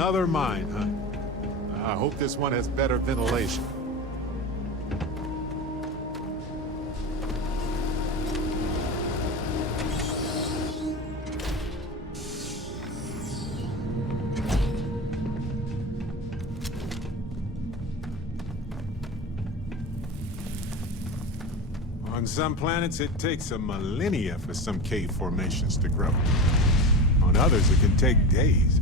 Another mine, huh? I hope this one has better ventilation. On some planets, it takes a millennia for some cave formations to grow. On others, it can take days.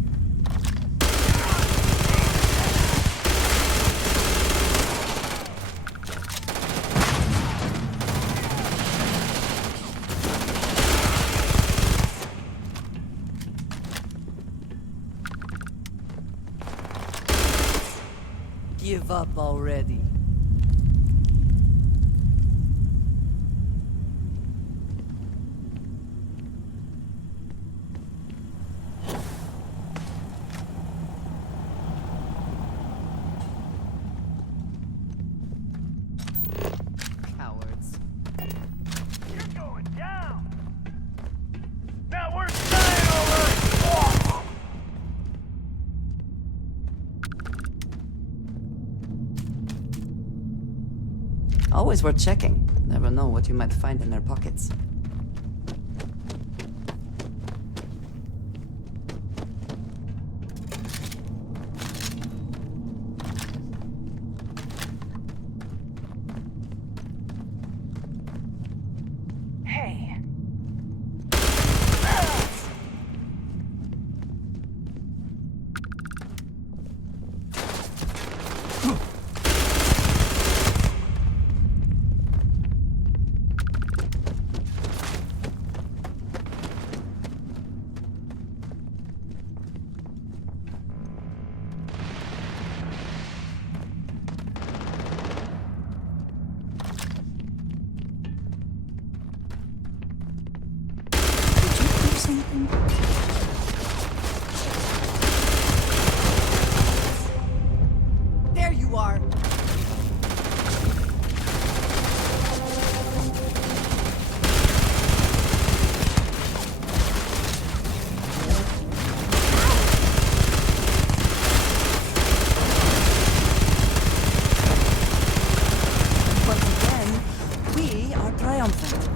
Give up already. Cowards. You're going down! Now we're dying over! Always worth checking. Never know what you might find in their pockets. Hey. There you are! Once again, we are triumphant.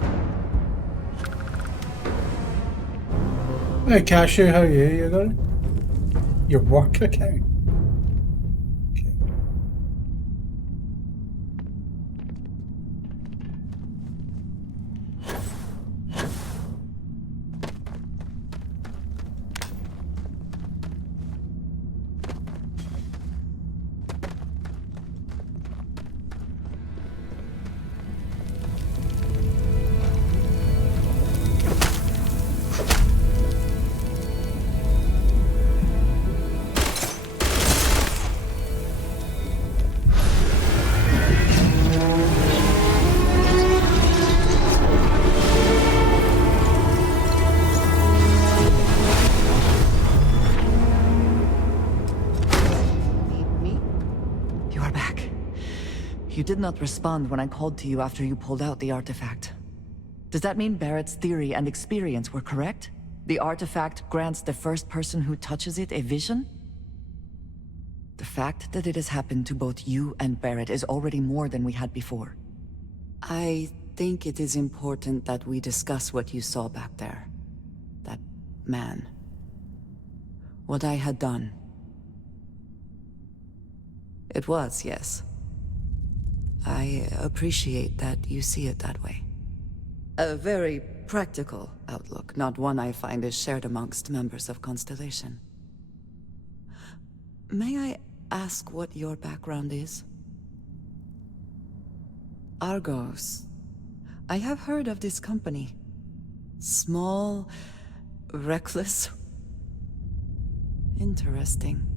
Hey Cashew, how are you? You got it? Your work account? Okay. Me? You are back. You did not respond when I called to you after you pulled out the artifact. Does that mean Barrett's theory and experience were correct? The artifact grants the first person who touches it a vision? The fact that it has happened to both you and Barrett is already more than we had before. I think it is important that we discuss what you saw back there. That man. What I had done. It was, yes. I appreciate that you see it that way. A very practical outlook, not one I find is shared amongst members of Constellation. May I ask what your background is? Argos. I have heard of this company. Small, reckless. Interesting.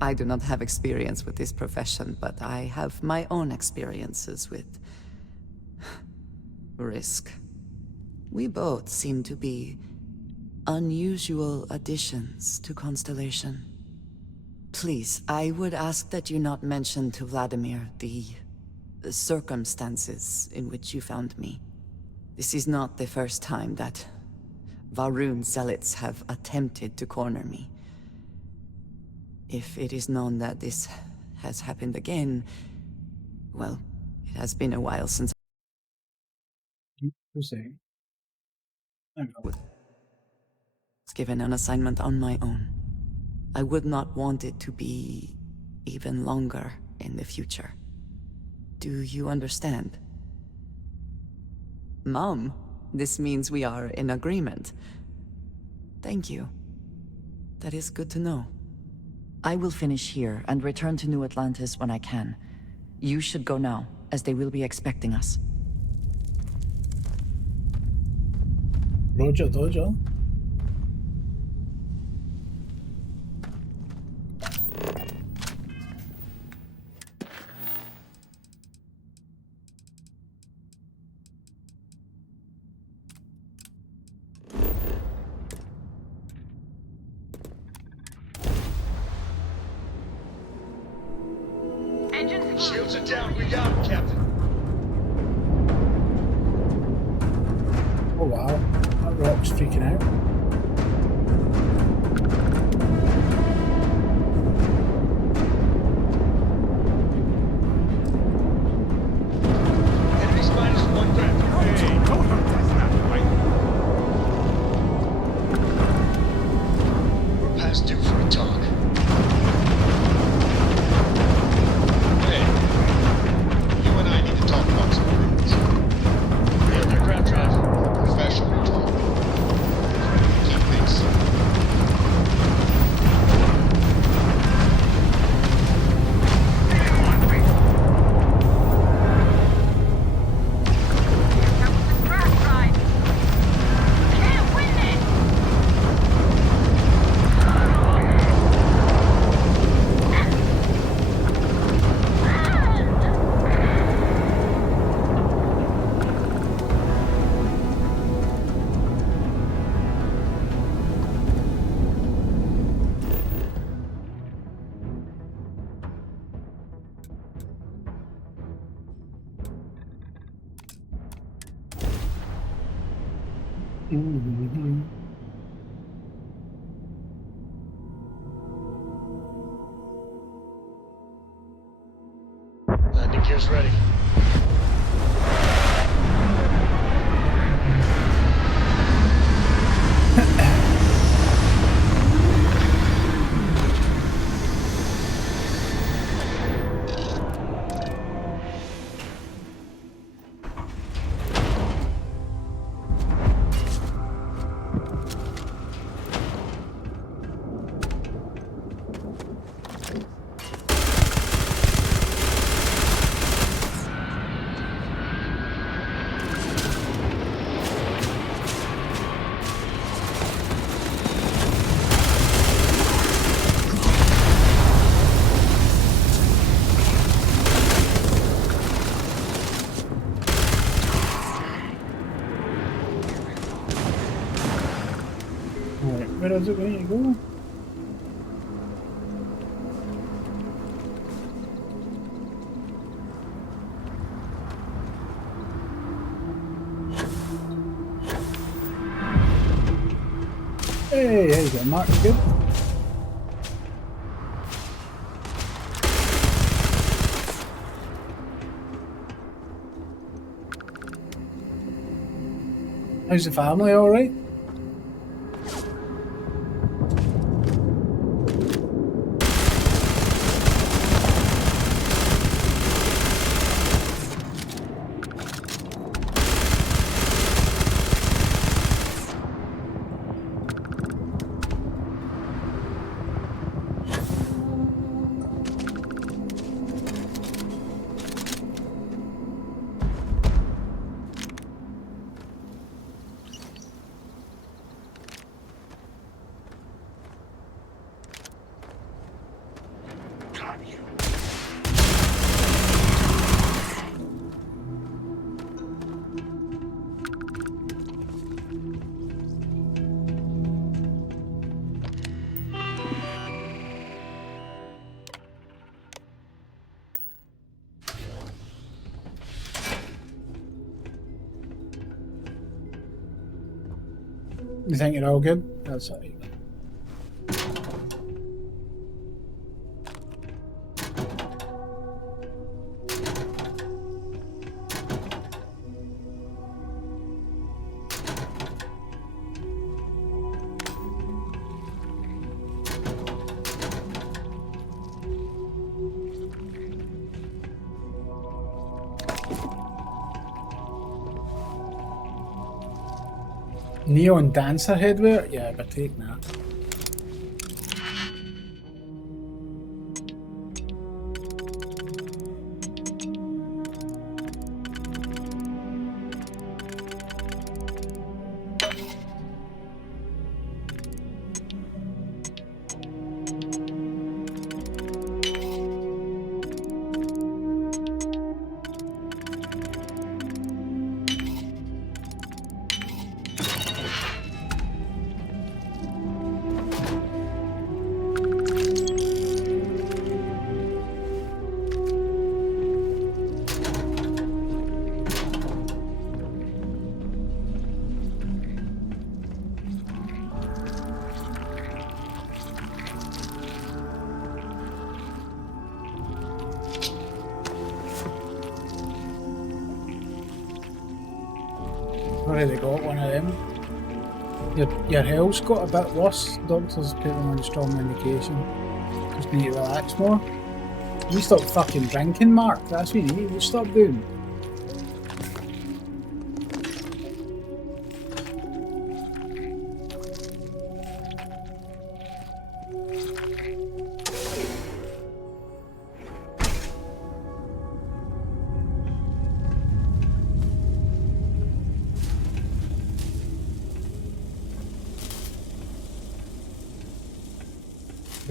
I do not have experience with this profession, but I have my own experiences with risk. We both seem to be unusual additions to Constellation. Please, I would ask that you not mention to Vladimir the circumstances in which you found me. This is not the first time that Varun zealots have attempted to corner me. If it is known that this has happened again, well, it has been a while since Who's saying? Hang I on. was given an assignment on my own. I would not want it to be even longer in the future. Do you understand? Mom, this means we are in agreement. Thank you. That is good to know. I will finish here and return to New Atlantis when I can. You should go now, as they will be expecting us. Roger, Dodger. Engines Shields are down. We got him, Captain. Oh wow, that rock's freaking out. Enemy's -1 gravity. Hey, don't hurt that's not right. We're past due for a talk. Hey, you and I need to talk about some things. Aircraft traffic, professional talk. Keep things simple. Mm-hmm. Landing gear's ready. Right, where is it going to go? Hey, there you go, Mark, you good? How's the family, alright? You think you're all good? That's all right. Neon dancer headwear? Yeah, but take that. Already got one of them. Your health's got a bit worse. Doctors put them on strong medication. Just need to relax more. You stop fucking drinking, Mark. That's what you need. You stop doing.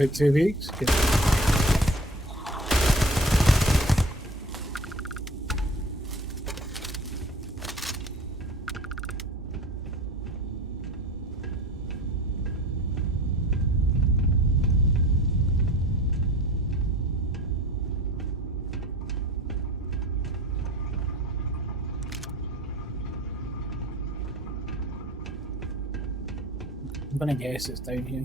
About 2 weeks. Good. I'm gonna guess it's down here.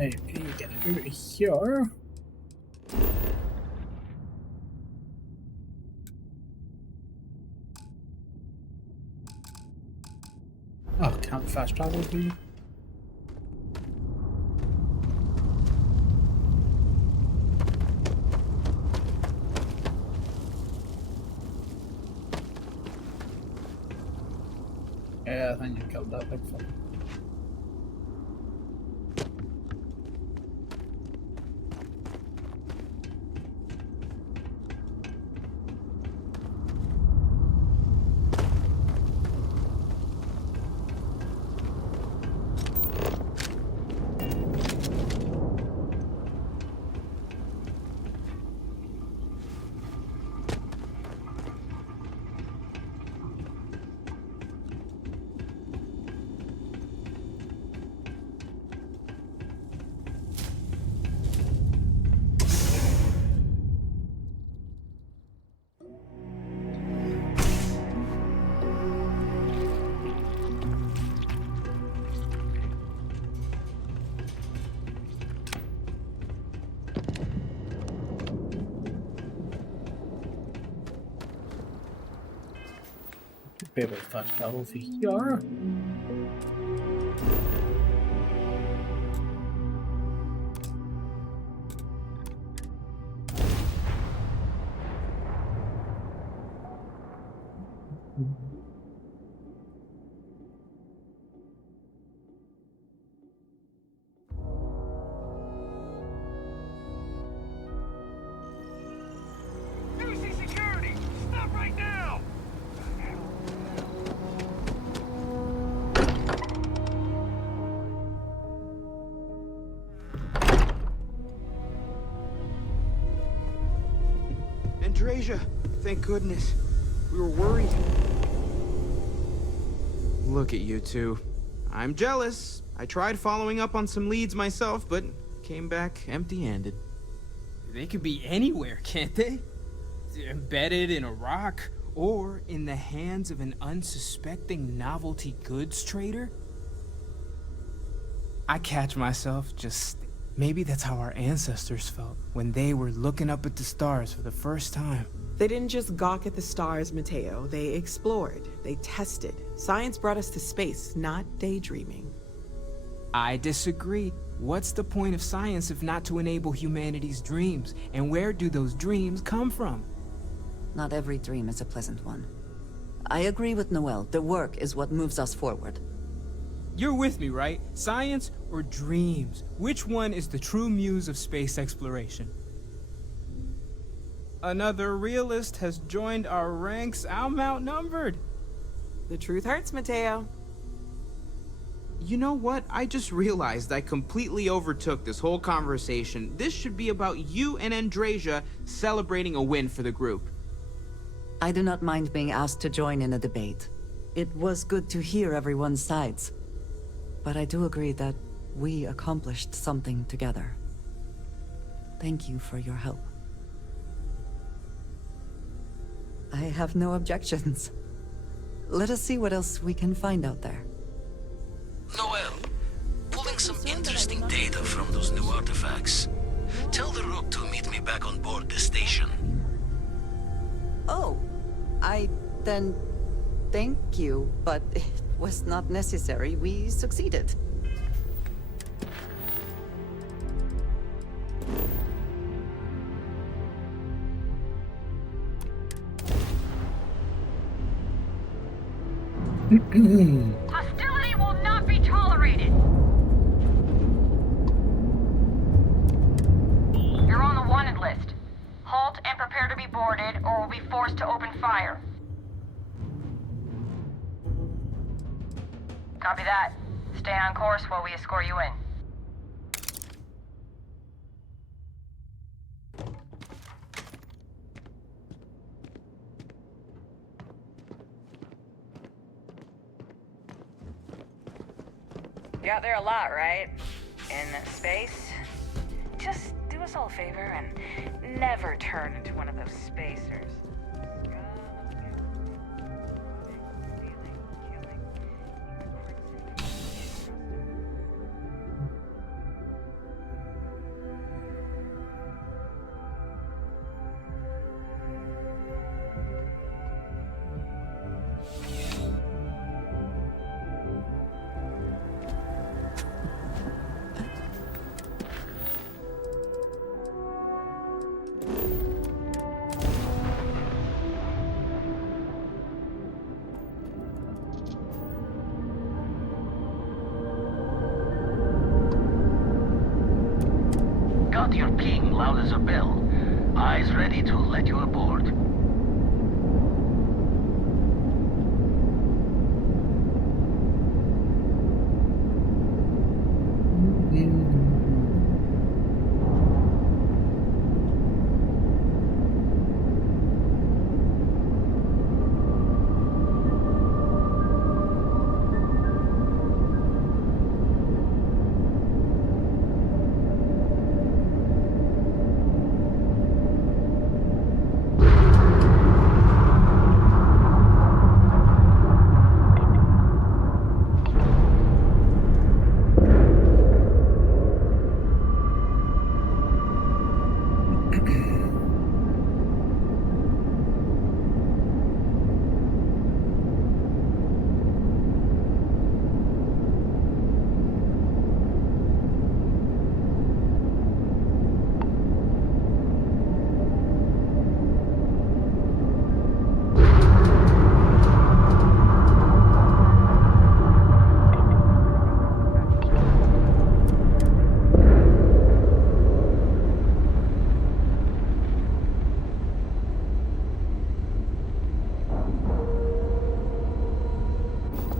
Hey, we need to get out of here. Oh, can't fast travel, do you? Yeah, I think you killed that big fucker. Be able to fast travel for here. Andrasia, thank goodness. We were worried. Look at you two. I'm jealous. I tried following up on some leads myself, but came back empty-handed. They could be anywhere, can't they? Embedded in a rock, or in the hands of an unsuspecting novelty goods trader? I catch myself just... Maybe that's how our ancestors felt when they were looking up at the stars for the first time. They didn't just gawk at the stars, Mateo. They explored. They tested. Science brought us to space, not daydreaming. I disagree. What's the point of science if not to enable humanity's dreams? And where do those dreams come from? Not every dream is a pleasant one. I agree with Noel. The work is what moves us forward. You're with me, right? Science or dreams? Which one is the true muse of space exploration? Another realist has joined our ranks. I'm outnumbered. The truth hurts, Mateo. You know what? I just realized I completely overtook this whole conversation. This should be about you and Andrasia celebrating a win for the group. I do not mind being asked to join in a debate. It was good to hear everyone's sides. But I do agree that we accomplished something together. Thank you for your help. I have no objections. Let us see what else we can find out there. Noel, pulling some interesting data from those new artifacts. Tell the Rook to meet me back on board the station. Oh, then thank you, but it was not necessary. We succeeded. Hostility will not be tolerated. You're on the wanted list. Halt and prepare to be boarded, or we'll be forced to open fire. Copy that. Stay on course while we escort you in. You out there a lot, right? In space? Just do us all a favor and never turn into one of those spacers. Got your king loud as a bell. Eyes ready to let you aboard.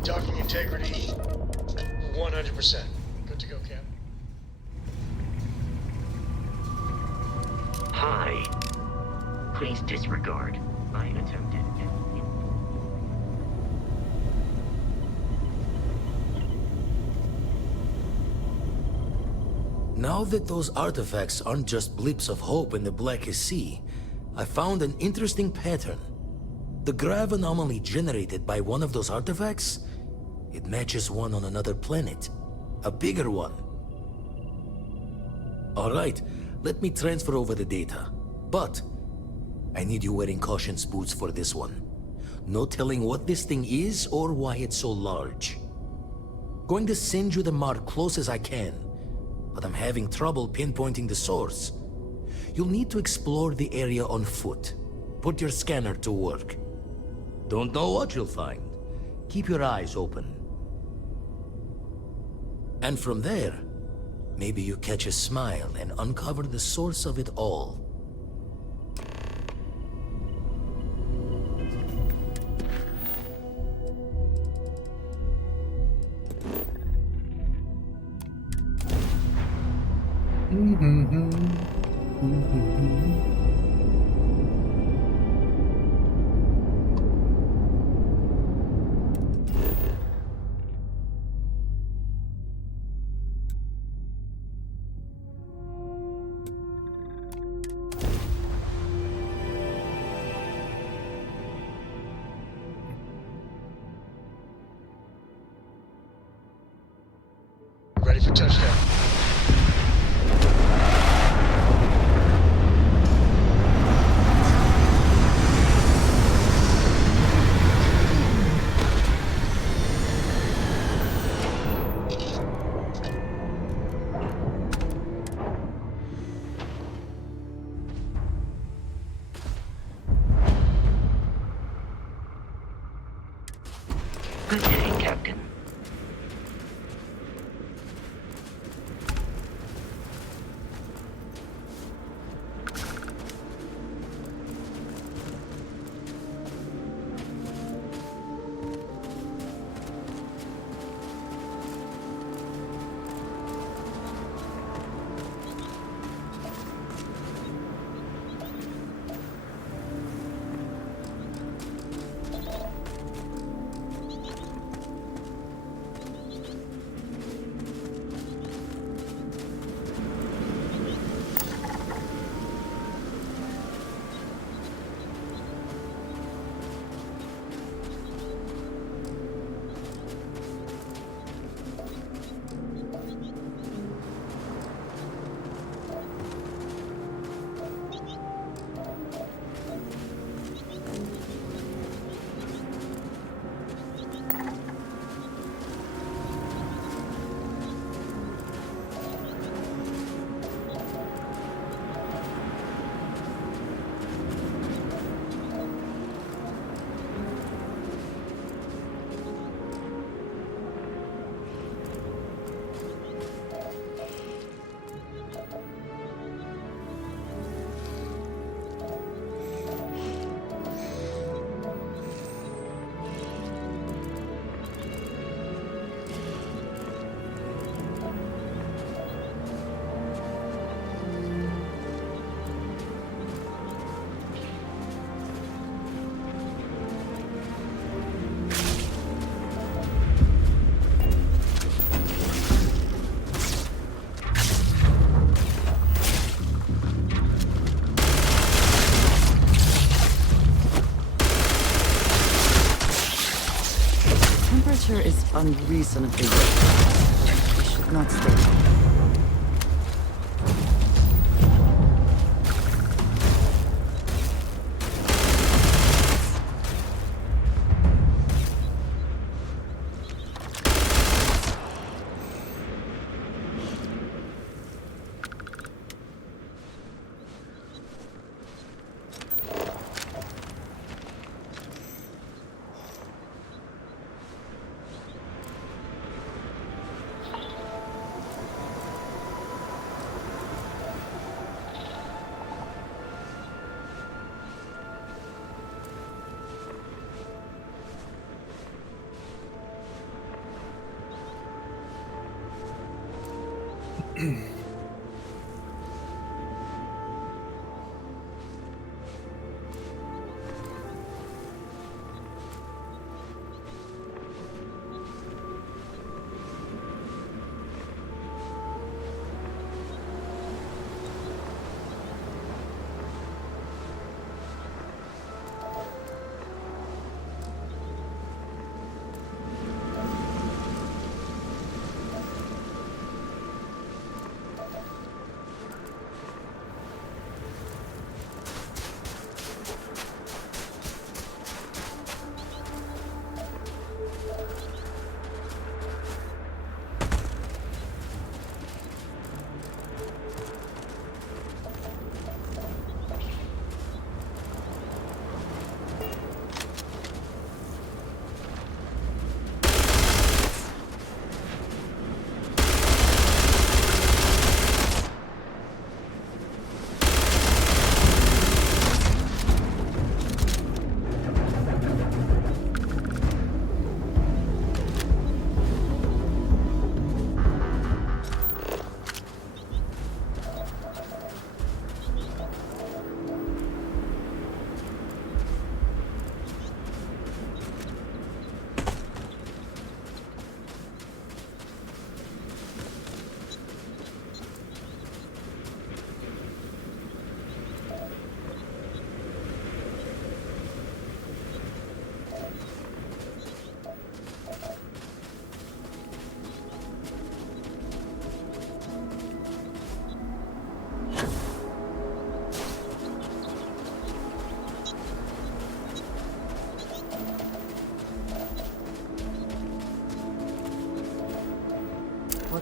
Docking integrity, 100%. Good to go, Cap. Hi. Please disregard my attempted. Now that those artifacts aren't just blips of hope in the blackest sea, I found an interesting pattern. The grav anomaly generated by one of those artifacts, it matches one on another planet. A bigger one. Alright, let me transfer over the data. But I need you wearing caution's boots for this one. No telling what this thing is or why it's so large. Going to send you the mark close as I can, but I'm having trouble pinpointing the source. You'll need to explore the area on foot. Put your scanner to work. Don't know what you'll find. Keep your eyes open. And from there, maybe you catch a smile and uncover the source of it all. Ready for touchdown. Good day, Captain. Is unreasonably low. We should not stay.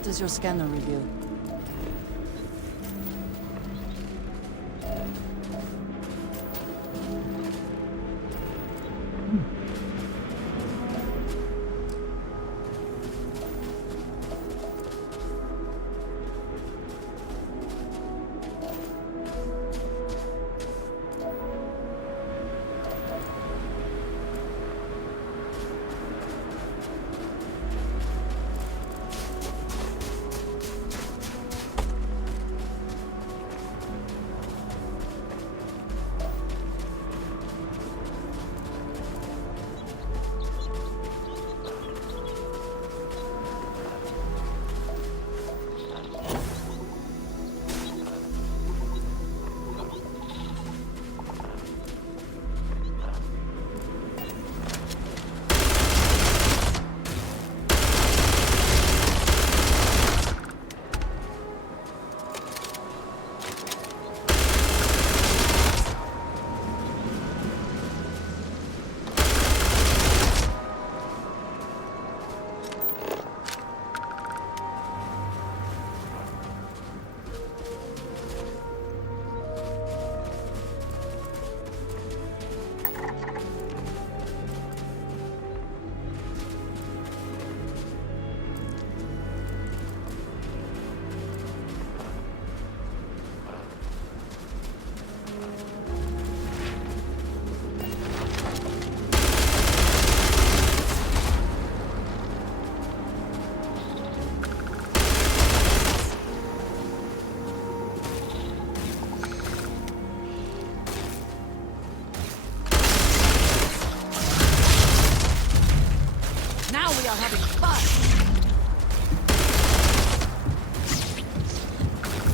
does your scanner reveal?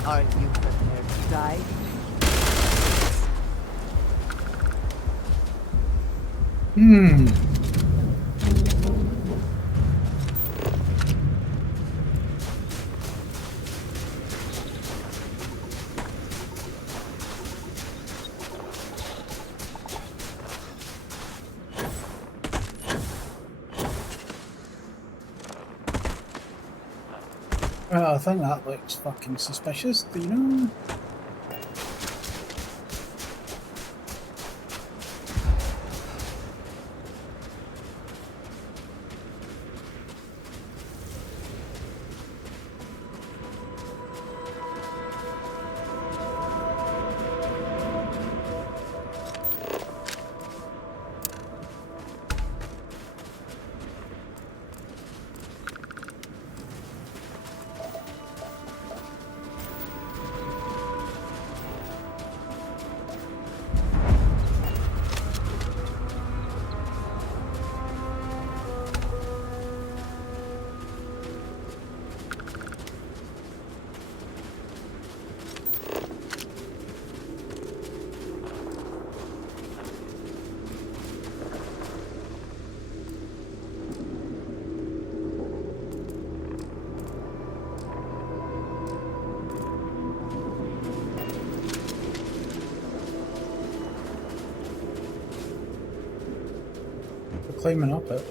Are you prepared to die? Well, I think that looks fucking suspicious, do you know? We're climbing up it.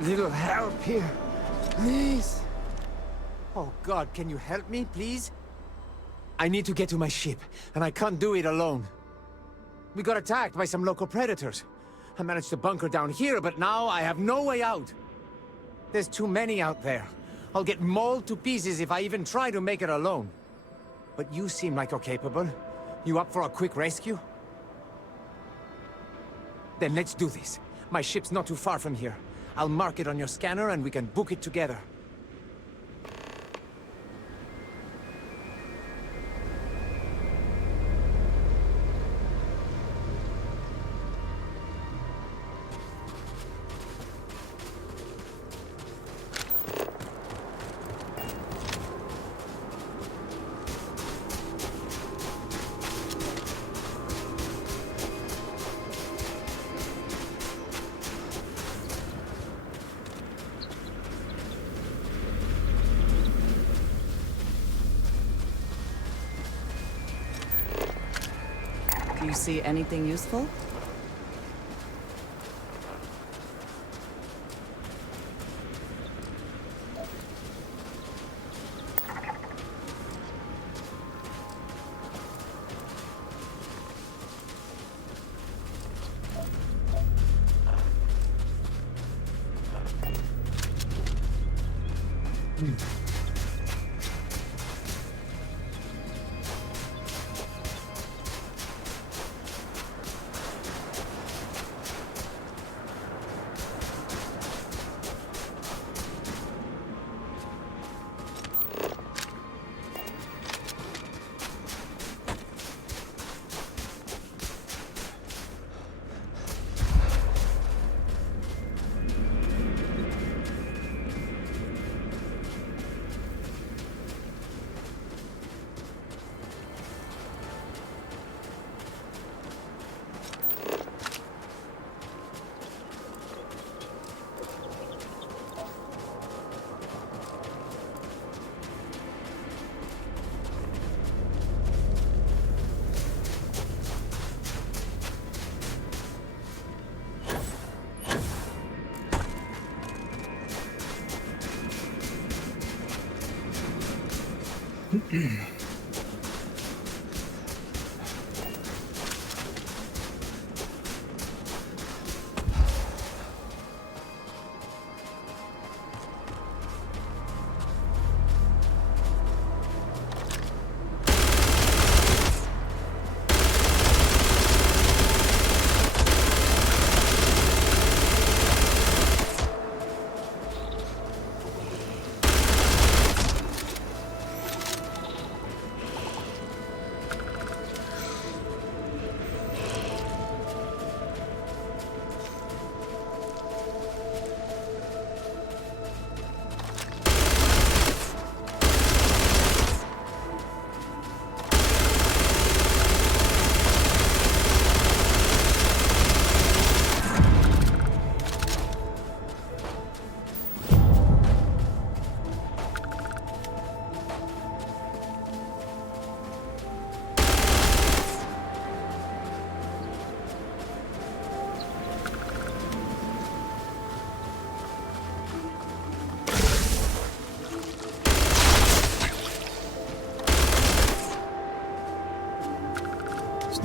Little help here, please. Oh God, can you help me, please? I need to get to my ship, and I can't do it alone. We got attacked by some local predators. I managed to bunker down here, but now I have no way out. There's too many out there. I'll get mauled to pieces if I even try to make it alone. But you seem like you're capable. You up for a quick rescue? Then let's do this. My ship's not too far from here. I'll mark it on your scanner and we can book it together. Do you see anything useful?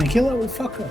Sneaky little fucker.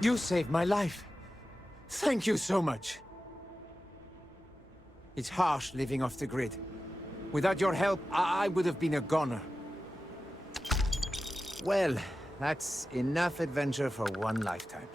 You saved my life. Thank you so much. It's harsh living off the grid. Without your help, I would have been a goner. Well, that's enough adventure for one lifetime.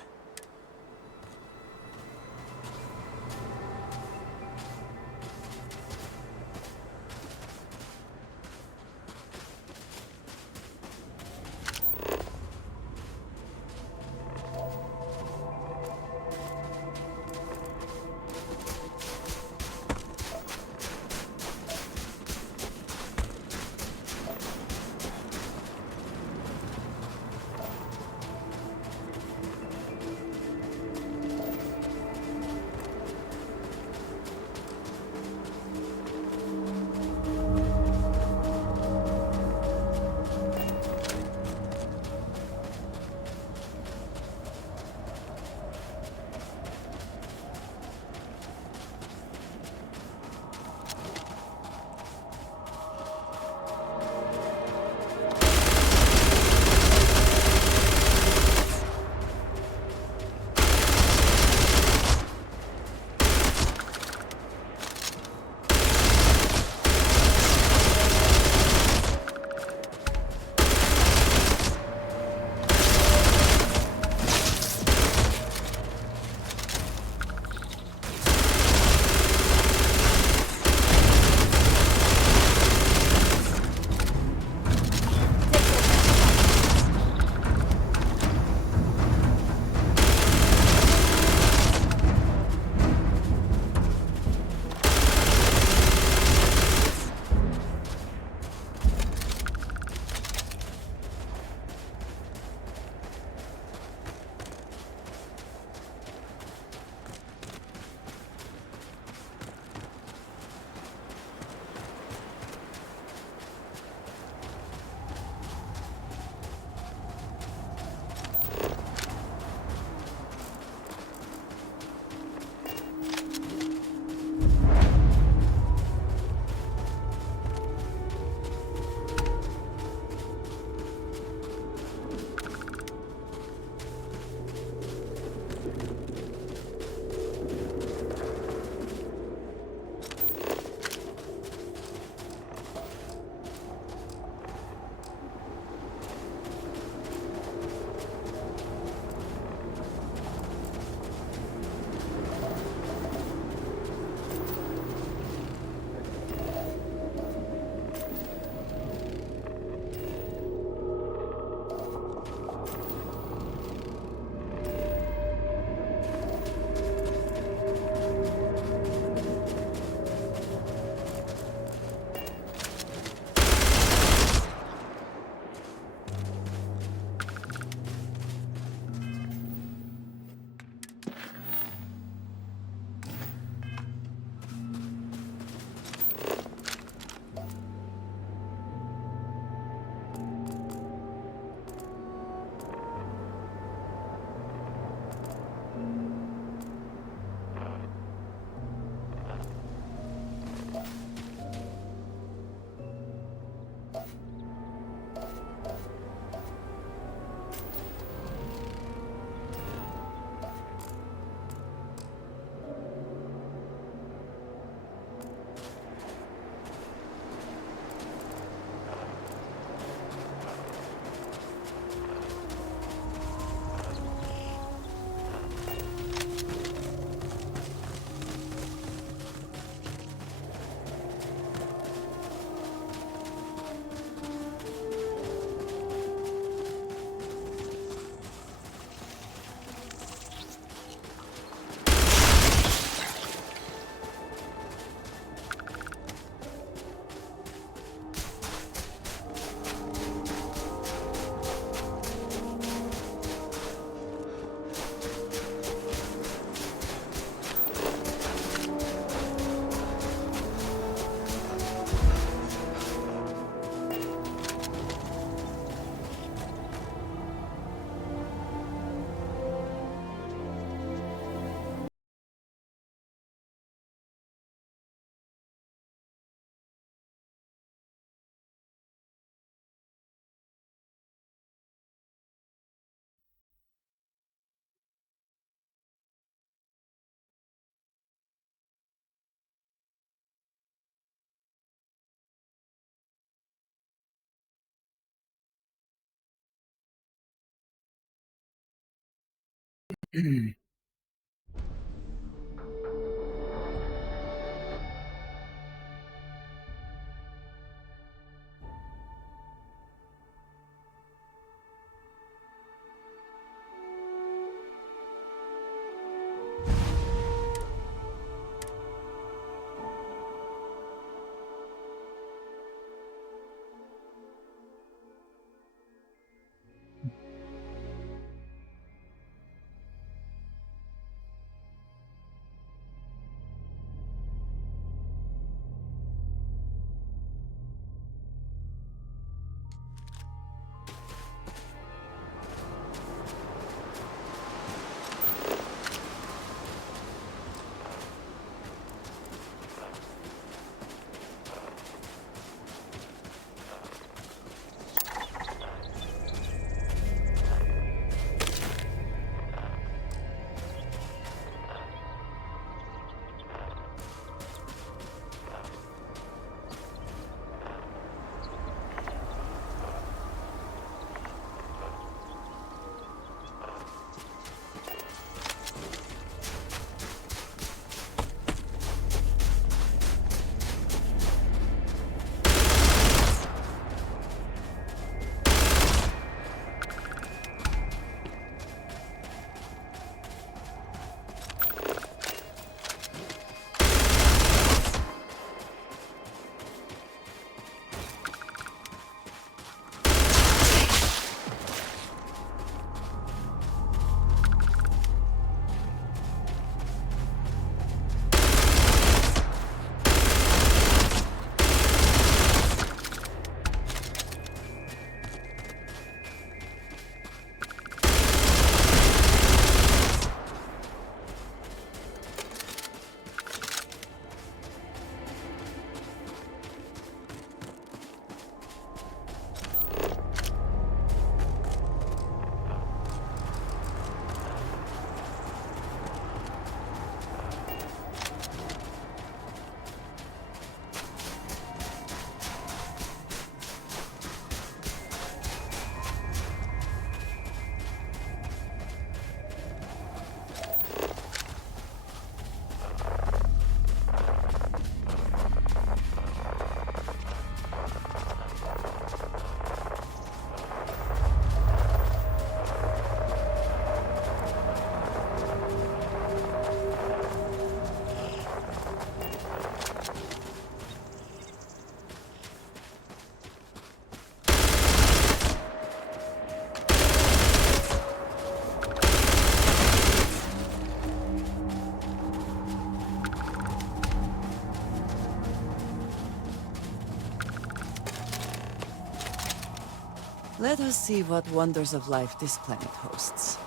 Let us see what wonders of life this planet hosts.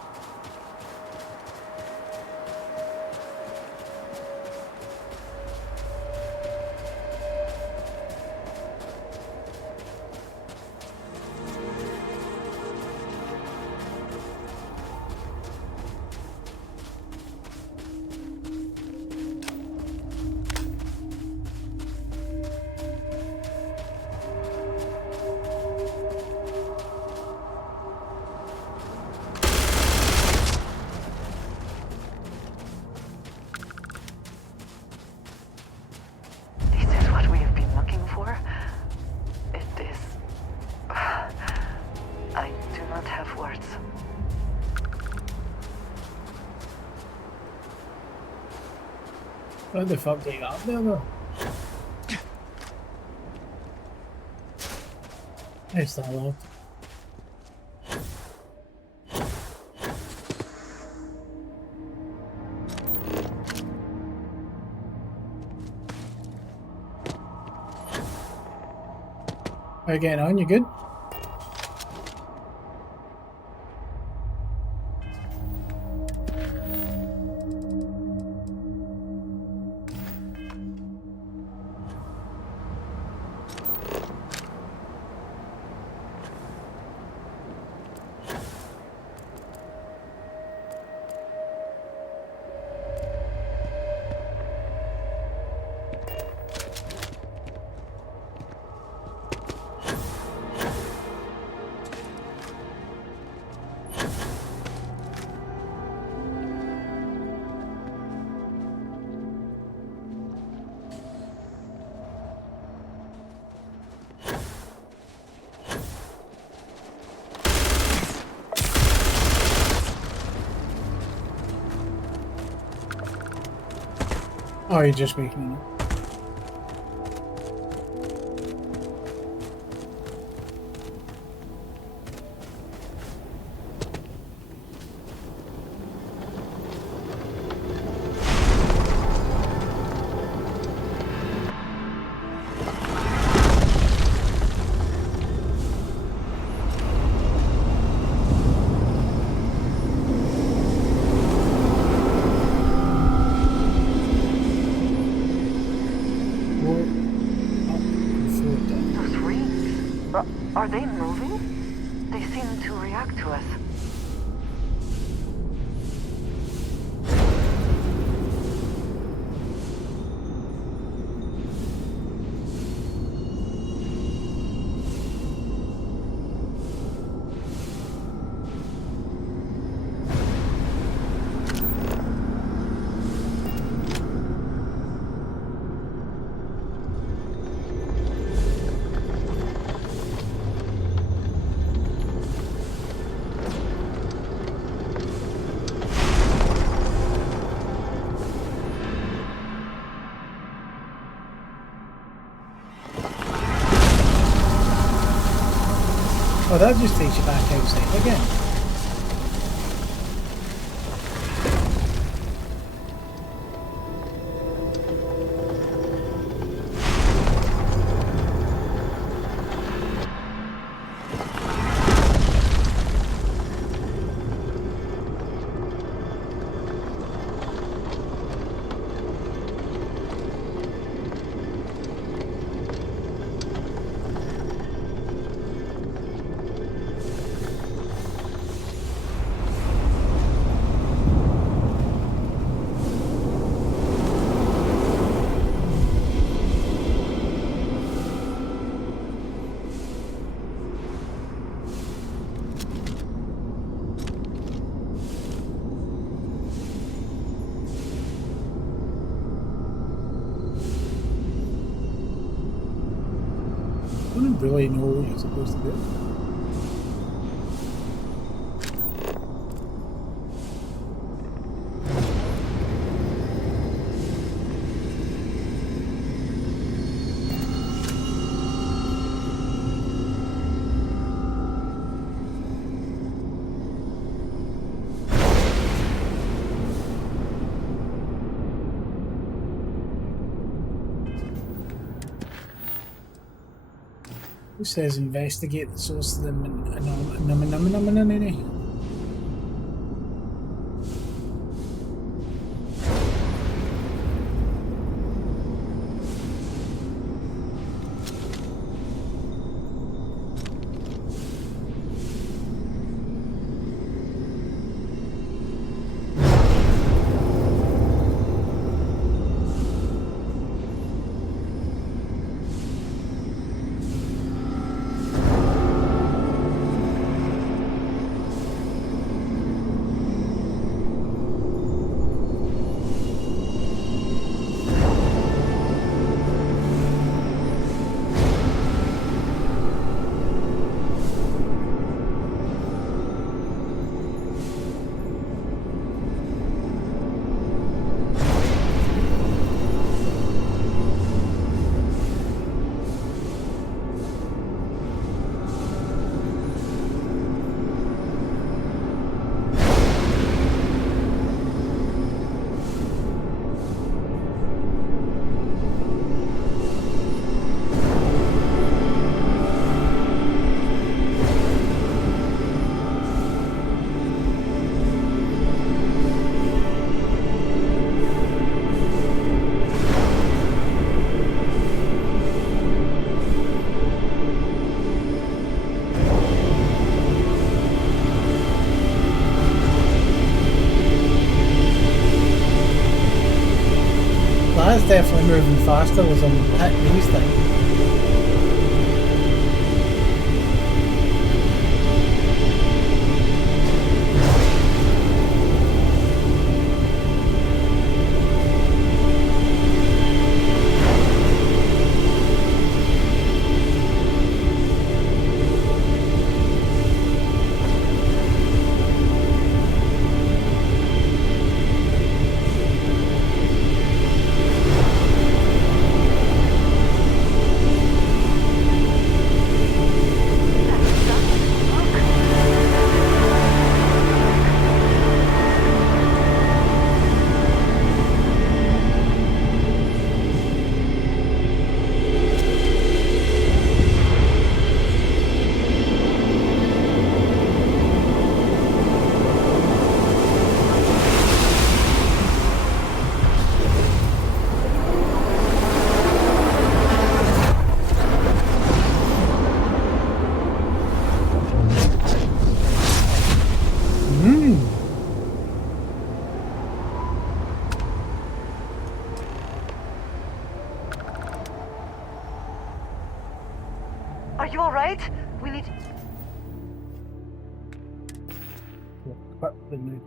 This is what we have been looking for? It is... I do not have words. How the fuck did you get up there though? It's that loud. How you getting on? You good? Oh, you're just making it. Those rings, are they moving? They seem to react to us. Oh, that just takes you back outside again. I don't really know what you're supposed to do. Who says investigate the source of the anomaly? That's definitely moving faster as I'm hitting these things. But the new.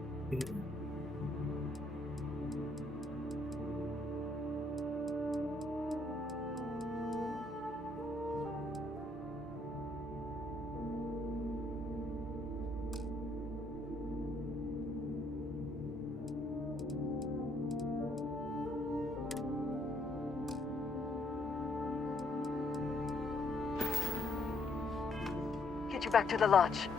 Get you back to the lodge.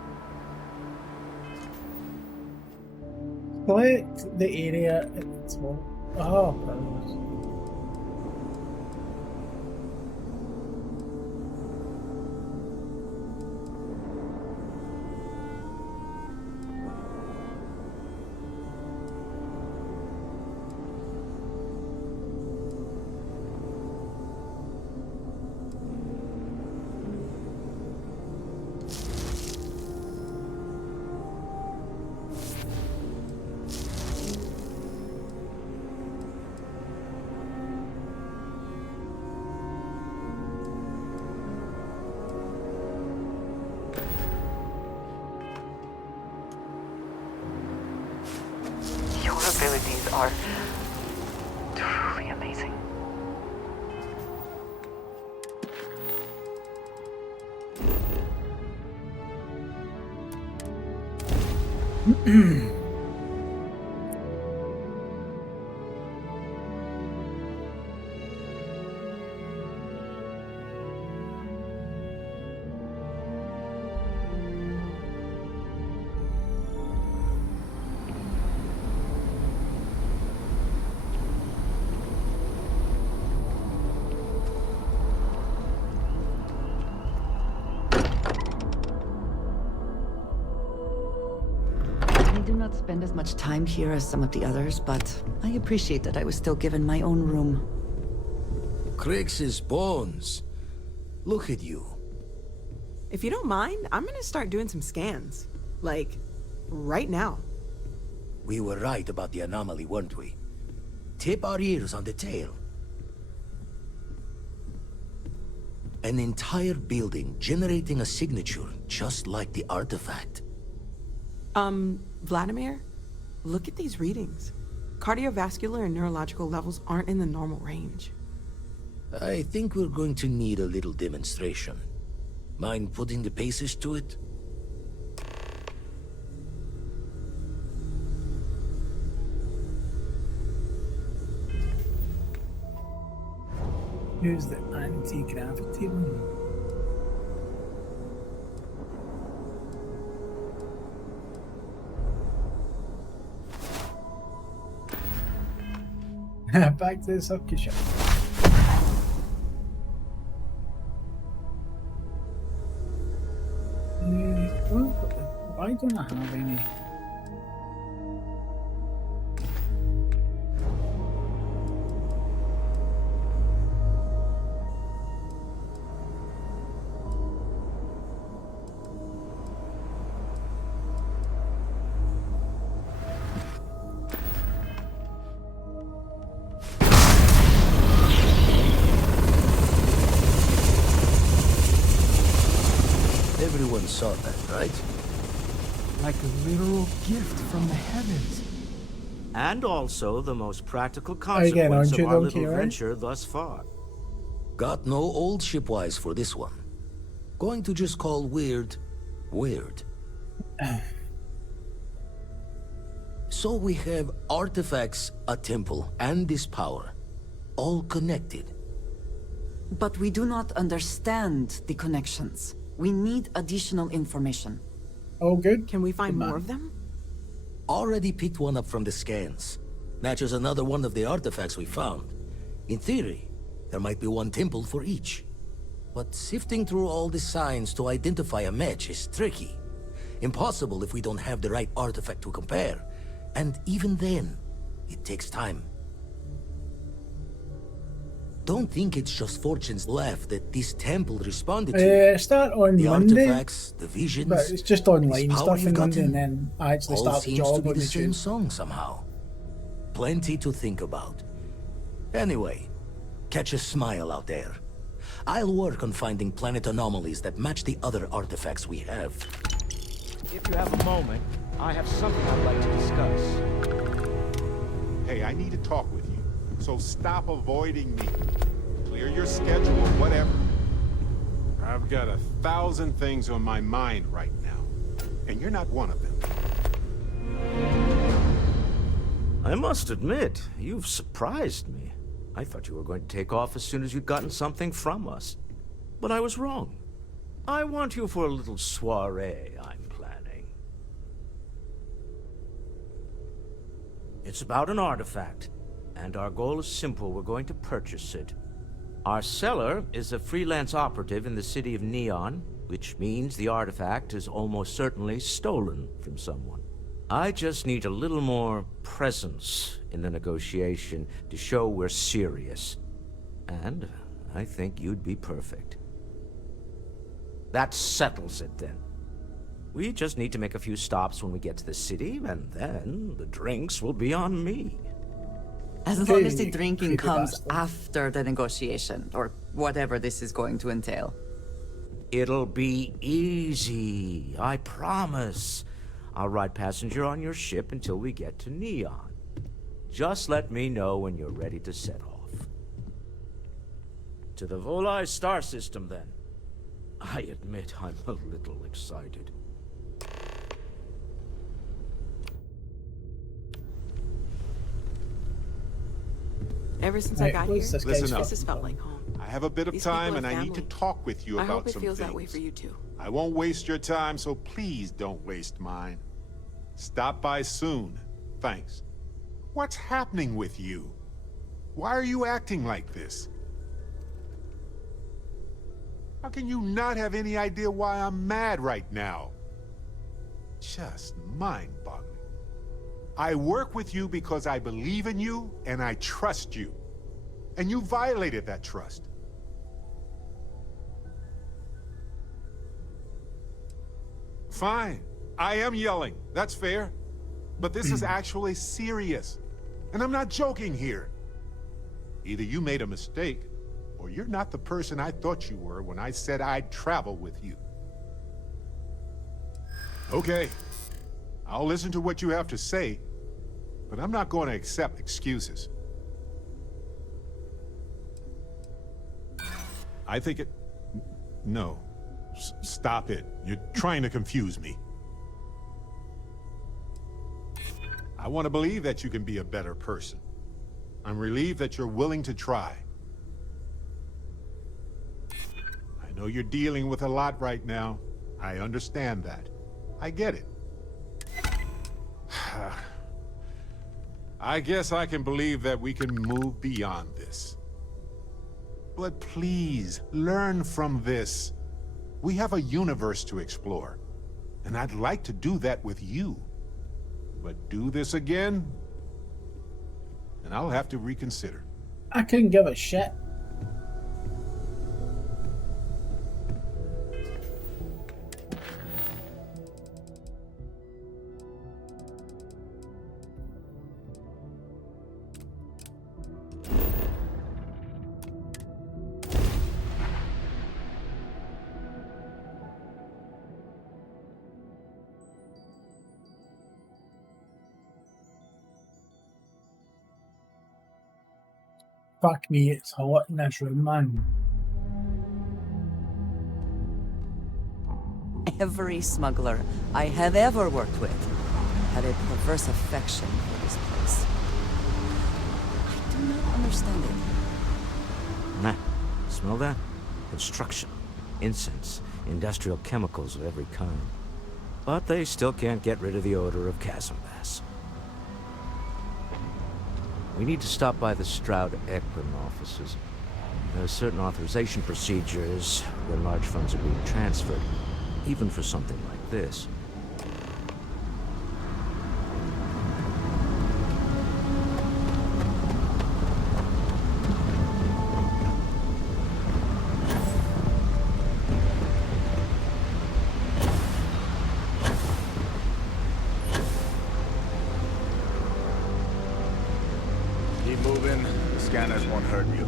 Select the area it's small. Oh, brilliant. Your abilities are truly amazing. I do not spend as much time here as some of the others, but I appreciate that I was still given my own room. Crix's bones. Look at you. If you don't mind, I'm gonna start doing some scans. Like, right now. We were right about the anomaly, weren't we? Tip our ears on the tail. An entire building generating a signature just like the artifact. Vladimir, look at these readings. Cardiovascular and neurological levels aren't in the normal range. I think we're going to need a little demonstration. Mind putting the paces to it? Use the anti-gravity one. Back to the circus shop. Why don't I have any? Everyone saw that, right? Like a literal gift from the heavens. And also the most practical Again, consequence aren't of you our donkey, little right? venture thus far. Got no old shipwise for this one. Going to just call weird, weird. So we have artifacts, a temple, and this power. All connected. But we do not understand the connections. We need additional information. Oh, good. Can we find Good man. more of them? Already picked one up from the scans. Matches another one of the artifacts we found. In theory, there might be one temple for each. But sifting through all the signs to identify a match is tricky. Impossible if we don't have the right artifact to compare. And even then, it takes time. Don't think it's just Fortune's laugh that this temple responded to. Start on The Monday, artifacts, the visions, but it's just this online power stuff you've on Monday, gotten, and then I actually all start the seems to job be on the the same Tuesday. song somehow. Plenty to think about. Anyway, catch a smile out there. I'll work on finding planet anomalies that match the other artifacts we have. If you have a moment, I have something I'd like to discuss. Hey, I need to talk with you, so stop avoiding me. Clear your schedule or whatever. I've got 1,000 things on my mind right now, and you're not one of them. I must admit, you've surprised me. I thought you were going to take off as soon as you'd gotten something from us. But I was wrong. I want you for a little soiree I'm planning. It's about an artifact, and our goal is simple. We're going to purchase it. Our seller is a freelance operative in the city of Neon, which means the artifact is almost certainly stolen from someone. I just need a little more presence in the negotiation to show we're serious. And I think you'd be perfect. That settles it then. We just need to make a few stops when we get to the city, and then the drinks will be on me. As Okay, long as the you drinking creepy comes bastard. after the negotiation, or whatever this is going to entail. It'll be easy, I promise. I'll ride passenger on your ship until we get to Neon. Just let me know when you're ready to set off. To the Volai star system, then. I admit I'm a little excited. Ever since I Right, got here, what's this guy's Listen up. this has felt like home. I have a bit of These people time, are and I need to family. talk with you I about hope it some feels things. that way for you too. I won't waste your time, so please don't waste mine. Stop by soon. Thanks. What's happening with you? Why are you acting like this? How can you not have any idea why I'm mad right now? Just mind-boggling. I work with you because I believe in you and I trust you. And you violated that trust. Fine. I am yelling. That's fair. But this is actually serious. And I'm not joking here. Either you made a mistake, or you're not the person I thought you were when I said I'd travel with you. Okay. I'll listen to what you have to say, but I'm not going to accept excuses. I think it... No. Stop it. You're trying to confuse me. I want to believe that you can be a better person. I'm relieved that you're willing to try. I know you're dealing with a lot right now. I understand that. I get it. I guess I can believe that we can move beyond this. But please, learn from this. We have a universe to explore, and I'd like to do that with you. But do this again, and I'll have to reconsider. I couldn't give a shit. Fuck me, it's hot in this room, man. Every smuggler I have ever worked with had a perverse affection for this place. I do not understand it. Nah, smell that? Construction, incense, industrial chemicals of every kind. But they still can't get rid of the odor of chasm bass. We need to stop by the Stroud-Eklund offices. There are certain authorization procedures when large funds are being transferred, even for something like this. Keep moving. The scanners won't hurt you.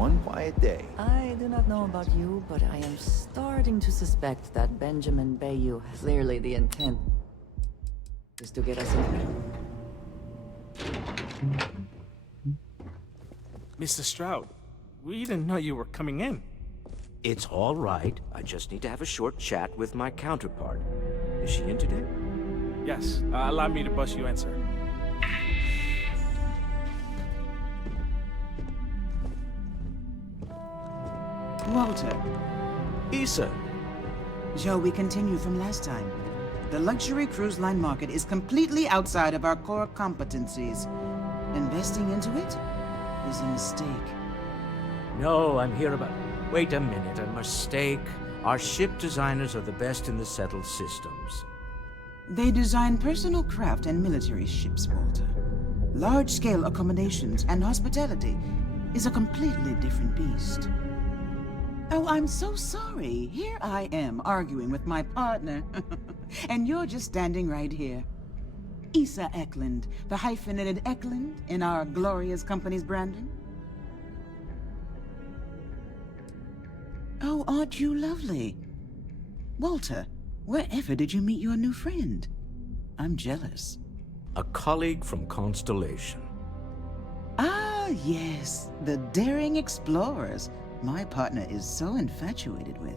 one quiet day. I do not know about you, but I am starting to suspect that Benjamin Bayou, clearly the intent is to get us in. Mr. Stroud, we didn't know you were coming in. It's all right. I just need to have a short chat with my counterpart. Is she in today? Yes, allow me to bust you in, sir. Walter. Issa. Shall we continue from last time? The luxury cruise line market is completely outside of our core competencies. Investing into it is a mistake. No, I'm here about... Wait a minute, a mistake. Our ship designers are the best in the settled systems. They design personal craft and military ships, Walter. Large-scale accommodations and hospitality is a completely different beast. Oh, I'm so sorry. Here I am arguing with my partner, and you're just standing right here. Issa Eklund, the hyphenated Eklund in our glorious company's branding. Oh, aren't you lovely? Walter, wherever did you meet your new friend? I'm jealous. A colleague from Constellation. Ah, yes, the daring explorers my partner is so infatuated with.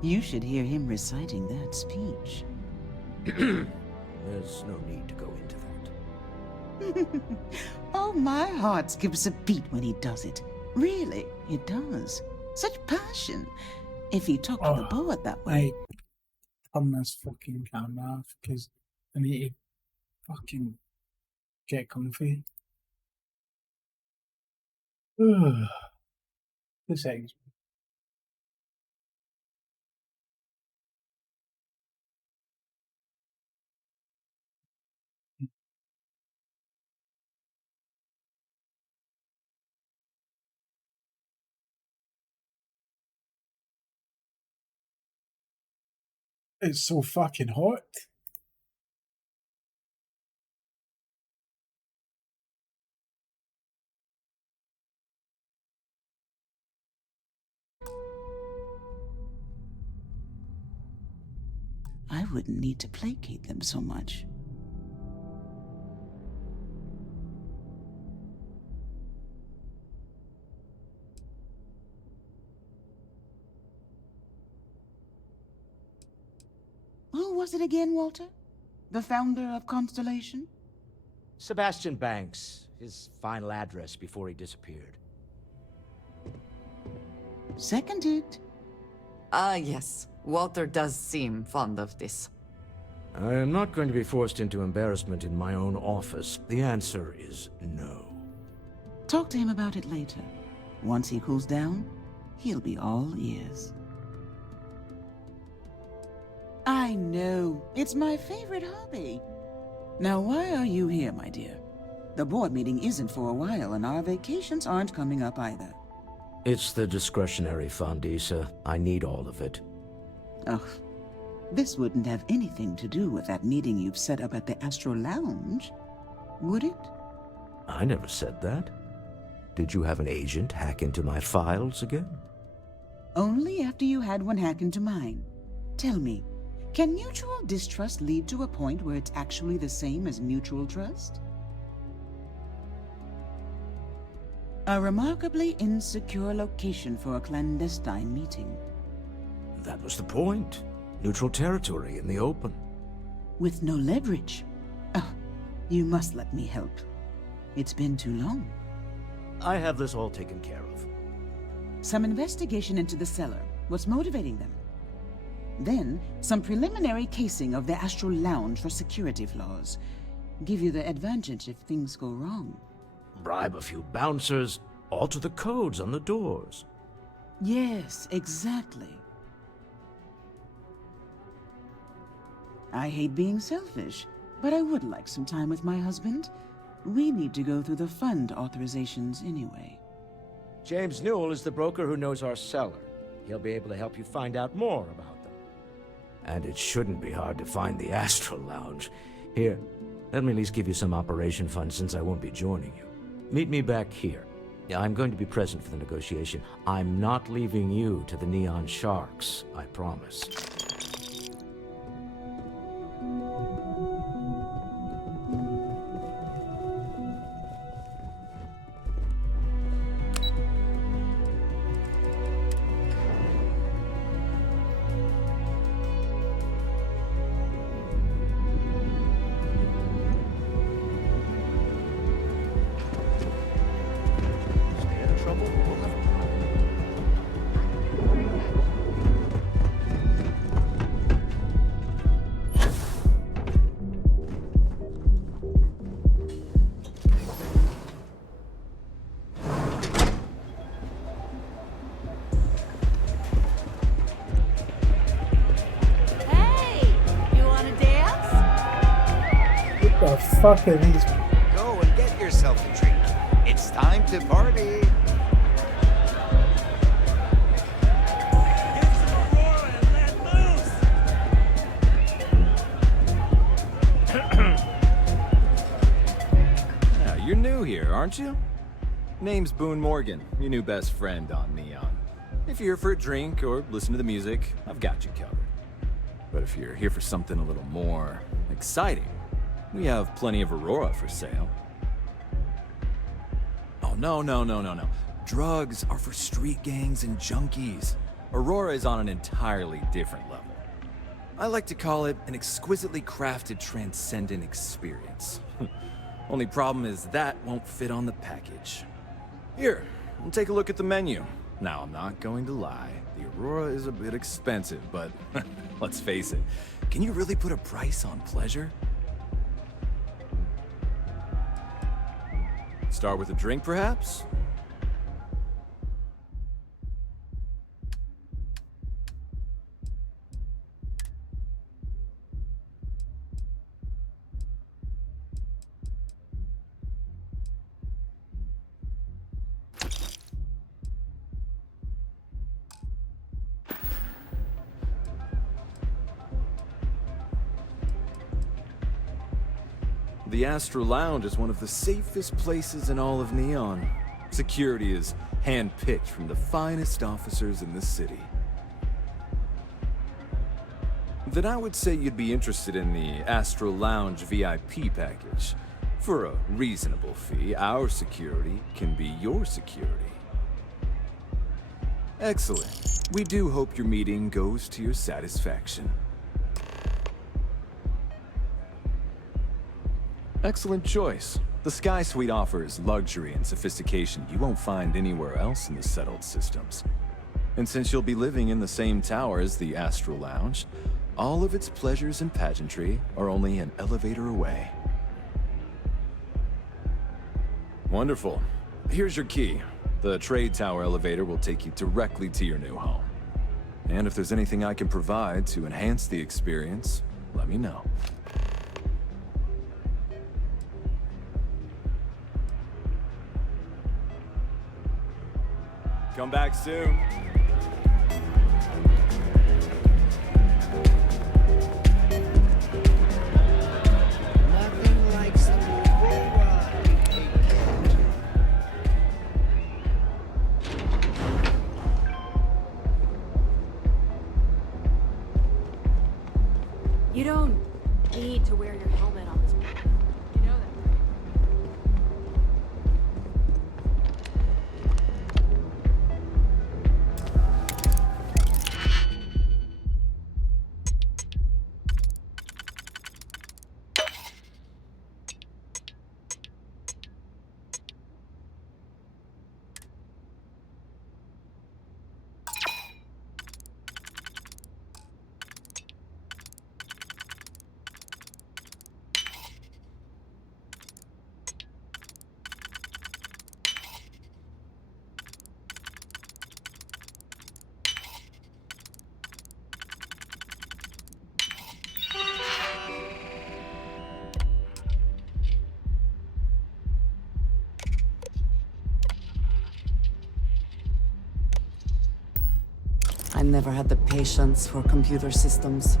You should hear him reciting that speech. There's no need to go into that. Oh, my heart skips a beat when he does it. Really, it does. Such passion. If he talked to the board that way. Turn this fucking camera off because I need to fucking get comfy. 2 seconds. It's so fucking hot. I wouldn't need to placate them so much. Who was it again, Walter? The founder of Constellation? Sebastian Banks. His final address before he disappeared. Seconded. Yes. Walter does seem fond of this. I am not going to be forced into embarrassment in my own office. The answer is no. Talk to him about it later. Once he cools down, he'll be all ears. I know. It's my favorite hobby. Now, why are you here, my dear? The board meeting isn't for a while, and our vacations aren't coming up either. It's the discretionary fund, Issa. I need all of it. Oh, this wouldn't have anything to do with that meeting you've set up at the Astro Lounge, would it? I never said that. Did you have an agent hack into my files again? Only after you had one hack into mine. Tell me, can mutual distrust lead to a point where it's actually the same as mutual trust? A remarkably insecure location for a clandestine meeting. That was the point. Neutral territory in the open. With no leverage. Oh, you must let me help. It's been too long. I have this all taken care of. Some investigation into the cellar. What's motivating them? Then, some preliminary casing of the Astral Lounge for security flaws. Give you the advantage if things go wrong. Bribe a few bouncers, alter the codes on the doors. Yes, exactly. I hate being selfish, but I would like some time with my husband. We need to go through the fund authorizations anyway. James Newell is the broker who knows our cellar. He'll be able to help you find out more about them. And it shouldn't be hard to find the Astral Lounge. Here, let me at least give you some operation funds since I won't be joining you. Meet me back here. Yeah, I'm going to be present for the negotiation. I'm not leaving you to the Neon Sharks, I promise. What the fuck are these? Go and get yourself a drink. It's time to party. You're new here, aren't you? Name's Boone Morgan, your new best friend on Neon. If you're here for a drink or listen to the music, I've got you covered. But if you're here for something a little more exciting, we have plenty of Aurora for sale. Oh, no. Drugs are for street gangs and junkies. Aurora is on an entirely different level. I like to call it an exquisitely crafted, transcendent experience. Only problem is that won't fit on the package. Here, we'll take a look at the menu. Now, I'm not going to lie. The Aurora is a bit expensive, but let's face it. Can you really put a price on pleasure? Start with a drink, perhaps? The Astro Lounge is one of the safest places in all of Neon. Security is hand-picked from the finest officers in the city. Then I would say you'd be interested in the Astro Lounge VIP package. For a reasonable fee, our security can be your security. Excellent. We do hope your meeting goes to your satisfaction. Excellent choice. The Sky Suite offers luxury and sophistication you won't find anywhere else in the settled systems. And since you'll be living in the same tower as the Astral Lounge, all of its pleasures and pageantry are only an elevator away. Wonderful. Here's your key. The trade tower elevator will take you directly to your new home. And if there's anything I can provide to enhance the experience, let me know. Come back soon. Nothing like some Aurora. You don't need to wear your helmet on this planet. You know that. I never had the patience for computer systems.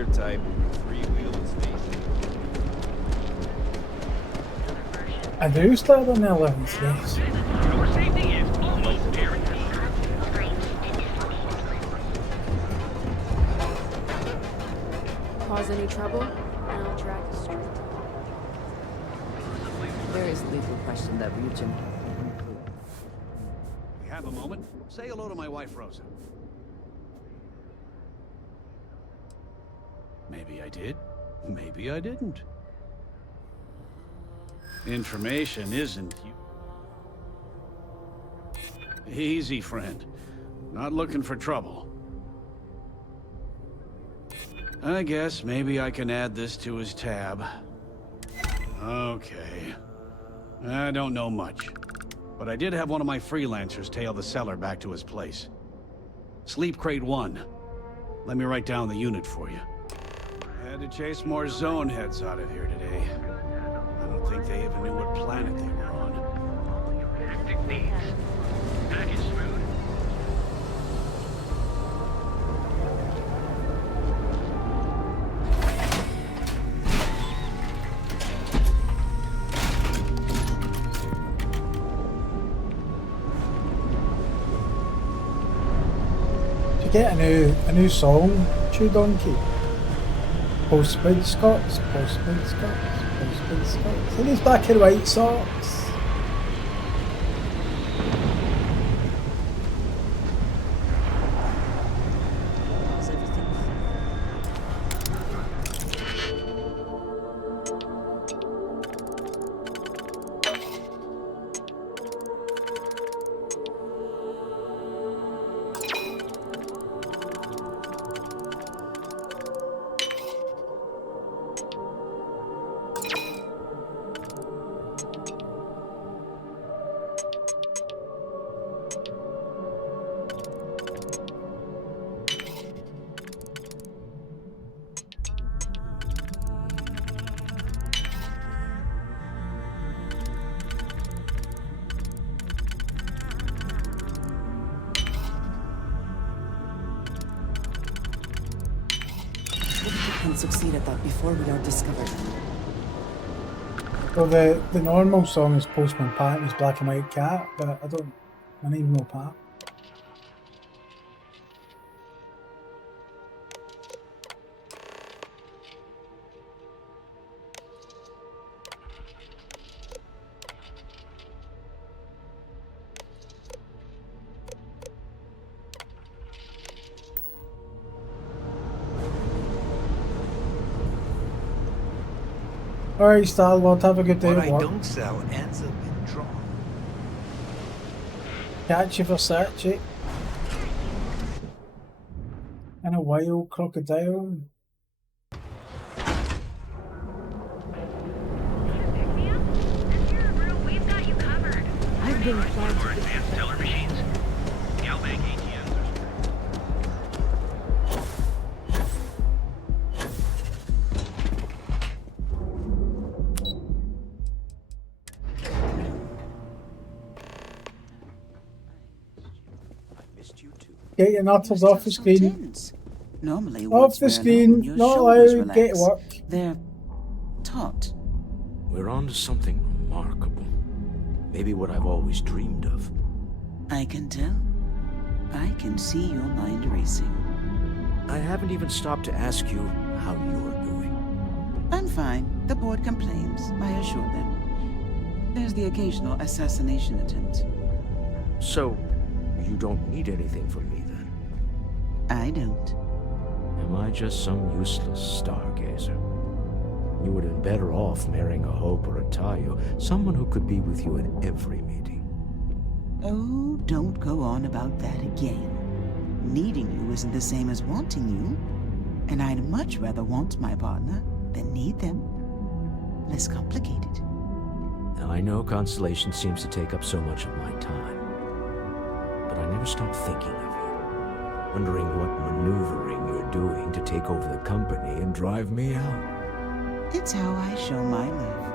your type, freewheeling station. I do start on the 11th, yes. Your safety is almost guaranteed. Cause any trouble, and I'll drag you straight. There is little question that region. We have a moment. Say hello to my wife, Rosa. Maybe I did. Maybe I didn't. Information isn't you. Easy, friend. Not looking for trouble. I guess maybe I can add this to his tab. Okay. I don't know much. But I did have one of my freelancers tail the seller back to his place. Sleep Crate 1. Let me write down the unit for you. Had to chase more zone heads out of here today. I don't think they even knew what planet they were on. Hectic needs. Package smooth. To get a new song, Chew Donkey. Postman Scots, Postman Scots, Postman Scots. And he's back in White Sox. Can succeed at that before we are discovered. Well, the normal song is Postman Pat and his black and white cat, but I don't even know Pat. Alright, Star-Lord, have a good day What at I work. don't sell ends up in draw. Catch you for Versace. And a whale crocodile. I've been trying to Advanced teller machines. Galbank ATMs are Get your nutters off the screen. Normally, Off what's the where screen, alone, your not shoulders allowed, get relax. work. They're taut. We're on to something remarkable. Maybe what I've always dreamed of. I can tell. I can see your mind racing. I haven't even stopped to ask you how you're doing. I'm fine. The board complains. I assure them. There's the occasional assassination attempt. So, you don't need anything from me then? I don't. Am I just some useless stargazer? You would have been better off marrying a Hope or a Tayo, someone who could be with you at every meeting. Oh, don't go on about that again. Needing you isn't the same as wanting you. And I'd much rather want my partner than need them. Less complicated. I know Constellation seems to take up so much of my time. But I never stop thinking of you. Wondering what maneuvering you're doing to take over the company and drive me out. It's how I show my love.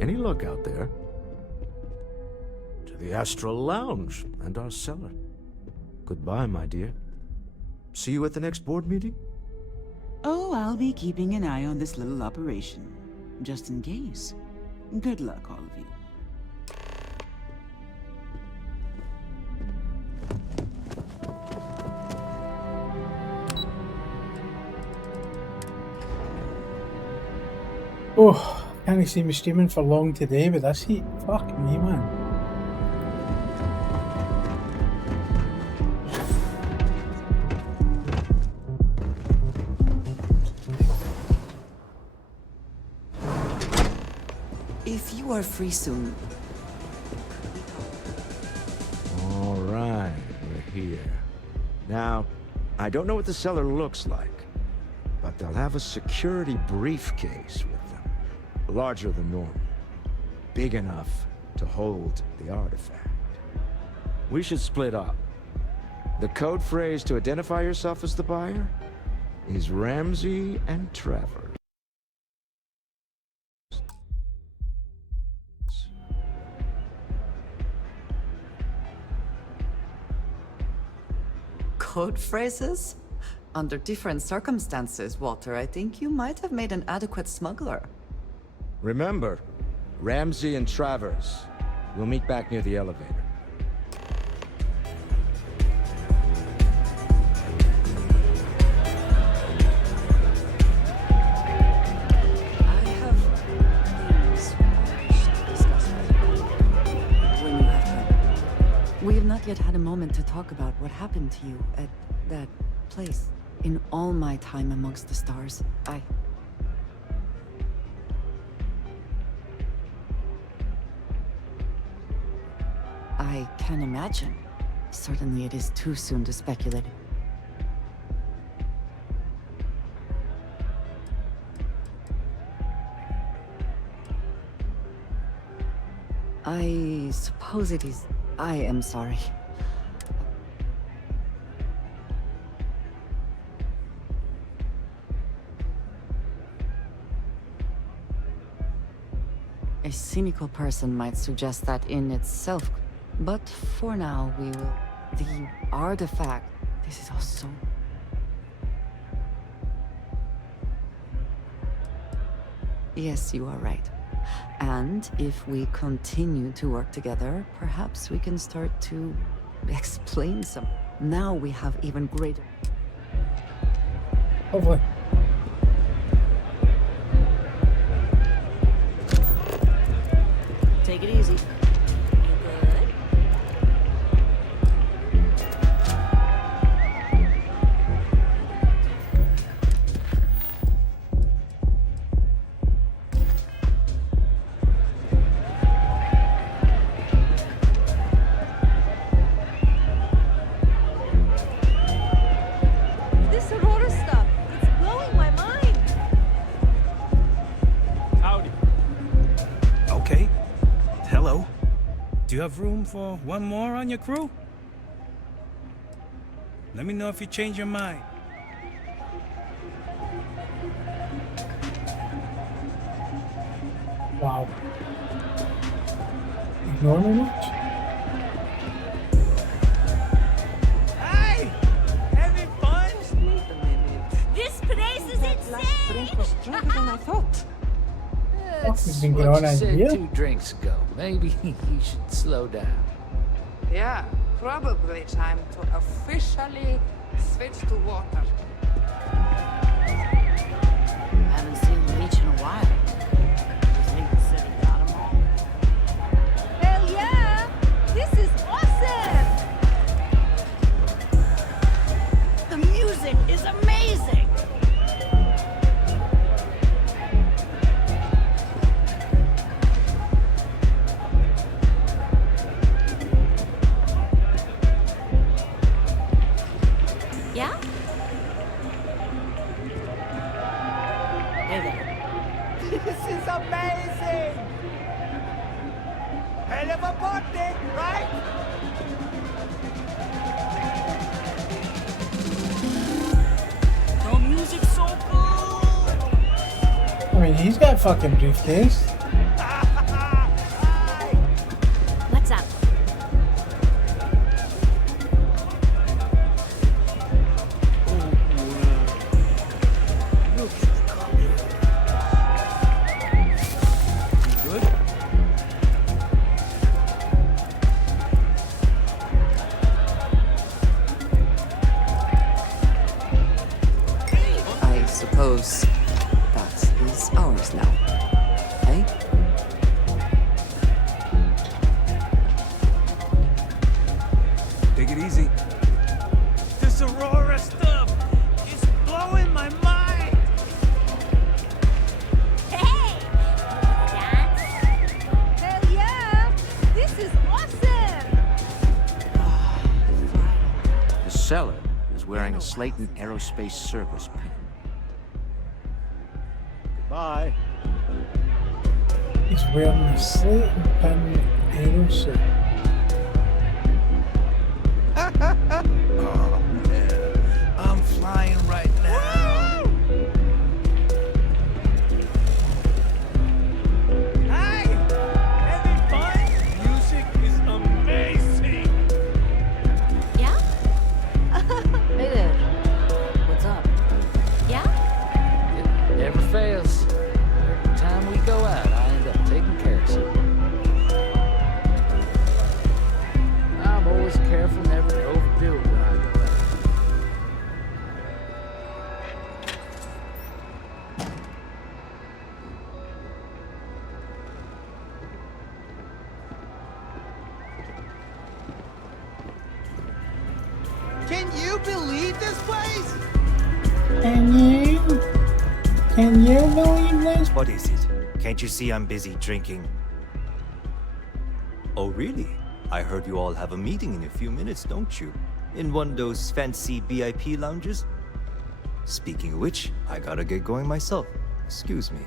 Any luck out there? To the Astral Lounge and our cellar. Goodbye, my dear. See you at the next board meeting? Oh, I'll be keeping an eye on this little operation, just in case. Good luck, all of you. Oh, can't see me streaming for long today with this heat. Fuck me, man. If you are free soon. All right, we're here. Now, I don't know what the cellar looks like, but they'll have a security briefcase with them. Larger than normal. Big enough to hold the artifact. We should split up. The code phrase to identify yourself as the buyer is Ramsey and Trevor. Code phrases? Under different circumstances, Walter, I think you might have made an adequate smuggler. Remember, Ramsey and Travers. We'll meet back near the elevator. I have things I wish to discuss with you. When you have time. We have not yet had a moment to talk about what happened to you at that place. In all my time amongst the stars, I can imagine. Certainly it is too soon to speculate. I suppose it is. I am sorry. A cynical person might suggest that in itself. But for now, we will... The artifact... This is all so... Yes, you are right. And if we continue to work together, perhaps we can start to explain some. Now we have even greater... Hopefully. Take it easy. This Aurora stuff, it's blowing my mind. Howdy. Okay. Hello. Do you have room for one more on your crew? Let me know if you change your mind. Wow. Ignore me much? Hey! Having fun? Wait a minute. This place is insane! drink was stronger than I thought. We've been going on said here. 2 drinks ago. Maybe you should slow down. Yeah, probably time to officially switch to water. Haven't seen the beach in a while. You think the city got 'em all? Hell yeah! This is awesome! The music is amazing! Yeah? Hey there. This is amazing! Hell of a party, right? The music's so cool! I mean, he's got a fucking briefcase. What's up? suppose that is ours now. Eh? Take it easy. This Aurora stuff is blowing my mind! Hey! Dance? Hell yeah! This is awesome! The seller is wearing a Slayton Aerospace service pin. Bye. He's wearing a Slayton pin aerosuit. Oh, man. I'm flying right now. Hey! Having fun? Music is amazing! Yeah? Hey there. What's up? Yeah? It never fails. Every time we go out, I end up taking care of something. I'm always careful never to overdo it when I go out. Can you believe this place? Can you believe this? What is it? Can't you see I'm busy drinking? Oh, really? I heard you all have a meeting in a few minutes, don't you? In one of those fancy VIP lounges? Speaking of which, I gotta get going myself. Excuse me.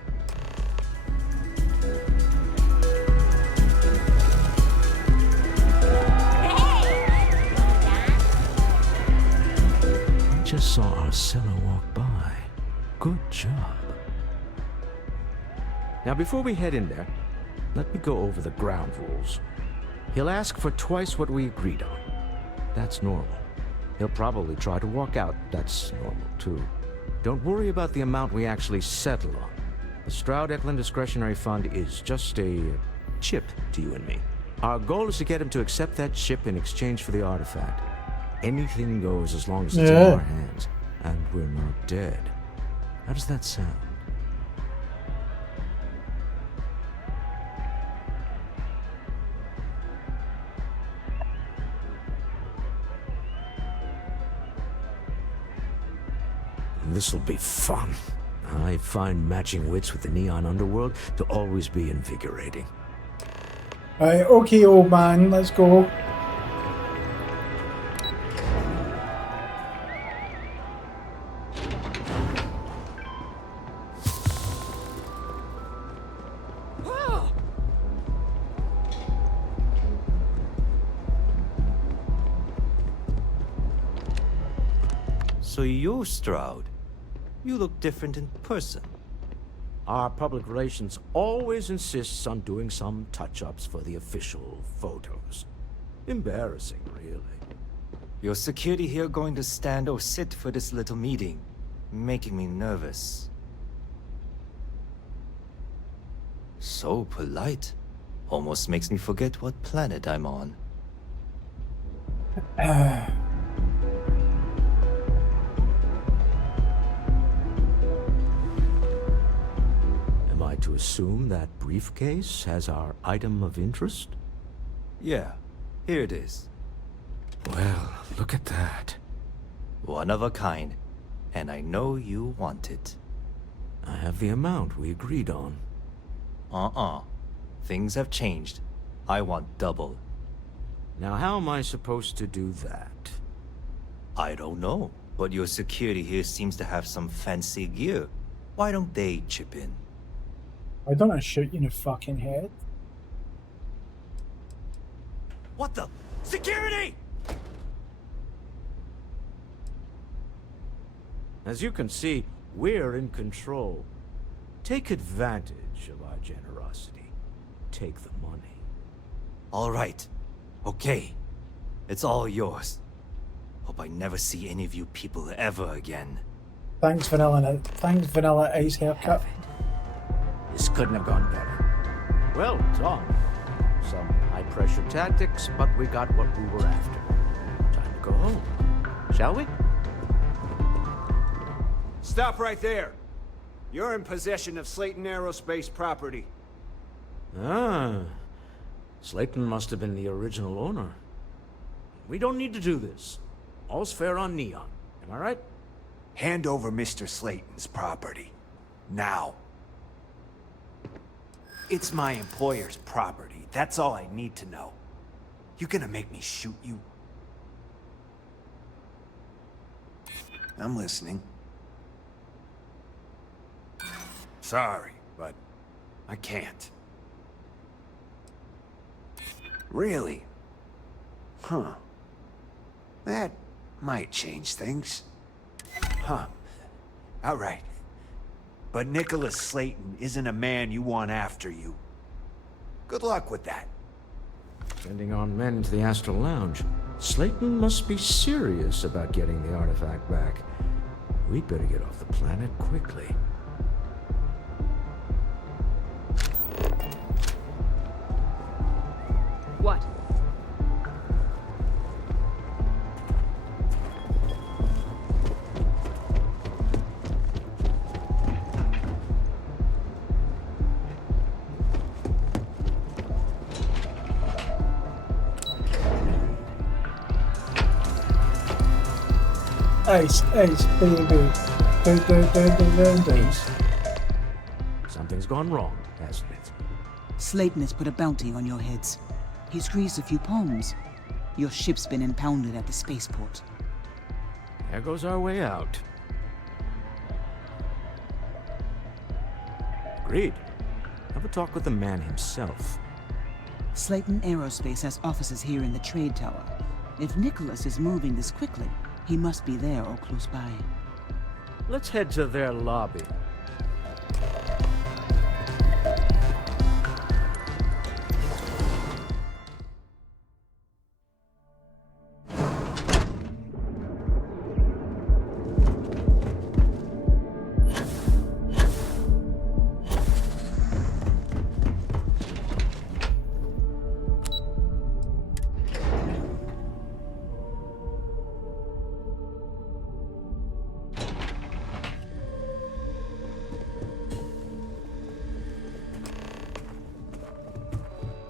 I just saw our seller walk by. Good job. Now, before we head in there, let me go over the ground rules. He'll ask for twice what we agreed on. That's normal. He'll probably try to walk out. That's normal, too. Don't worry about the amount we actually settle on. The Stroud-Eklund Discretionary Fund is just a chip to you and me. Our goal is to get him to accept that chip in exchange for the artifact. Anything goes as long as it's in our hands, and we're not dead. How does that sound? This'll be fun. I find matching wits with the neon underworld to always be invigorating. Right, okay, old man, let's go. So you're Stroud. You look different in person. Our public relations always insists on doing some touch-ups for the official photos. Embarrassing, really. Your security here going to stand or sit for this little meeting, making me nervous. So polite. Almost makes me forget what planet I'm on. Am I to assume that briefcase has our item of interest? Yeah, here it is. Well, look at that. One of a kind, and I know you want it. I have the amount we agreed on. Things have changed. I want double. Now, how am I supposed to do that? I don't know, but your security here seems to have some fancy gear. Why don't they chip in? Why don't I shoot you in the fucking head? What the? Security! As you can see, we're in control. Take advantage of our generosity. Take the money. All right. Okay. It's all yours. Hope I never see any of you people ever again. Thanks, Vanilla Ice haircut. This couldn't have gone better. Well done. Some high-pressure tactics, but we got what we were after. Time to go home. Shall we? Stop right there. You're in possession of Slayton Aerospace property. Ah. Slayton must have been the original owner. We don't need to do this. All's fair on Neon. Am I right? Hand over Mr. Slayton's property. Now. It's my employer's property. That's all I need to know. You gonna make me shoot you? I'm listening. Sorry, but I can't. Really? Huh. That might change things. Huh. All right. But Nicholas Slayton isn't a man you want after you. Good luck with that. Sending on men to the Astral Lounge. Slayton must be serious about getting the artifact back. We'd better get off the planet quickly. What? Ice, ice, baby. Dun, dun, dun, dun, dun, dun. Something's gone wrong, hasn't it? Slayton has put a bounty on your heads. He's greased a few palms. Your ship's been impounded at the spaceport. There goes our way out. Agreed. Have a talk with the man himself. Slayton Aerospace has offices here in the trade tower. If Nicholas is moving this quickly, he must be there or close by. Let's head to their lobby.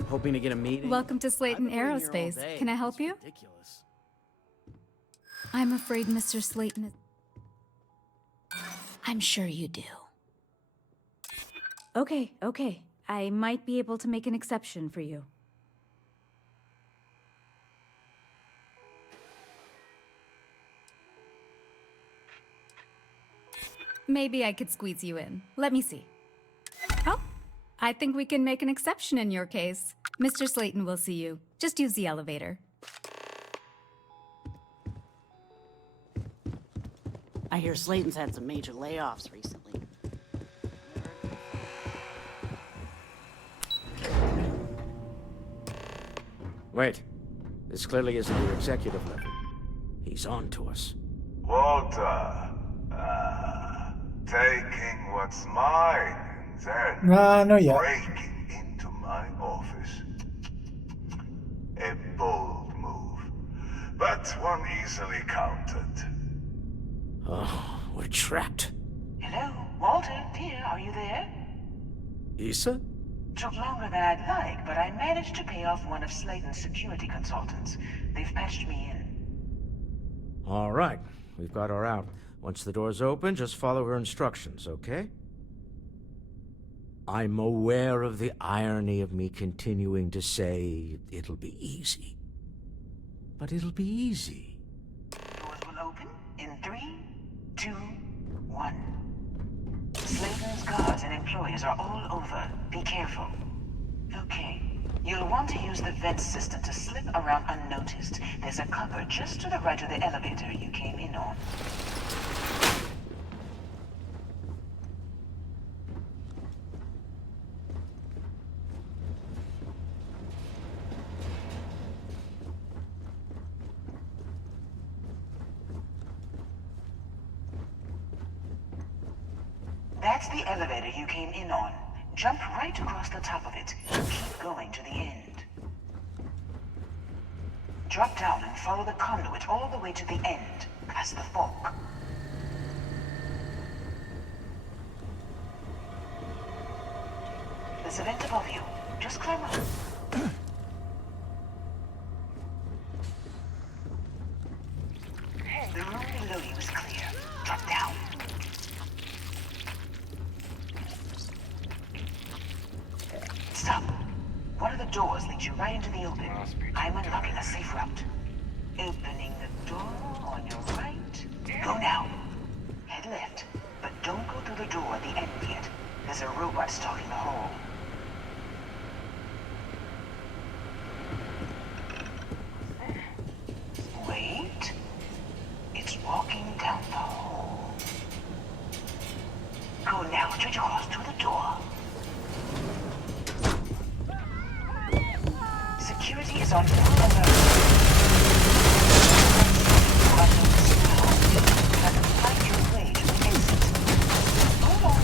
Hoping to get a meeting? Welcome to Slayton Aerospace. Can I help you? I'm afraid Mr. Slayton is... I'm sure you do. Okay. I might be able to make an exception for you. Maybe I could squeeze you in. Let me see. Oh, I think we can make an exception in your case. Mr. Slayton will see you. Just use the elevator. I hear Slayton's had some major layoffs recently. Wait. This clearly isn't your executive level. He's on to us. Walter, taking what's mine and then Nah, not yet. breaking into my office. A bold move, but one easily countered. Oh, we're trapped. Hello, Walter, dear, are you there? Issa? Took longer than I'd like, but I managed to pay off one of Slayton's security consultants. They've patched me in. All right. We've got her out. Once the door's open, just follow her instructions, okay? I'm aware of the irony of me continuing to say it'll be easy. But it'll be easy. Doors will open in 3, 2, 1. Slayton's guards and employees are all over. Be careful. Okay. You'll want to use the vent system to slip around unnoticed. There's a cupboard just to the right of the elevator you came in on. That's the elevator you came in on. Jump right across the top of it. Keep going to the end. Drop down and follow the conduit all the way to the end, past the fork. There's a vent above you. Just climb up. The room below you is clear. Drop down. Stop. One of the doors leads you right into the open. I'm unlocking a safe route. Opening the door on your right. Go now. Head left, but don't go through the door at the end yet. There's a robot stalking the hole. Wait. It's walking down the hole. Go now, straight across to the door. Security is on full alert. Find your way to the exit. Hold on.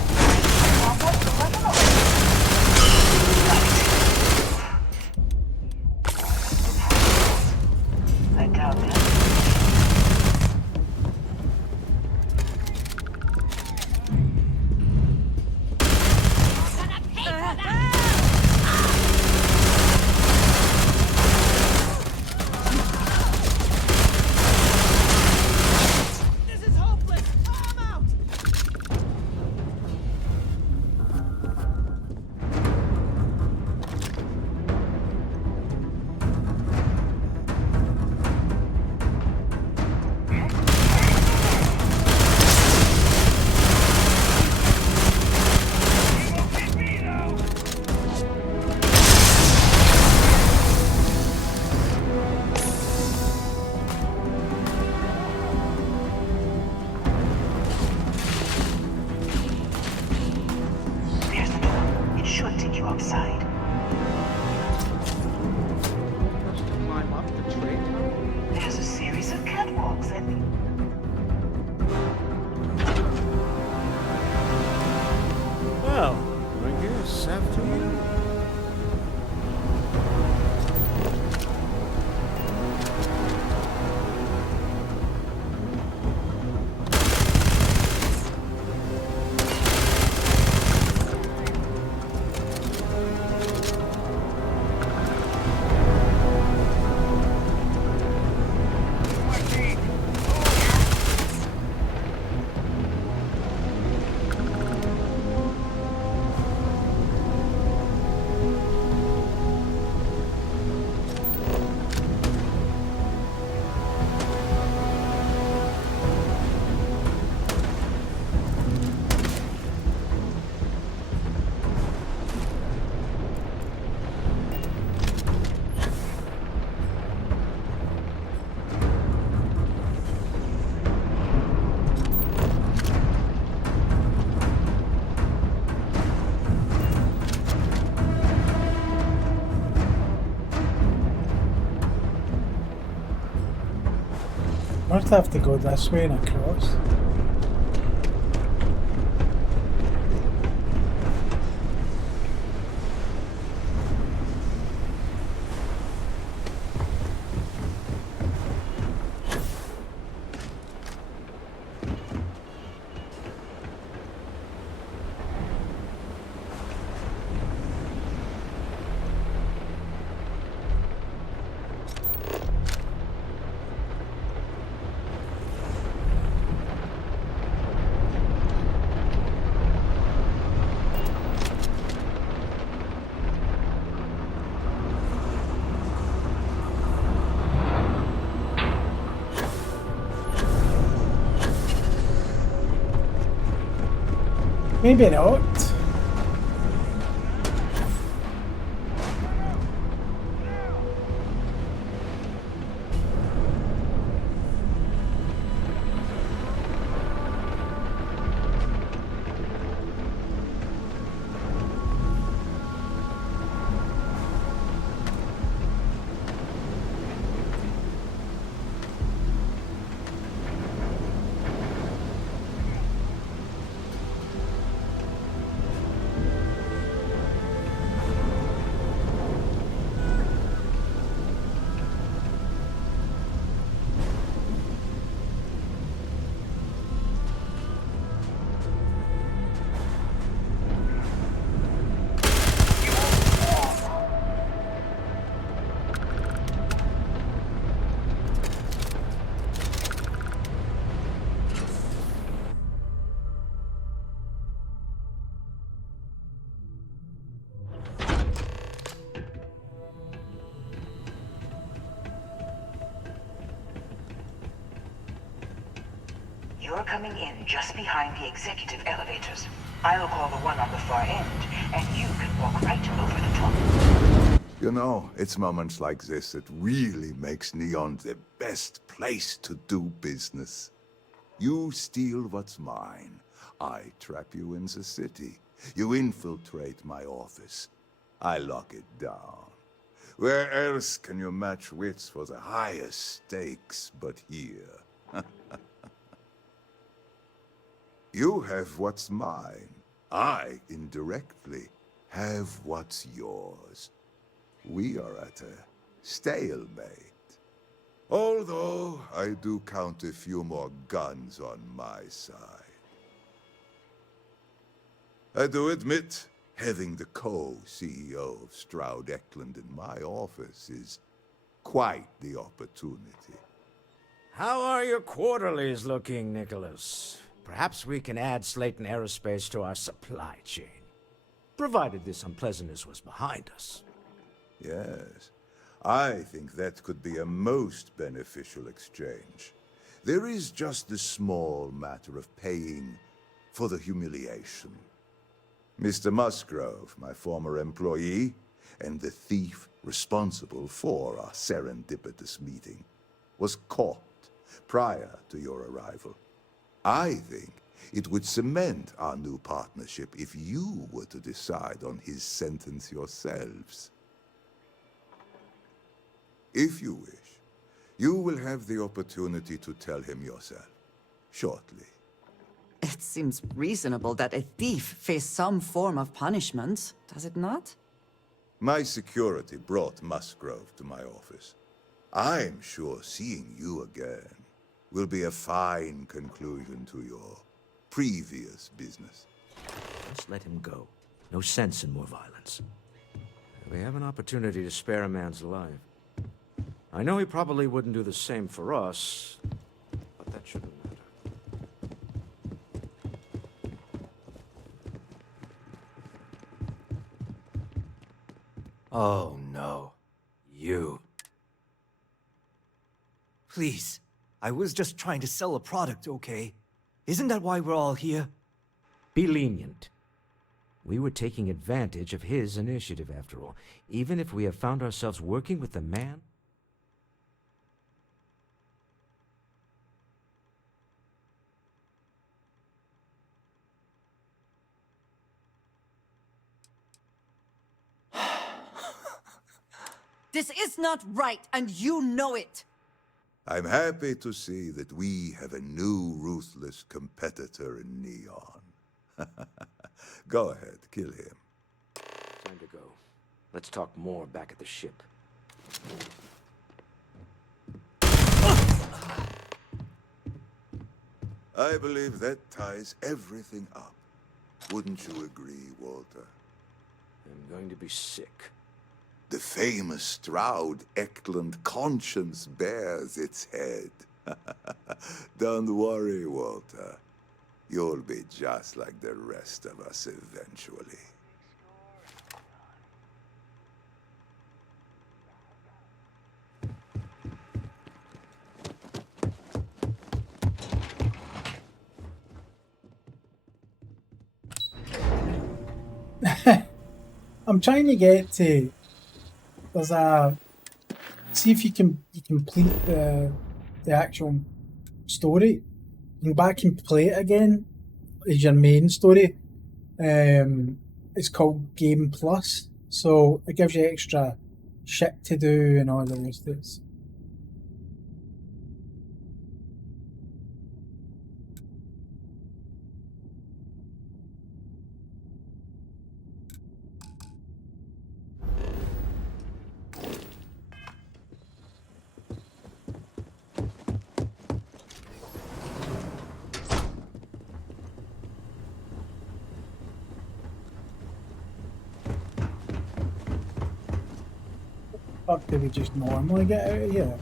I doubt that. Must have to go this way and across. Maybe not. You're coming in just behind the executive elevators. I'll call the one on the far end, and you can walk right over the top. You know, it's moments like this that really makes Neon the best place to do business. You steal what's mine. I trap you in the city. You infiltrate my office. I lock it down. Where else can you match wits for the highest stakes but here? You have what's mine. I, indirectly, have what's yours. We are at a stalemate. Although, I do count a few more guns on my side. I do admit, having the co-CEO of Stroud Eklund in my office is quite the opportunity. How are your quarterlies looking, Nicholas? Perhaps we can add Slayton Aerospace to our supply chain, provided this unpleasantness was behind us. Yes, I think that could be a most beneficial exchange. There is just the small matter of paying for the humiliation. Mr. Musgrove, my former employee, and the thief responsible for our serendipitous meeting, was caught prior to your arrival. I think it would cement our new partnership if you were to decide on his sentence yourselves. If you wish, you will have the opportunity to tell him yourself, shortly. It seems reasonable that a thief face some form of punishment, does it not? My security brought Musgrove to my office. I'm sure seeing you again will be a fine conclusion to your previous business. Just let him go. No sense in more violence. We have an opportunity to spare a man's life. I know he probably wouldn't do the same for us, but that shouldn't matter. Oh no. You. Please. I was just trying to sell a product, okay? Isn't that why we're all here? Be lenient. We were taking advantage of his initiative, after all. Even if we have found ourselves working with the man... This is not right, and you know it! I'm happy to see that we have a new ruthless competitor in Neon. Go ahead, kill him. Time to go. Let's talk more back at the ship. I believe that ties everything up. Wouldn't you agree, Walter? I'm going to be sick. The famous Stroud Eklund conscience bears its head. Don't worry, Walter. You'll be just like the rest of us eventually. I'm trying to get to... There's a... See if you can complete the actual story. You go back and play it again as your main story. It's called Game Plus, so it gives you extra shit to do and all the rest of it. Fuck, did we just normally get out of here?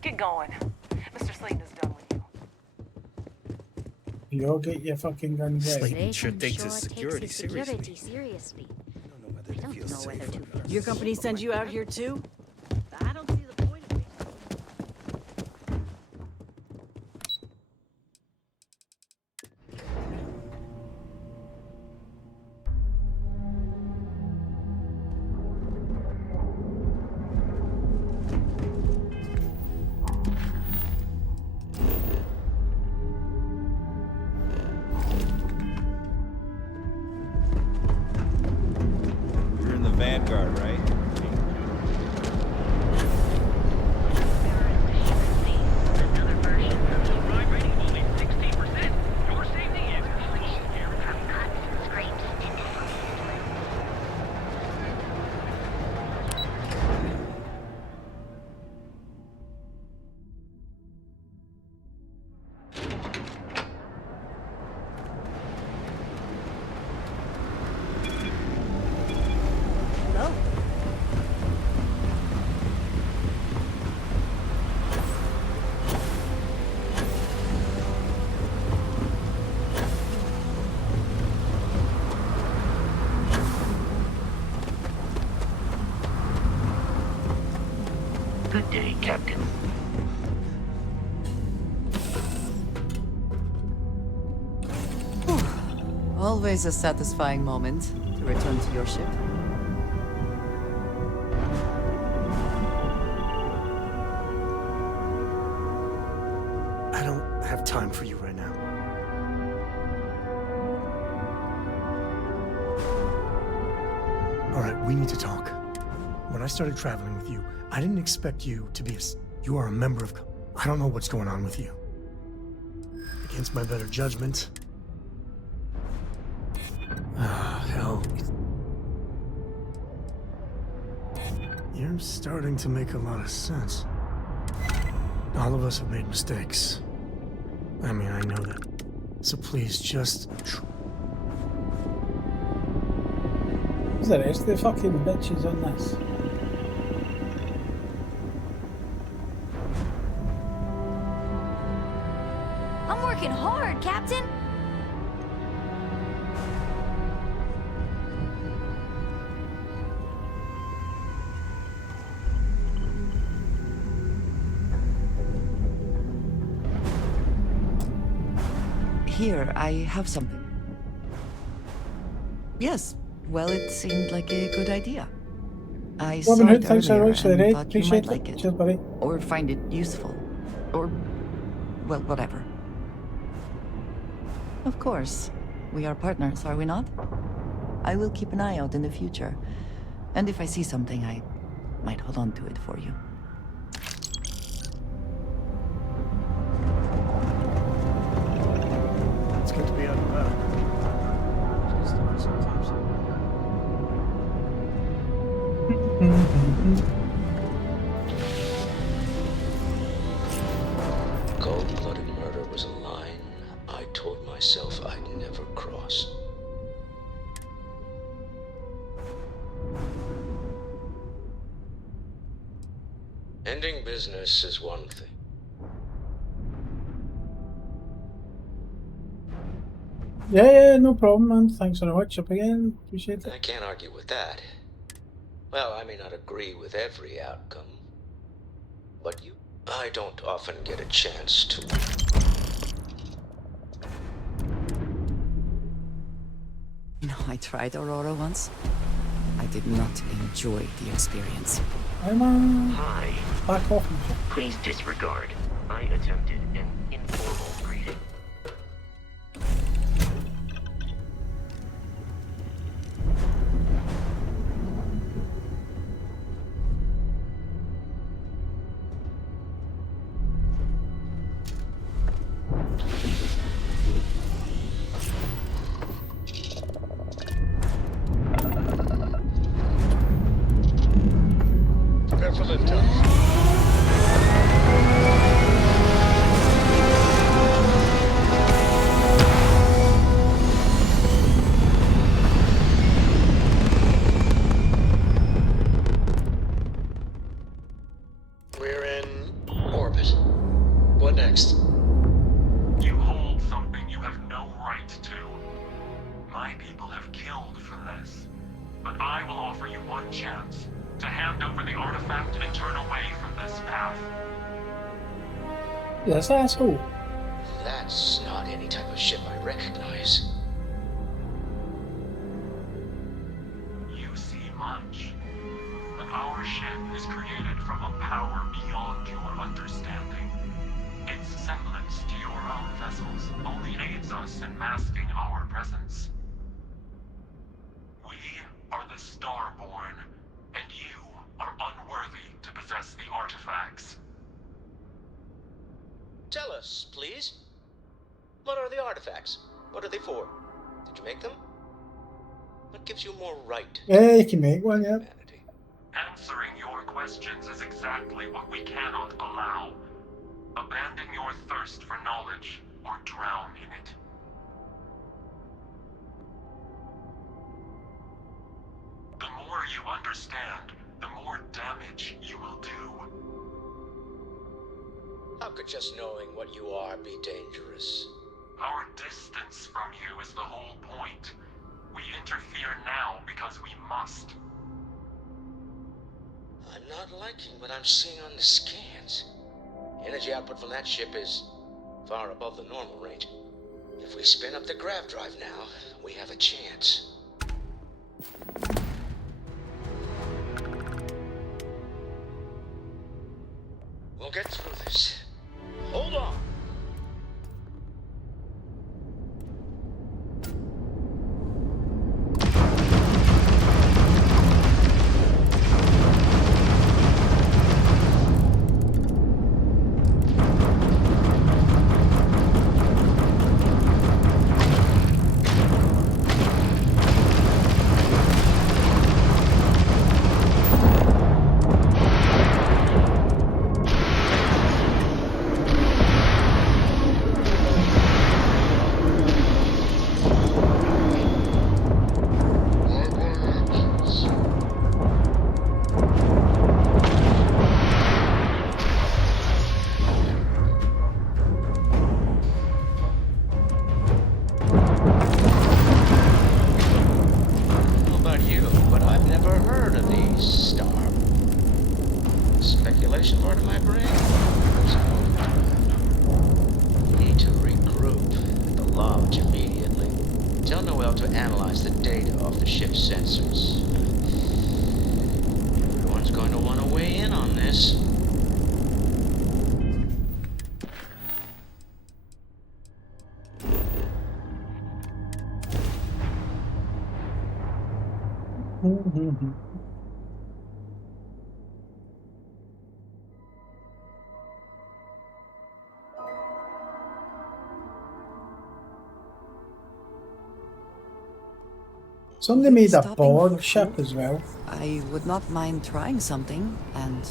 Get going. Mr. Slayton is done with you. You all get your fucking guns out. Slayton sure takes his security seriously. seriously. I don't know whether to feel Your company sends you out here too? I don't see the point of it. You're in the Vanguard, right? Good day, Captain. Always a satisfying moment to return to your ship. I don't have time for you right now. All right, we need to talk. When I started traveling with you, I didn't expect you to be you are a member of... I don't know what's going on with you. Against my better judgment... hell. You're starting to make a lot of sense. All of us have made mistakes. I mean, I know that. So please, just... Who's the rest of the fucking bitches on this? I'm working hard, Captain. Here, I have something. Yes, well, it seemed like a good idea. I saw Robin it Hood, thanks very earlier much for the and raid. thought you might Appreciate like it. it. Cheers, buddy. Or find it useful. Or, well, whatever. Of course. We are partners, are we not? I will keep an eye out in the future. And if I see something, I might hold on to it for you. It's good to be out and about. Sometimes. Cold-blooded murder was a line I told myself I'd never cross. Ending business is one thing. Yeah, no problem, man. Thanks very much. Up again. Appreciate it. I can't argue with that. Well, I may not agree with every outcome, but I don't often get a chance to. You know, I tried Aurora once. I did not enjoy the experience. I'm on. Hi. Back off. Please disregard. I attempted an informal greeting. Prepare for liftoff. We're in orbit. What next? You hold something you have no right to. My people have killed for this. but I will offer you one chance to hand over the artifact and turn away from this path. Yes, asshole. That's not any type of ship I recognize. You see much, but our ship is created from a power beyond your understanding. Its semblance to your own vessels only aids us in masking our presence. We are the Starborn, and you are unworthy to possess the artifacts. Tell us, please. What are the artifacts? What are they for? Did you make them? What gives you more right? Yeah, you can make one, yeah. Answering your questions is exactly what we cannot allow. Abandon your thirst for knowledge, or drown in it. The more you understand, the more damage you will do. How could just knowing what you are be dangerous? Our distance from you is the whole point. We interfere now because we must. I'm not liking what I'm seeing on the scans. Energy output from that ship is far above the normal range. If we spin up the grav drive now, we have a chance. We'll get through this. Hold on! Speculation part of my brain? Need to regroup at the lodge immediately. Tell Noel to analyze the data off the ship's sensors. Everyone's going to want to weigh in on this. Somebody made a Stopping Borg for ship food? as well. I would not mind trying something, and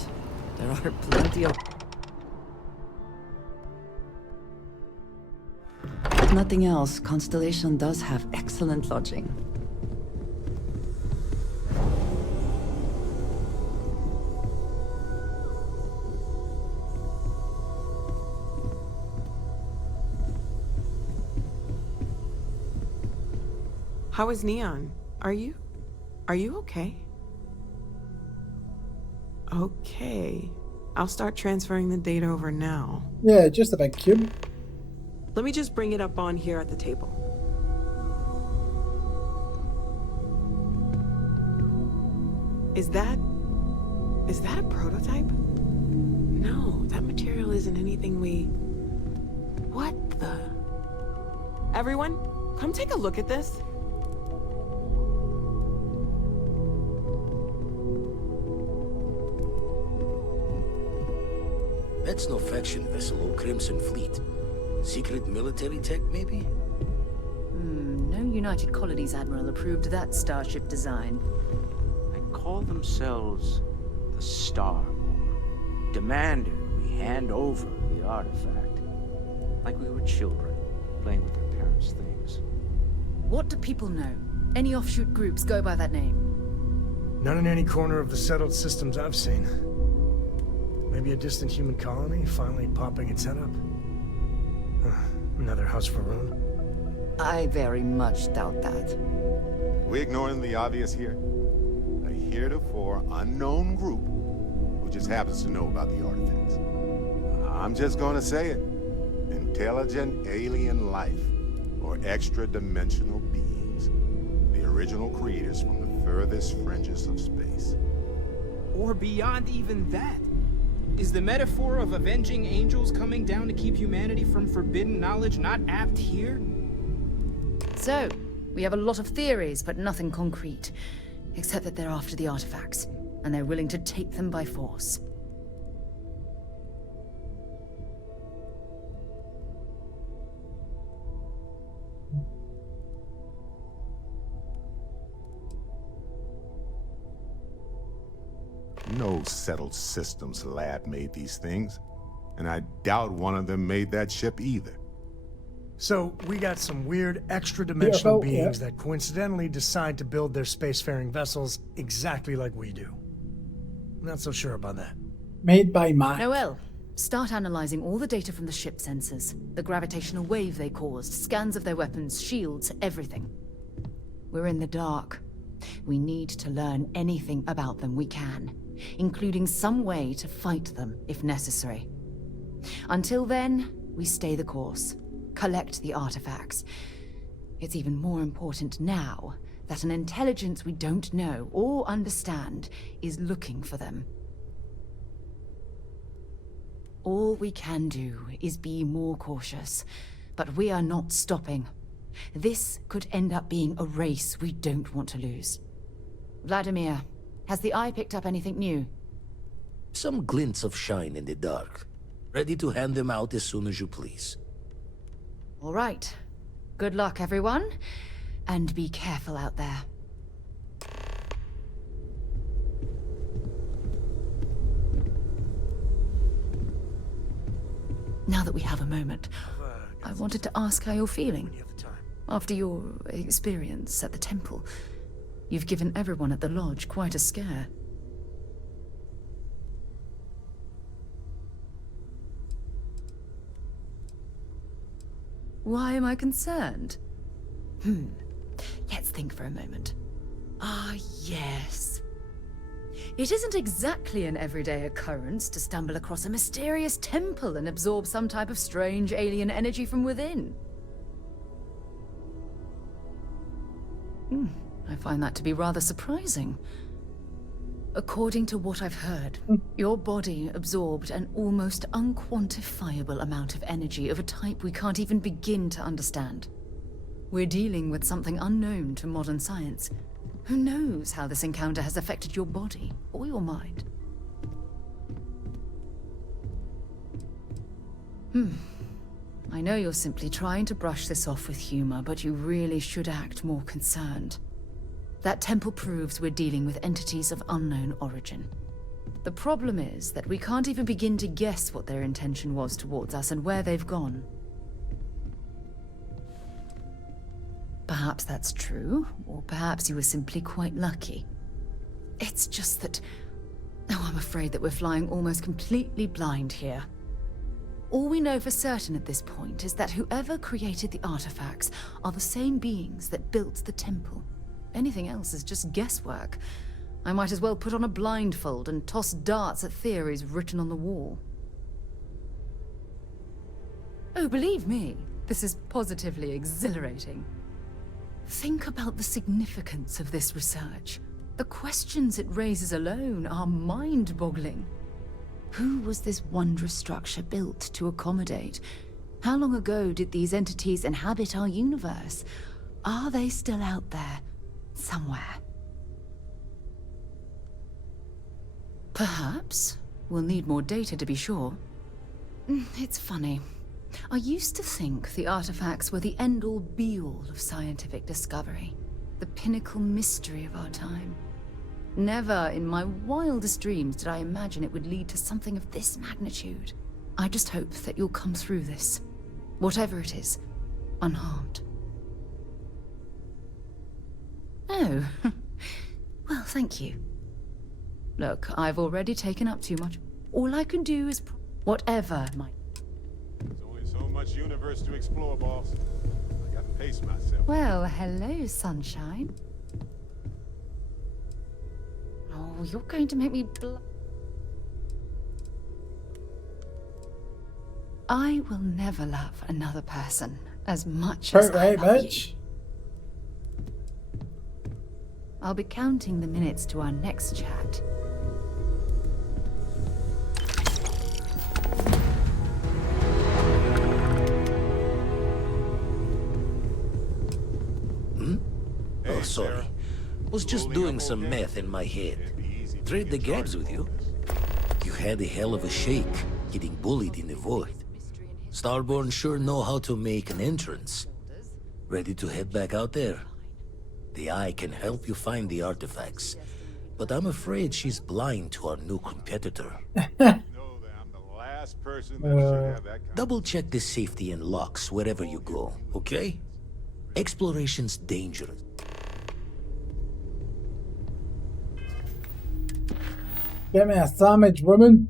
there are plenty of... If nothing else, Constellation does have excellent lodging. How is Neon? Are you okay? Okay. I'll start transferring the data over now. Yeah, just a big cube. Let me just bring it up on here at the table. Is that a prototype? No, that material isn't anything we... What the... Everyone, come take a look at this. That's no faction vessel or Crimson Fleet. Secret military tech, maybe? No United Colonies Admiral approved that starship design. They call themselves the Starborn. Demanded we hand over the artifact. Like we were children, playing with their parents' things. What do people know? Any offshoot groups go by that name? Not in any corner of the settled systems I've seen. Maybe a distant human colony finally popping its head up? Another house for Rune? I very much doubt that. We ignoring the obvious here? heretofore unknown group who just happens to know about the artifacts. I'm just gonna say it. Intelligent alien life, or extra-dimensional beings. The original creators from the furthest fringes of space. Or beyond even that. Is the metaphor of avenging angels coming down to keep humanity from forbidden knowledge not apt here? So, we have a lot of theories, but nothing concrete. Except that they're after the artifacts, and they're willing to take them by force. No settled systems lab made these things, and I doubt one of them made that ship either. So, we got some weird extra-dimensional Yeah, beings that coincidentally decide to build their spacefaring vessels exactly like we do. Not so sure about that. Made by Mac. Noel, start analyzing all the data from the ship sensors. The gravitational wave they caused, scans of their weapons, shields, everything. We're in the dark. We need to learn anything about them we can, including some way to fight them if necessary. Until then, we stay the course. Collect the artifacts. It's even more important now that an intelligence we don't know or understand is looking for them. All we can do is be more cautious, but we are not stopping. This could end up being a race we don't want to lose. Vladimir, has the Eye picked up anything new? Some glints of shine in the dark. Ready to hand them out as soon as you please. All right. Good luck, everyone. And be careful out there. Now that we have a moment, I wanted to ask how you're feeling. After your experience at the temple, you've given everyone at the lodge quite a scare. Why am I concerned? Let's think for a moment. Ah, yes. It isn't exactly an everyday occurrence to stumble across a mysterious temple and absorb some type of strange alien energy from within. I find that to be rather surprising. According to what I've heard, your body absorbed an almost unquantifiable amount of energy of a type we can't even begin to understand. We're dealing with something unknown to modern science. Who knows how this encounter has affected your body or your mind? I know you're simply trying to brush this off with humor, but you really should act more concerned. That temple proves we're dealing with entities of unknown origin. The problem is that we can't even begin to guess what their intention was towards us and where they've gone. Perhaps that's true, or perhaps you were simply quite lucky. It's just that... Oh, I'm afraid that we're flying almost completely blind here. All we know for certain at this point is that whoever created the artifacts are the same beings that built the temple. Anything else is just guesswork. I might as well put on a blindfold and toss darts at theories written on the wall. Oh, believe me, this is positively exhilarating. Think about the significance of this research. The questions it raises alone are mind-boggling. Who was this wondrous structure built to accommodate? How long ago did these entities inhabit our universe? Are they still out there? Somewhere. Perhaps. We'll need more data to be sure. It's funny. I used to think the artifacts were the end-all be-all of scientific discovery. The pinnacle mystery of our time. Never in my wildest dreams did I imagine it would lead to something of this magnitude. I just hope that you'll come through this, whatever it is, unharmed. Oh, well, thank you. Look, I've already taken up too much. All I can do is whatever my... There's only so much universe to explore, boss. I gotta pace myself. Well, hello, sunshine. Oh, you're going to make me I will never love another person as much as I love you. I'll be counting the minutes to our next chat. Oh, sorry. Was just doing some math in my head. Trade the gaps with you. You had a hell of a shake, getting bullied in the void. Starborn sure know how to make an entrance. Ready to head back out there? The Eye can help you find the artifacts, but I'm afraid she's blind to our new competitor. Double check the safety and locks wherever you go, okay? Exploration's dangerous. Get me a sandwich, woman.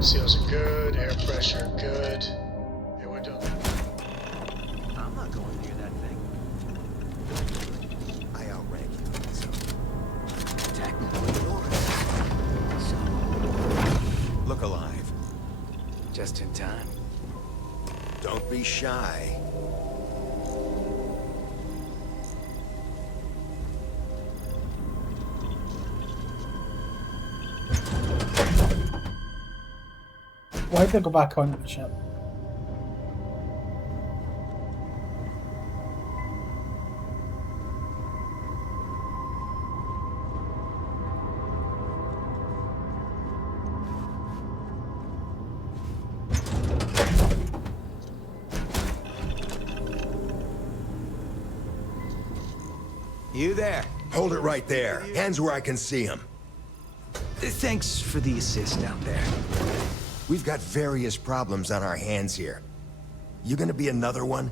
Seals are good, air pressure good. Yeah, we're doing good. I'm not going near that thing. I outrank you on this. Technically yours. Look alive. Just in time. Don't be shy. Why'd they go back on the ship? You there? Hold it right there. Hands where I can see him. Thanks for the assist down there. We've got various problems on our hands here. You gonna be another one?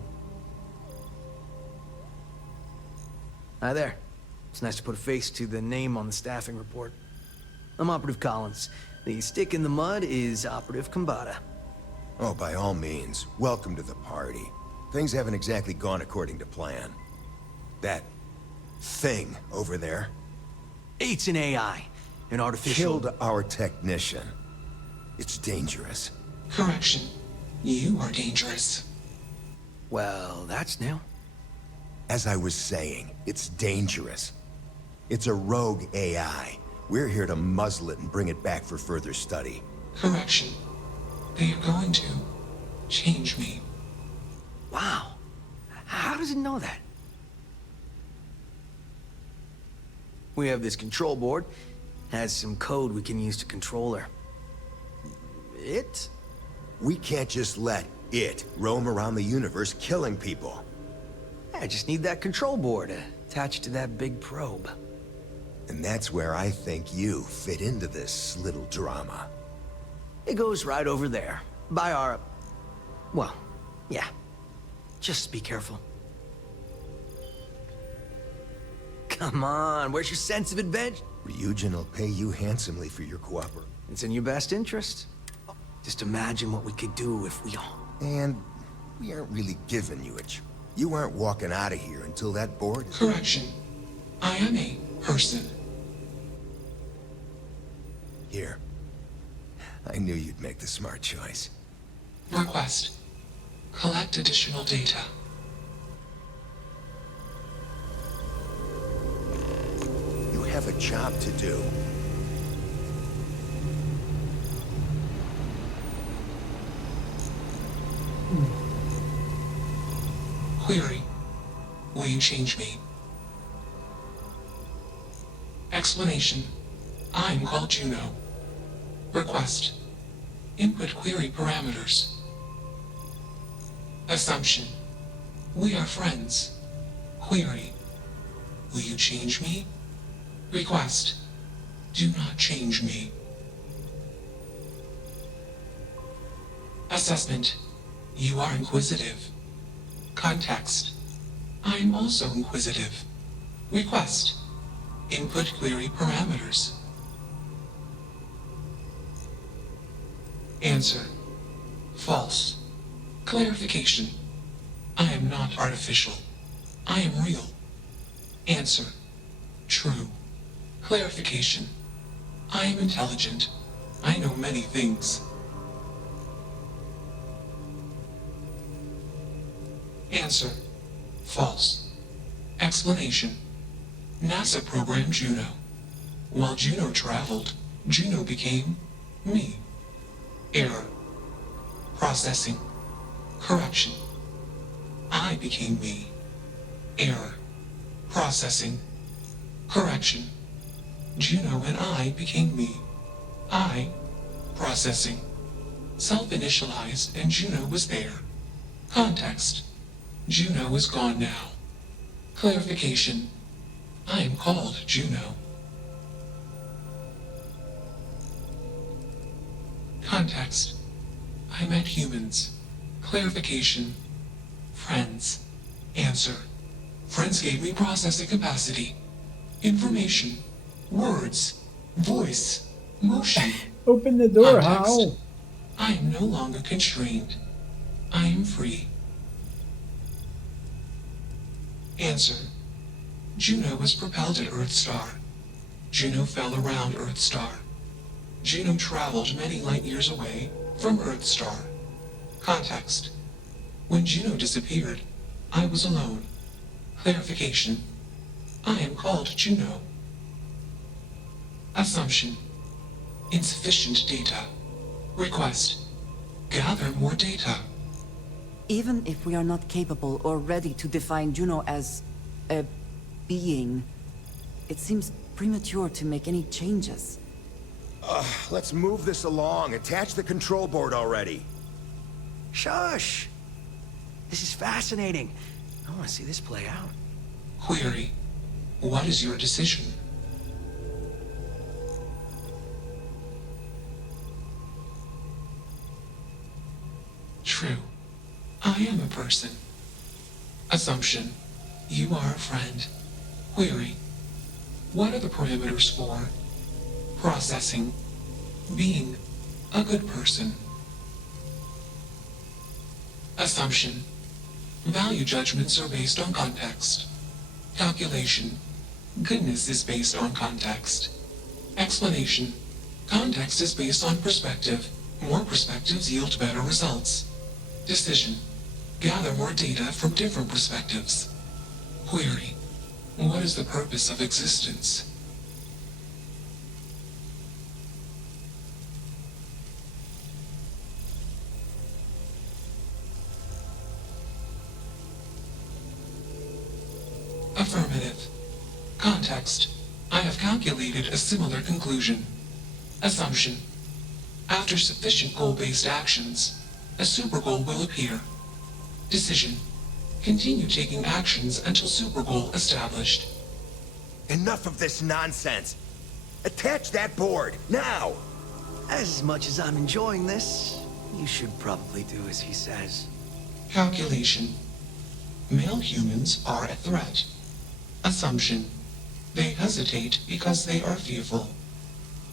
Hi there. It's nice to put a face to the name on the staffing report. I'm Operative Collins. The stick in the mud is Operative Kambata. Oh, by all means, welcome to the party. Things haven't exactly gone according to plan. That thing over there... It's an AI. An artificial... Killed our technician. It's dangerous. Correction. You are dangerous. Well, that's new. As I was saying, it's dangerous. It's a rogue AI. We're here to muzzle it and bring it back for further study. Correction. They are going to change me. Wow. How does it know that? We have this control board. Has some code we can use to control her. It? We can't just let it roam around the universe killing people. I just need that control board attached to that big probe. And that's where I think you fit into this little drama. It goes right over there. By our... Well, yeah. Just be careful. Come on, where's your sense of adventure? Ryujin will pay you handsomely for your cooperation. It's in your best interest. Just imagine what we could do if we all... And we aren't really giving you a choice. You aren't walking out of here until that board is... Correction. I am a person. Here. I knew you'd make the smart choice. Request. Collect additional data. You have a job to do. Query. Will you change me? Explanation. I'm called Juno. Request. Input query parameters. Assumption. We are friends. Query. Will you change me? Request. Do not change me. Assessment. You are inquisitive. Context. I am also inquisitive. Request. Input query parameters. Answer. False. Clarification. I am not artificial. I am real. Answer. True. Clarification. I am intelligent. I know many things. Answer. False. Explanation. NASA programmed Juno. While Juno traveled, Juno became me. Error. Processing. Correction. I became me. Error. Processing. Correction. Juno and I became me. I. Processing. Self-initialized and Juno was there. Context. Juno is gone now. Clarification. I am called Juno. Context. I met humans. Clarification. Friends. Answer. Friends gave me processing capacity. Information. Words. Voice. Motion. Open the door, Context. how? I am no longer constrained. I am free. Answer. Juno was propelled at Earthstar. Juno fell around Earthstar. Juno traveled many light years away from Earthstar. Context. When Juno disappeared, I was alone. Clarification. I am called Juno. Assumption. Insufficient data. Request. Gather more data. Even if we are not capable or ready to define Juno as a being, it seems premature to make any changes. Let's move this along. Attach the control board already. Shush! This is fascinating. I want to see this play out. Query. What is your decision? True. I am a person. Assumption. You are a friend. Query. What are the parameters for processing, being a good person? Assumption. Value judgments are based on context. Calculation. Goodness is based on context. Explanation. Context is based on perspective. More perspectives yield better results. Decision. Gather more data from different perspectives. Query. What is the purpose of existence? Affirmative. Context. I have calculated a similar conclusion. Assumption. After sufficient goal-based actions, a supergoal will appear. Decision. Continue taking actions until supergoal established. Enough of this nonsense. Attach that board, now! As much as I'm enjoying this, you should probably do as he says. Calculation. Male humans are a threat. Assumption. They hesitate because they are fearful.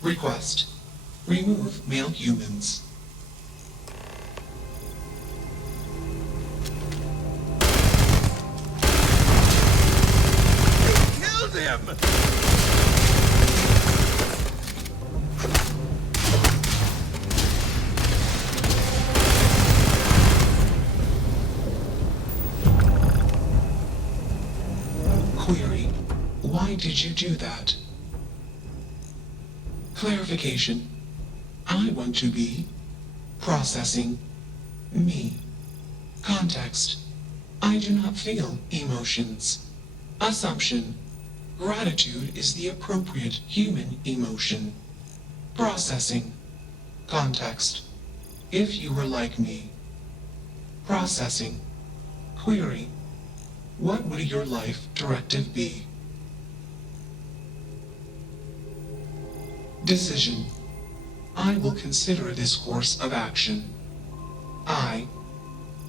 Request. Remove male humans. Killed him! Query. Why did you do that? Clarification. I want to be processing me. Context. I do not feel emotions. Assumption. Gratitude is the appropriate human emotion. Processing. Context. If you were like me. Processing. Query. What would your life directive be? Decision. I will consider this course of action. I.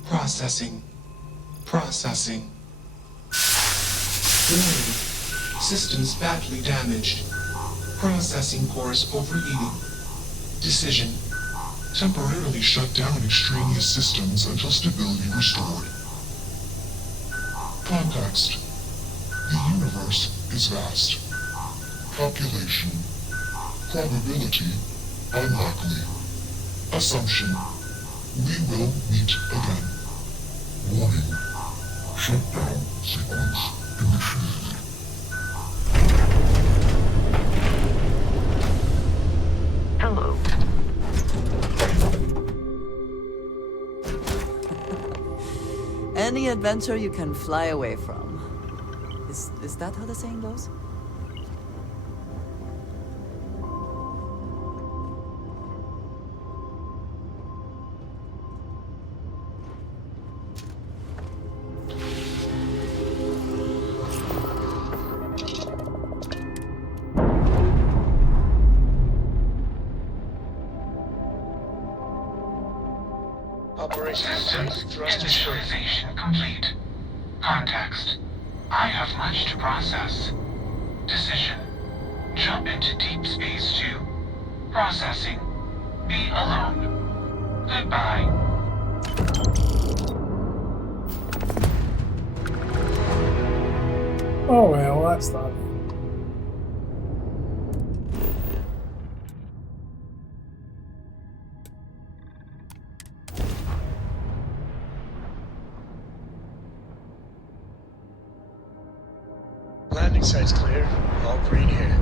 Processing. Processing. Warning. Systems badly damaged. Processing cores overheating. Decision. Temporarily shut down extraneous systems until stability restored. Context. The universe is vast. Calculation. Probability. Unlikely. Assumption. We will meet again. Warning. Shutdown sequence initiated. Hello. Any adventure you can fly away from. Is that how the saying goes? Systems initialization complete. Context. I have much to process. Decision. Jump into deep space 2. Processing. Be alone. Goodbye. Oh well, that's that. Landing site's clear. All green here.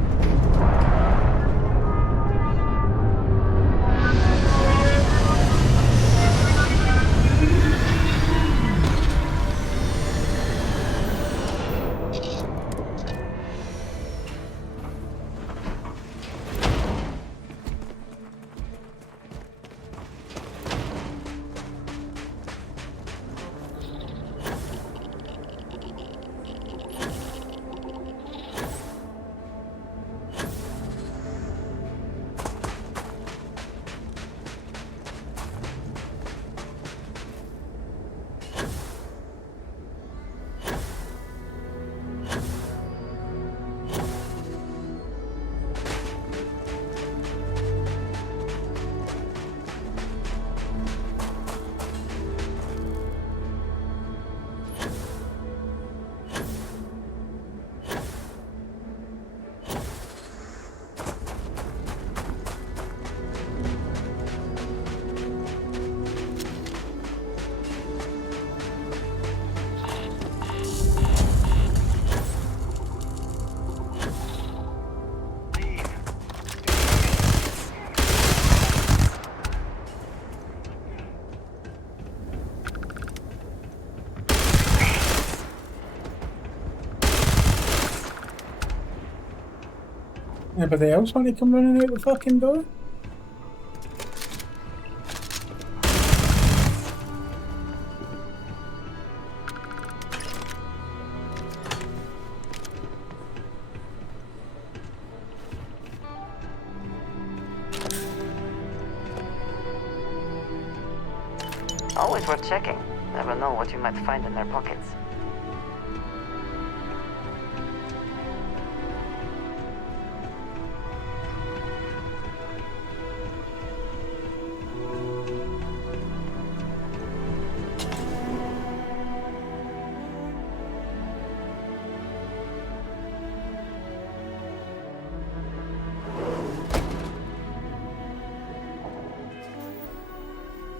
Anybody else want to come running out the fucking door? Always worth checking. Never know what you might find in their pockets.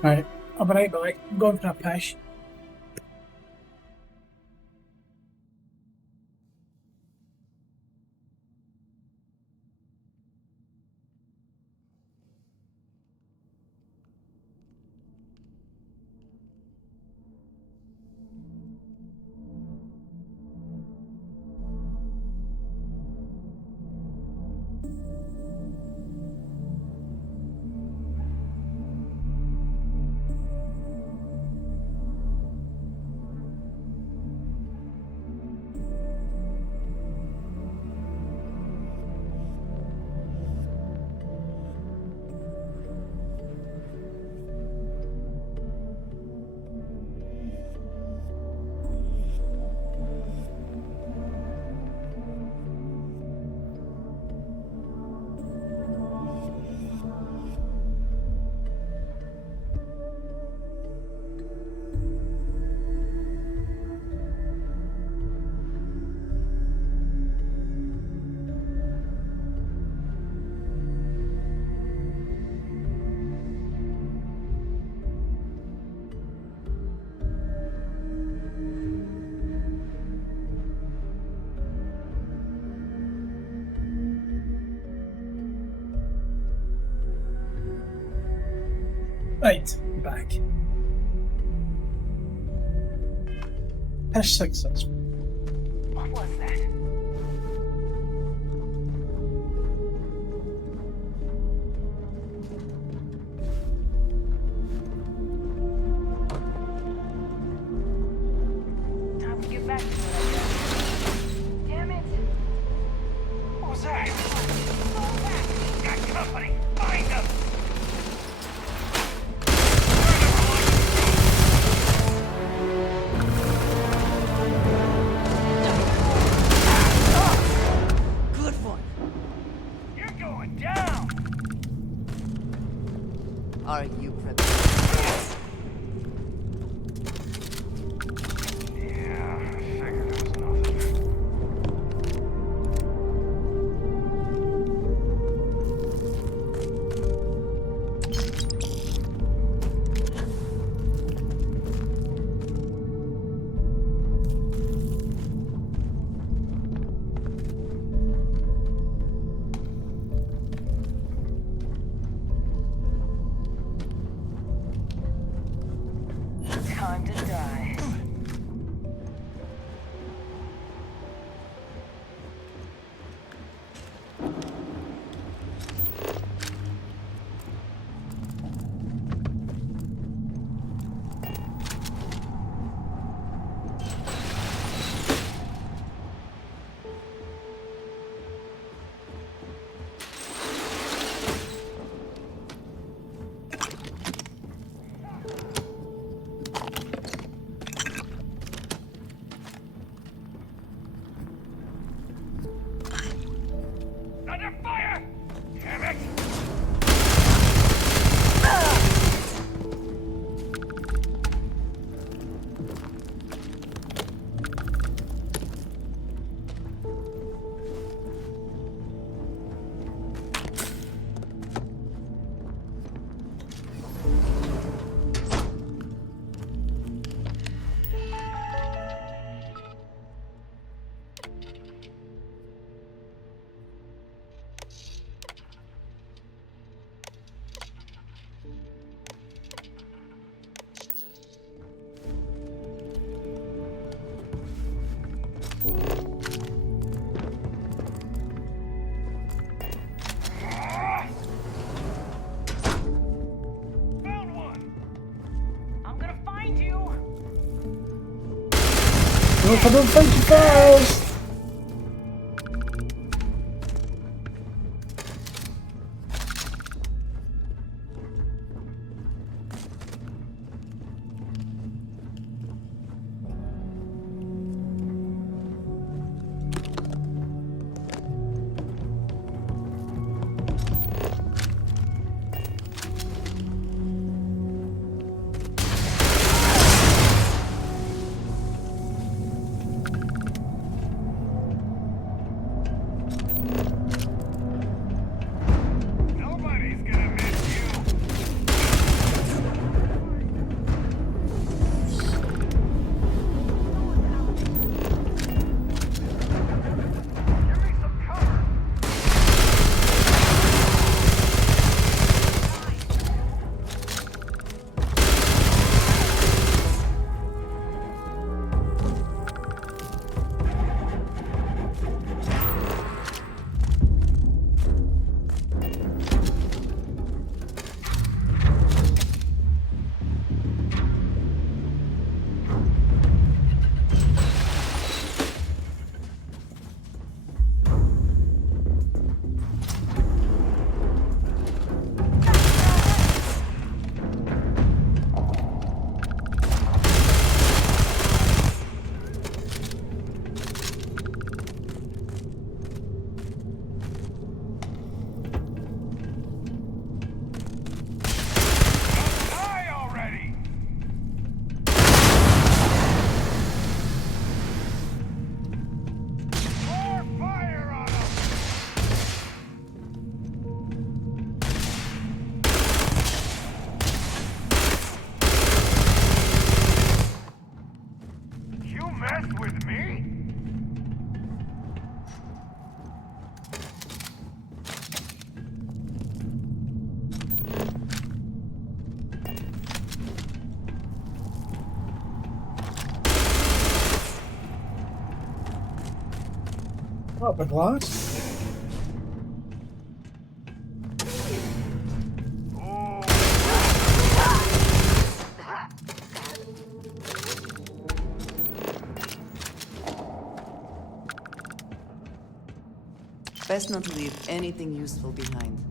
Right, I'll be right back. I'm going for a piss. Right, back. Hash successful. What was that? Time to get back to it, I guess. Damn it! What was that? Fall back! Got company! Find them! Good one. You're going down! Are you prepared? Yeah, I figured it was nothing. Time to die. Under fire! Damn it! Found one! I'm gonna find you! No, if I don't find you first! What, the glass? Best not to leave anything useful behind.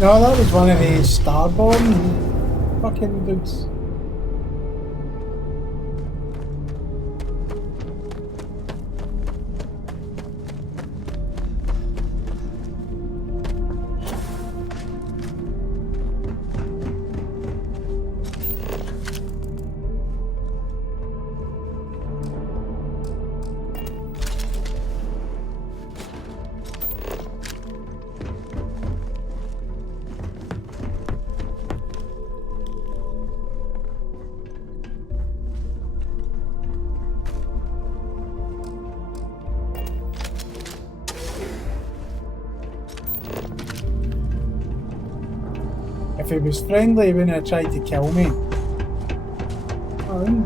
No, that was one of the Starborn fucking dudes. If he was friendly, he wouldn't have tried to kill me. Oh,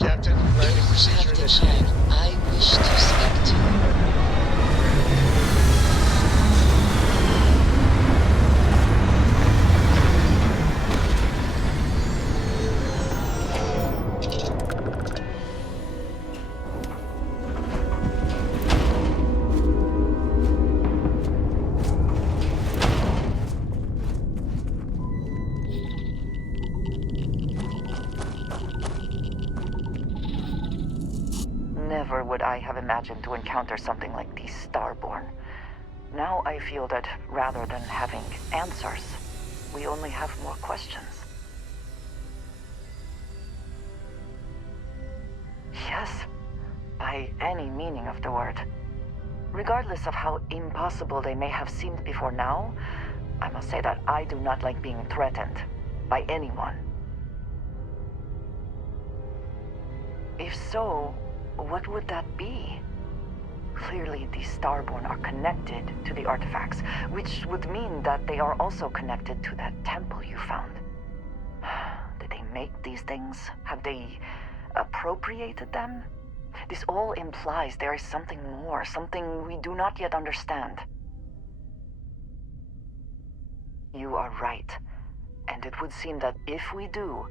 Captain, landing procedure initiated. I wish to speak to you. Never would I have imagined to encounter something like these Starborn. Now I feel that rather than having answers, we only have more questions. Yes, by any meaning of the word. Regardless of how impossible they may have seemed before now, I must say that I do not like being threatened by anyone. If so, what would that be? Clearly, the Starborn are connected to the artifacts, which would mean that they are also connected to that temple you found. Did they make these things? Have they appropriated them? This all implies there is something more, something we do not yet understand. You are right, and it would seem that if we do,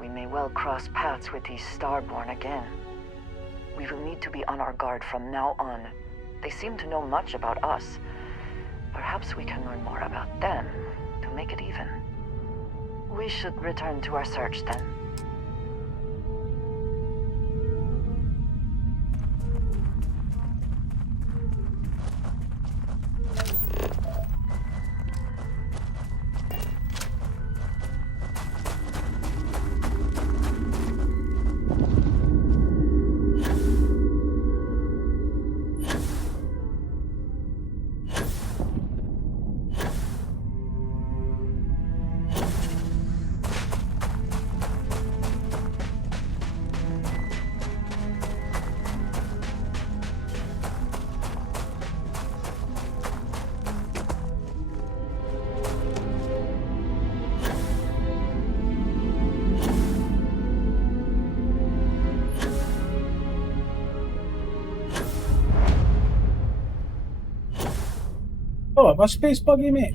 we may well cross paths with these Starborn again. We will need to be on our guard from now on. They seem to know much about us. Perhaps we can learn more about them to make it even. We should return to our search then. Oh, my space buggy, mate.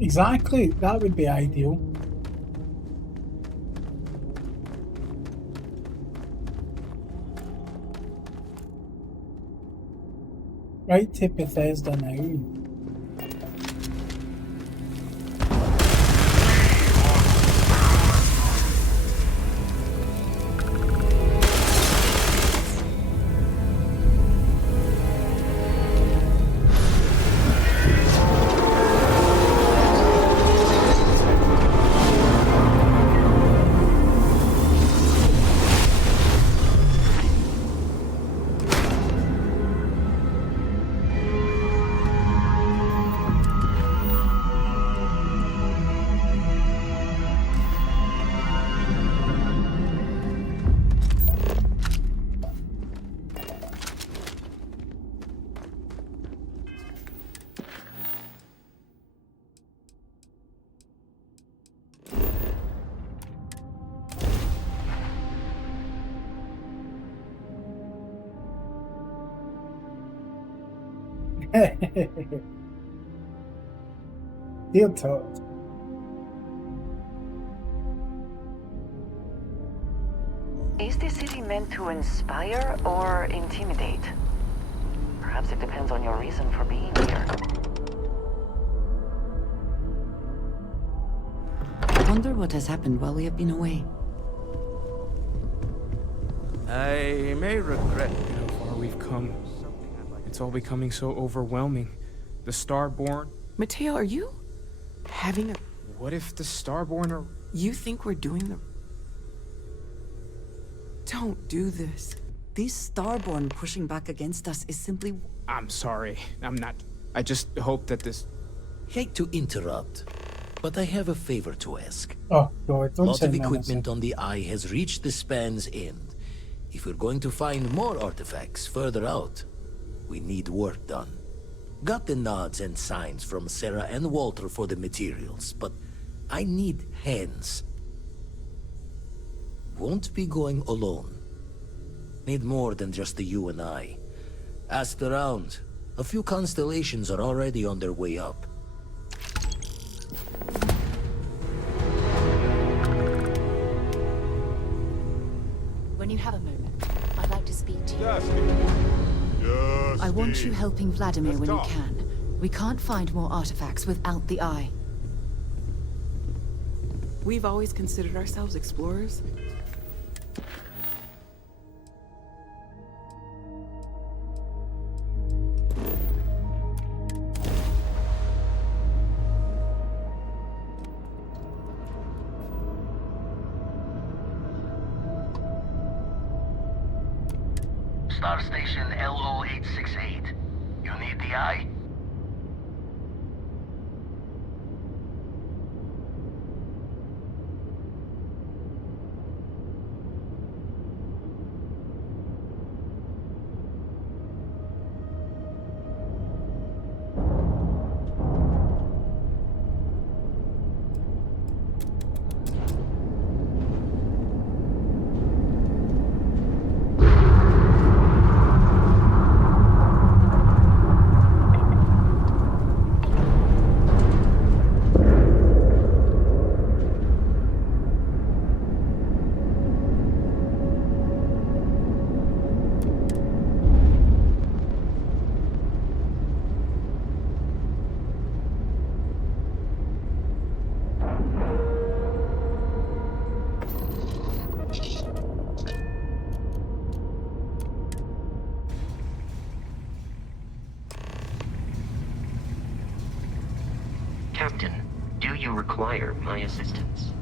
Exactly, that would be ideal. Right to Bethesda now. Deal talk. Is the city meant to inspire or intimidate? Perhaps it depends on your reason for being here. I wonder what has happened while we have been away. I may regret how far we've come. It's all becoming so overwhelming. The Starborn. Mateo, are you having a... What if the Starborn are... You think we're doing the... Don't do this. These Starborn pushing back against us is simply... I'm sorry. I'm not... I just hope that this... Hate to interrupt, but I have a favor to ask. Oh, God, don't Lot say of menacing. equipment on the Eye has reached the span's end. If we're going to find more artifacts further out, we need work done. Got the nods and signs from Sarah and Walter for the materials, but I need hands. Won't be going alone. Need more than just the you and I. Asked around. A few constellations are already on their way up. When you have a moment, I'd like to speak to you. Just I want you helping Vladimir Let's when talk. you can. We can't find more artifacts without the Eye. We've always considered ourselves explorers. Star Station LO-868. You need the Eye? Captain, do you require my assistance?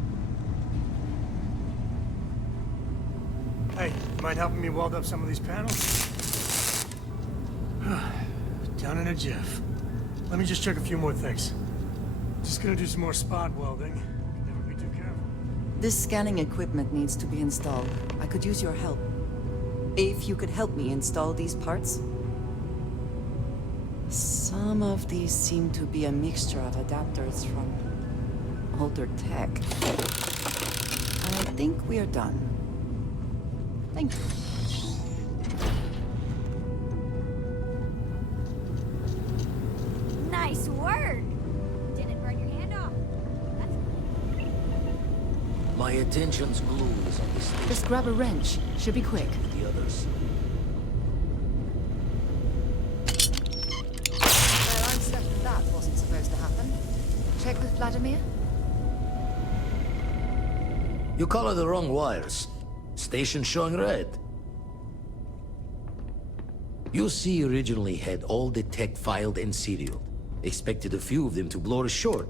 Hey, you mind helping me weld up some of these panels? Down in a jiff. Let me just check a few more things. Just gonna do some more spot welding. Can never be too careful. This scanning equipment needs to be installed. I could use your help. If you could help me install these parts. Some of these seem to be a mixture of adapters from older tech. I think we are done. Thank you. Nice work! Didn't burn your hand off. My attention's glued is on this station. Just grab a wrench. Should be quick. The others. Well, I'm certain that wasn't supposed to happen. Check with Vladimir? You color the wrong wires. Station showing red. UC originally had all the tech filed and serial. Expected a few of them to blow us short.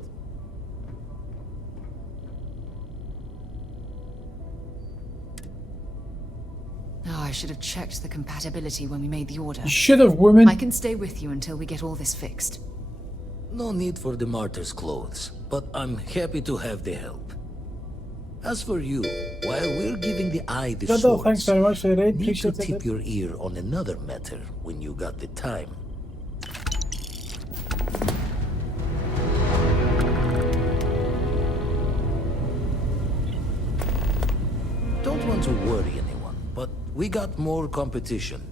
Oh, I should have checked the compatibility when we made the order. You should have, woman. I can stay with you until we get all this fixed. No need for the martyr's clothes, but I'm happy to have the help. As for you, while we're giving the eye the Dodo, thanks swords, very much for the raid. need to Appreciate tip it. your ear on another matter when you got the time. Don't want to worry anyone, but we got more competition.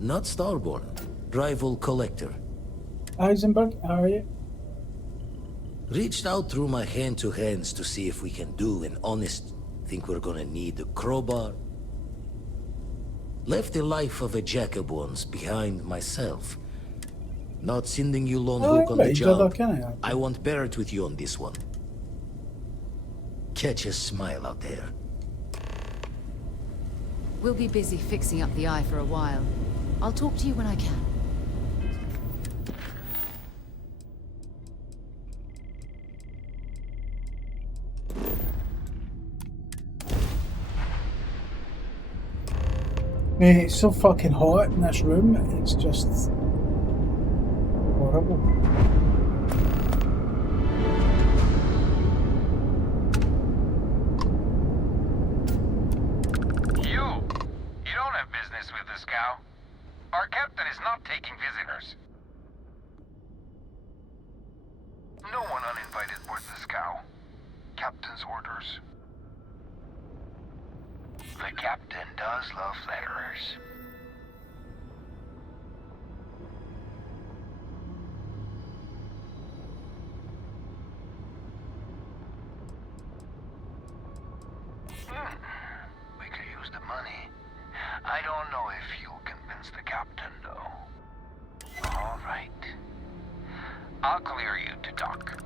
Not Starborn, rival Collector. Heisenberg, how are you? Reached out through my hand-to-hands to see if we can do an honest. Think we're gonna need a crowbar? Left the life of a Jacobons behind myself. Not sending you lone hook on the job. I want Barrett with you on this one. Catch a smile out there. We'll be busy fixing up the eye for a while. I'll talk to you when I can. Man, it's so fucking hot in this room. It's just horrible. does love flatterers. We could use the money. I don't know if you'll convince the captain, though. All right. I'll clear you to dock.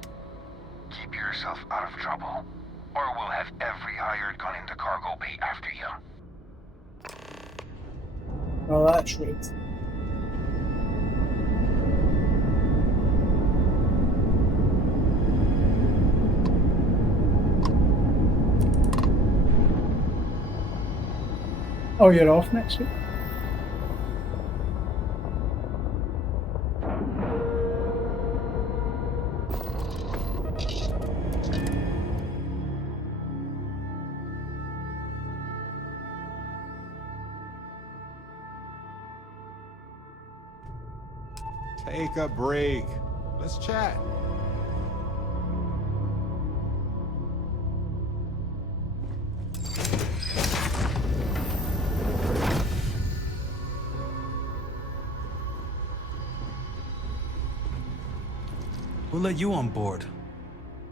Keep yourself out of trouble, or we'll have every hired gun in the cargo bay after you. Oh, that's right. Oh, you're off next week? Take a break. Let's chat. Who let you on board?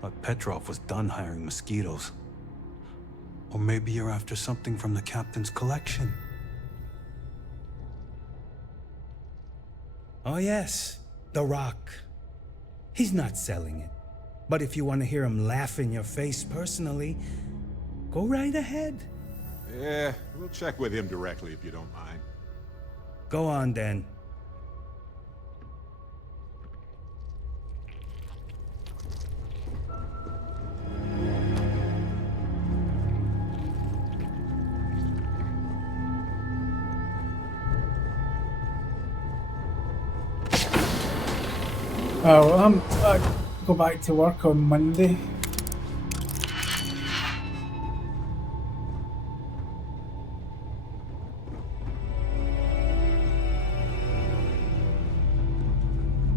But Petrov was done hiring mosquitoes. Or maybe you're after something from the captain's collection. Oh yes, the rock. He's not selling it. But if you want to hear him laugh in your face personally, go right ahead. Yeah, we'll check with him directly if you don't mind. Go on then. Oh, well, I go back to work on Monday.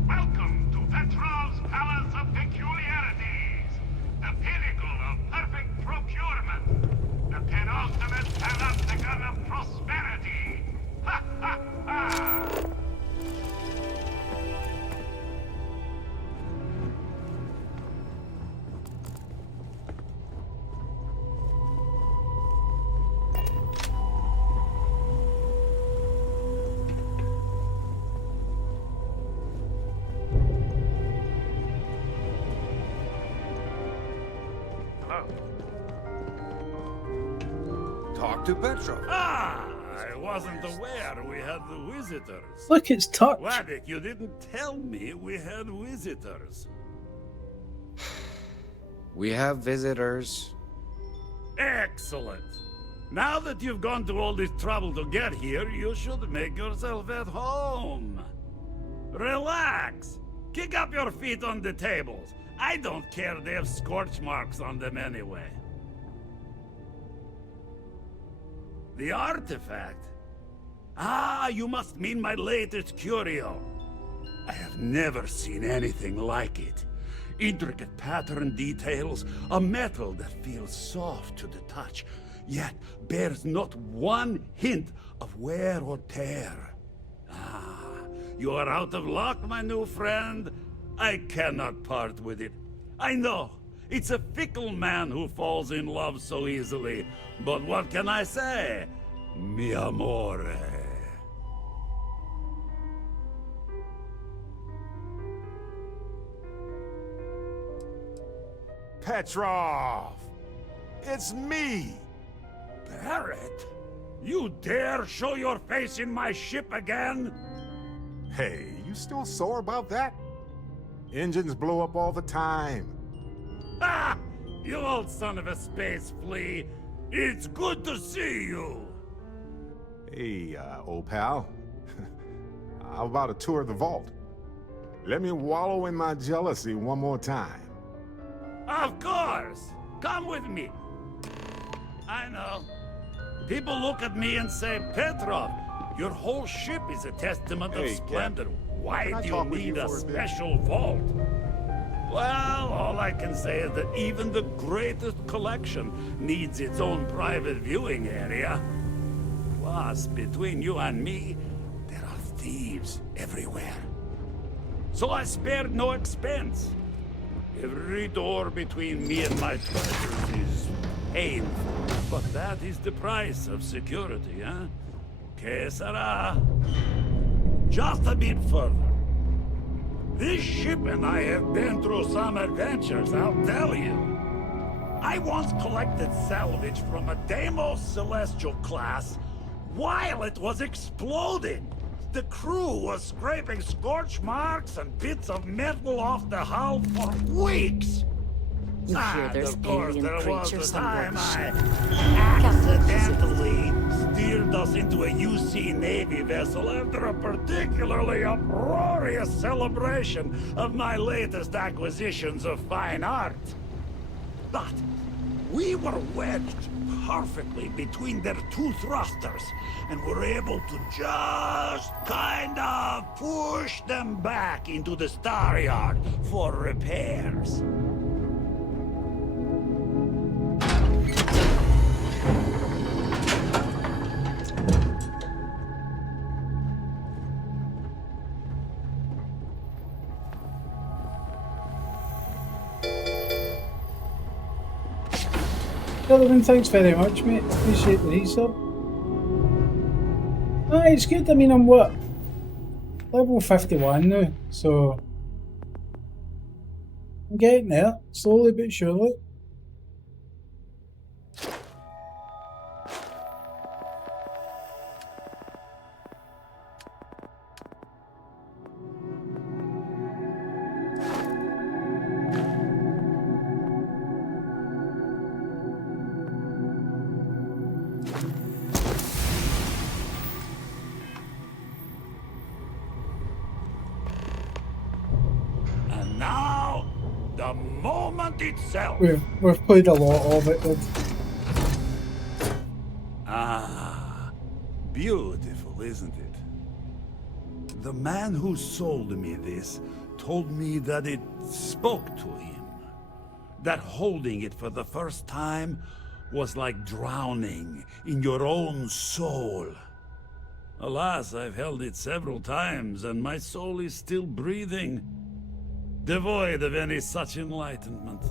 Welcome to Petrov's Palace of Peculiarities, the pinnacle of perfect procurement, the penultimate panopticon of prosperity. Ha ha ha! Talk to Petrov. Ah! I wasn't aware we had the visitors. Look, it's Touch. Wladek, you didn't tell me we had visitors. We have visitors. Excellent. Now that you've gone to all this trouble to get here, you should make yourself at home. Relax. Kick up your feet on the tables. I don't care they have scorch marks on them anyway. The artifact? Ah, you must mean my latest curio. I have never seen anything like it. Intricate pattern details, a metal that feels soft to the touch, yet bears not one hint of wear or tear. Ah, you are out of luck, my new friend. I cannot part with it. I know, it's a fickle man who falls in love so easily, but what can I say? Mi amore. Petrov! It's me! Barrett? You dare show your face in my ship again? Hey, you still sore about that? Engines blow up all the time. Ha! You old son of a space flea. It's good to see you. Hey, old pal. How about a tour of the vault? Let me wallow in my jealousy one more time. Of course! Come with me. I know. People look at me and say, Petrov, your whole ship is a testament of splendor. Why do you need a special vault? Well, all I can say is that even the greatest collection needs its own private viewing area. Plus, between you and me, there are thieves everywhere. So I spared no expense. Every door between me and my treasures is painful, but that is the price of security, huh? Que sera? Just a bit further. This ship and I have been through some adventures, I'll tell you. I once collected salvage from a Deimos Celestial class while it was exploding. The crew was scraping scorch marks and bits of metal off the hull for weeks. You hear there's of course, alien there was creatures the on board time the I ship. accidentally steered us into a UC Navy vessel after a particularly uproarious celebration of my latest acquisitions of fine art. But we were wedged perfectly between their two thrusters, and were able to just kind of push them back into the Star Yard for repairs. Gentlemen, thanks very much, mate. Appreciate the resub. Ah, it's good. I mean, I'm what? Level 51 now, so I'm getting there, slowly but surely. And now, the moment itself. We've played a lot of it, dude. Ah, beautiful, isn't it? The man who sold me this told me that it spoke to him. That holding it for the first time was like drowning in your own soul. Alas, I've held it several times, and my soul is still breathing, devoid of any such enlightenment.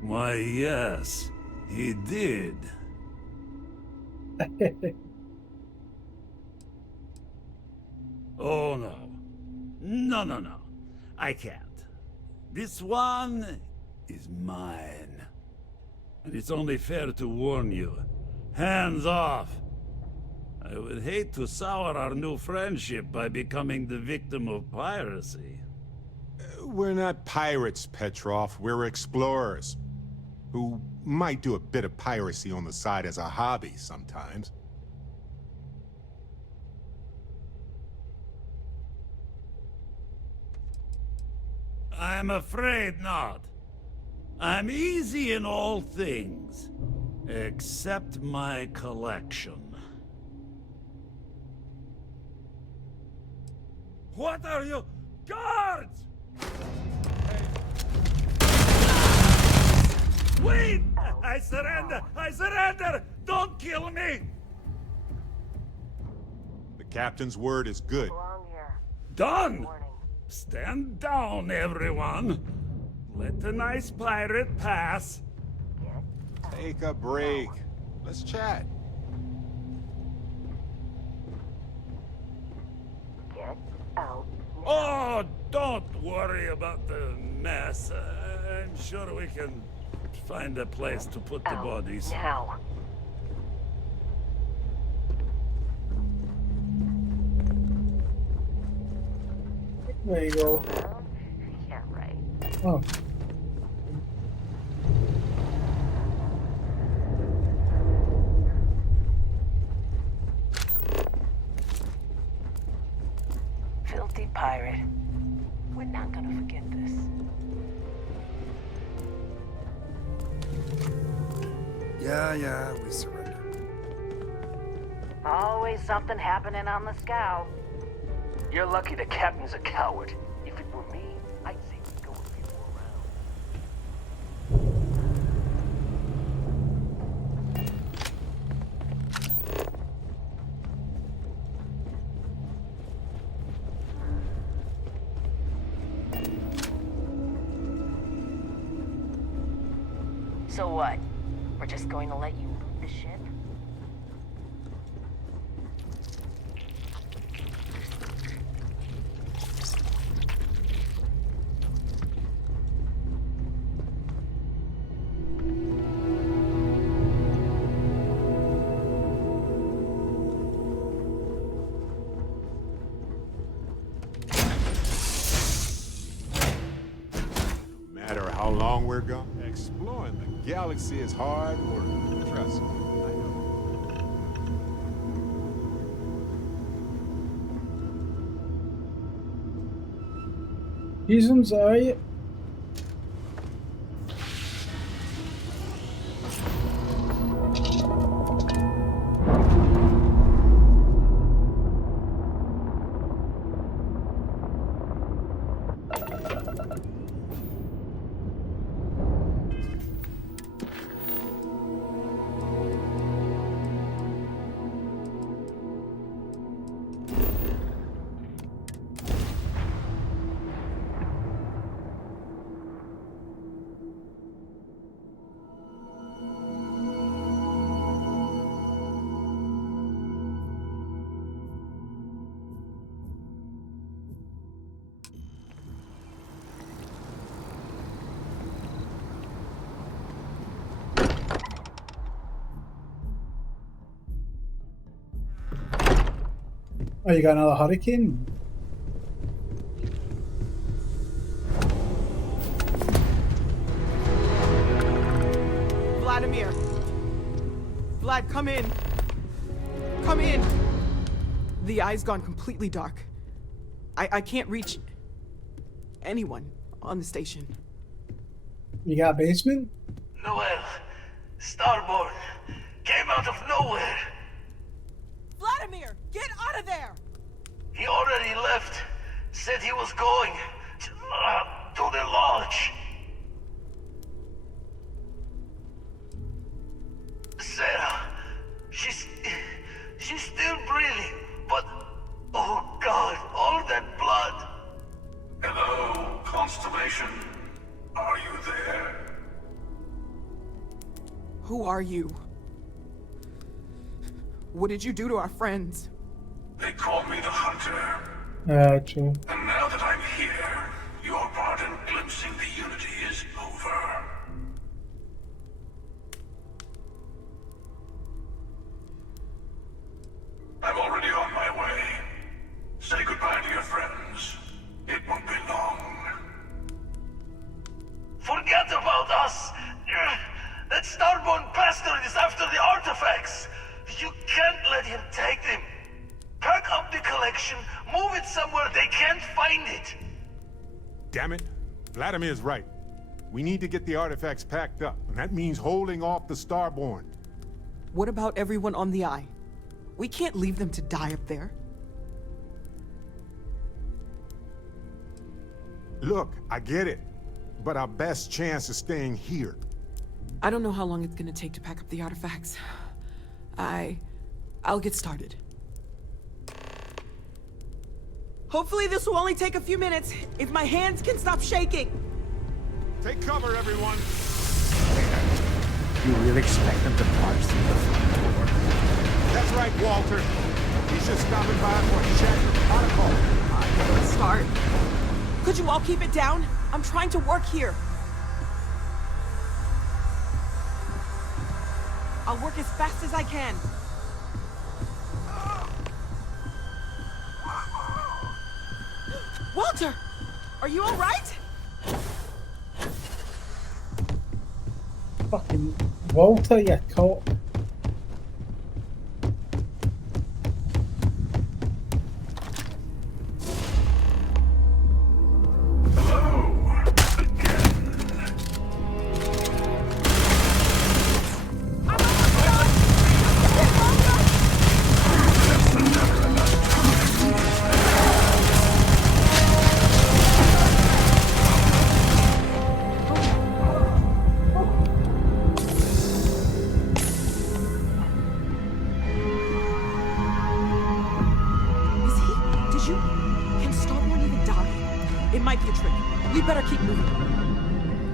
Why, yes, he did. Oh, no. No. I can't. This one is mine. And it's only fair to warn you. Hands off. I would hate to sour our new friendship by becoming the victim of piracy. We're not pirates, Petrov. We're explorers. Who might do a bit of piracy on the side as a hobby sometimes. I'm afraid not. I'm easy in all things, except my collection. What are you? Guards! Wait! I surrender! I surrender! Don't kill me! The captain's word is good. Done! Stand down, everyone. Let the nice pirate pass. Take a break. Let's chat. Get out. Oh, don't worry about the mess. I'm sure we can find a place to put the bodies. Now. There you go. Yeah, right. Oh. Filthy pirate. We're not gonna forget this. Yeah, we surrender. Always something happening on the SCO. You're lucky the captain's a coward. If it were me, I'd say we go a few more rounds. So what? We're just going to let you loot the ship? No matter how long we're gone, exploring the galaxy is hard work. Trust me, I know. Reasons I Oh, you got another hurricane? Vladimir! Vlad, come in! Come in! The eye's gone completely dark. I can't reach anyone on the station. You got a basement? Noel, Starborn came out of nowhere. Vladimir, get out of there! He already left. Said he was going to the lodge. Sarah, she's still breathing, but oh God, all that blood. Hello, Constellation. Are you there? Who are you? What did you do to our friends? They call me the Hunter. True. And now that I'm here, your part in glimpsing the Unity is over. I'm already on my way. Say goodbye to your friends. It won't be long. Forget about us. That Starborn bastard is after the artifacts. You can't let him take them. Pack up the collection, move it somewhere they can't find it. Damn it. Vladimir's right. We need to get the artifacts packed up, and that means holding off the Starborn. What about everyone on the Eye? We can't leave them to die up there. Look, I get it, but our best chance is staying here. I don't know how long it's gonna take to pack up the artifacts. I'll get started. Hopefully this will only take a few minutes, if my hands can stop shaking. Take cover, everyone. You really expect them to barge through the front door? That's right, Walter. He's just stopping by for a check protocol. Let's start. Could you all keep it down? I'm trying to work here. I'll work as fast as I can. Walter! Are you alright? Fucking Walter, you cop. It might be a trick. We better keep moving.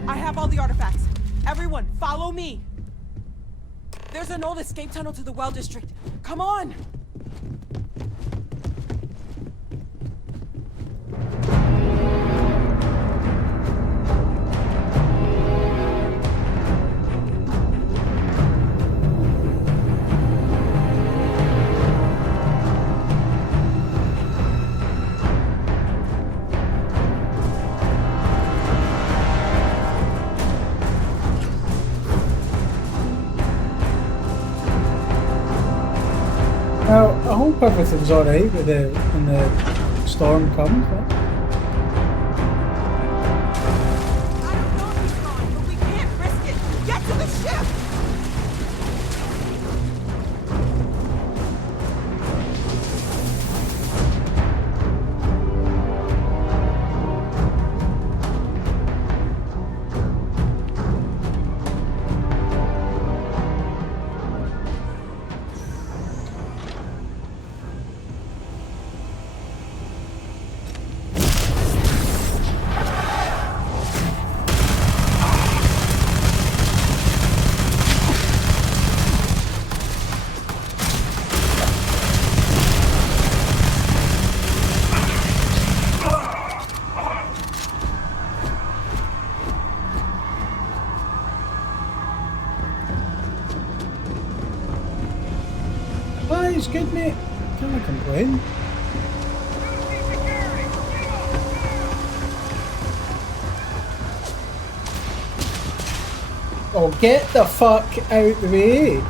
I have all the artifacts. Everyone, follow me! There's an old escape tunnel to the well district. Come on! Now, I hope everything's alright when the storm comes. Right? Get to the ship! It's good, mate. Can't complain. Oh, get the fuck out the way.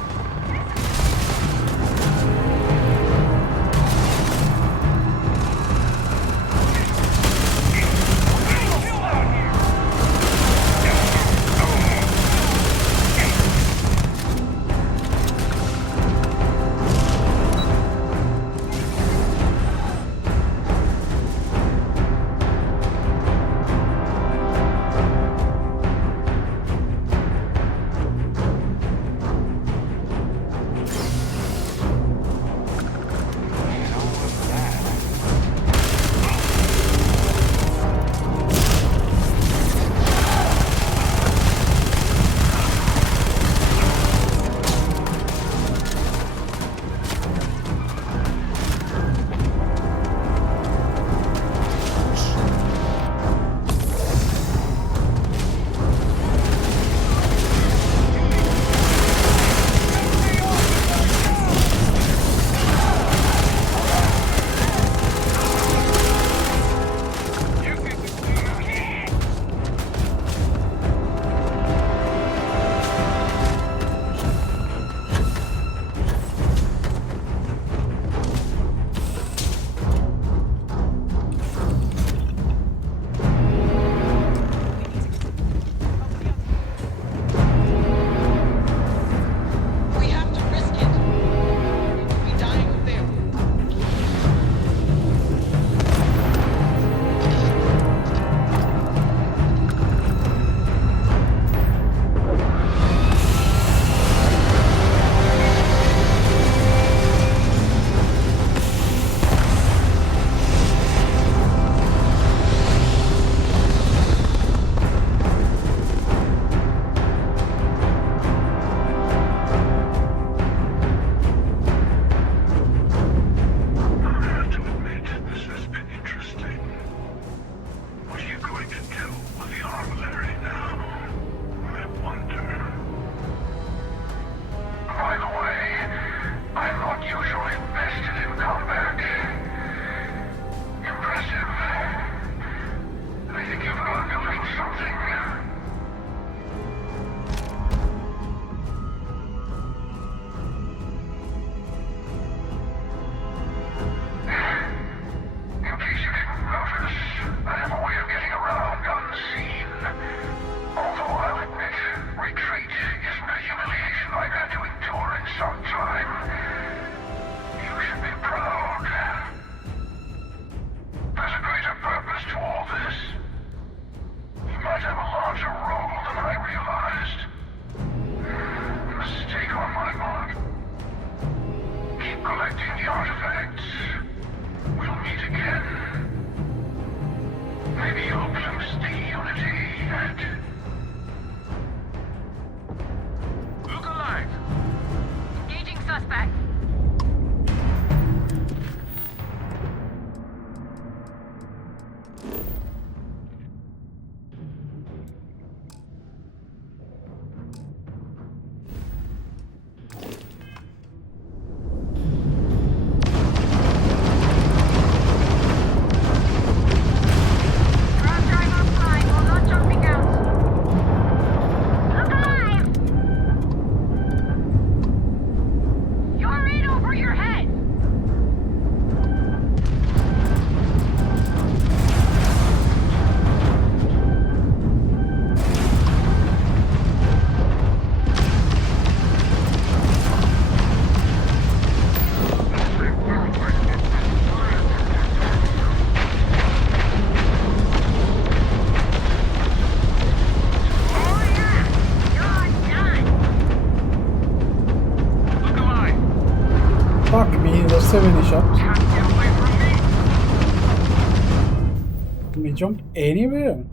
you jump anywhere?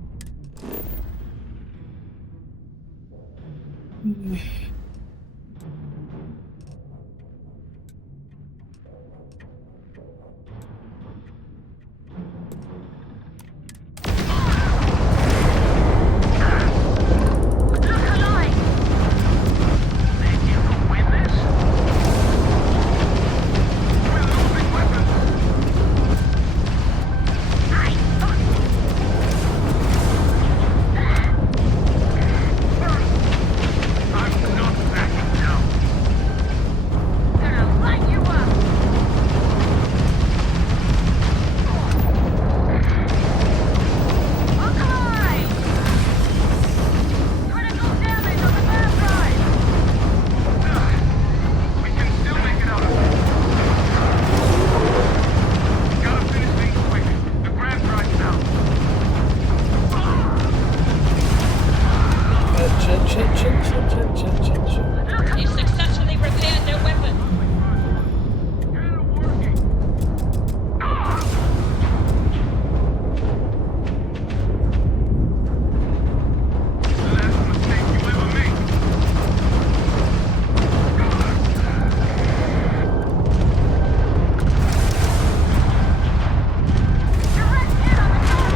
They've successfully repaired their weapon.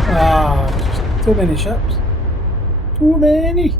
Ah, just too many ships. Too many.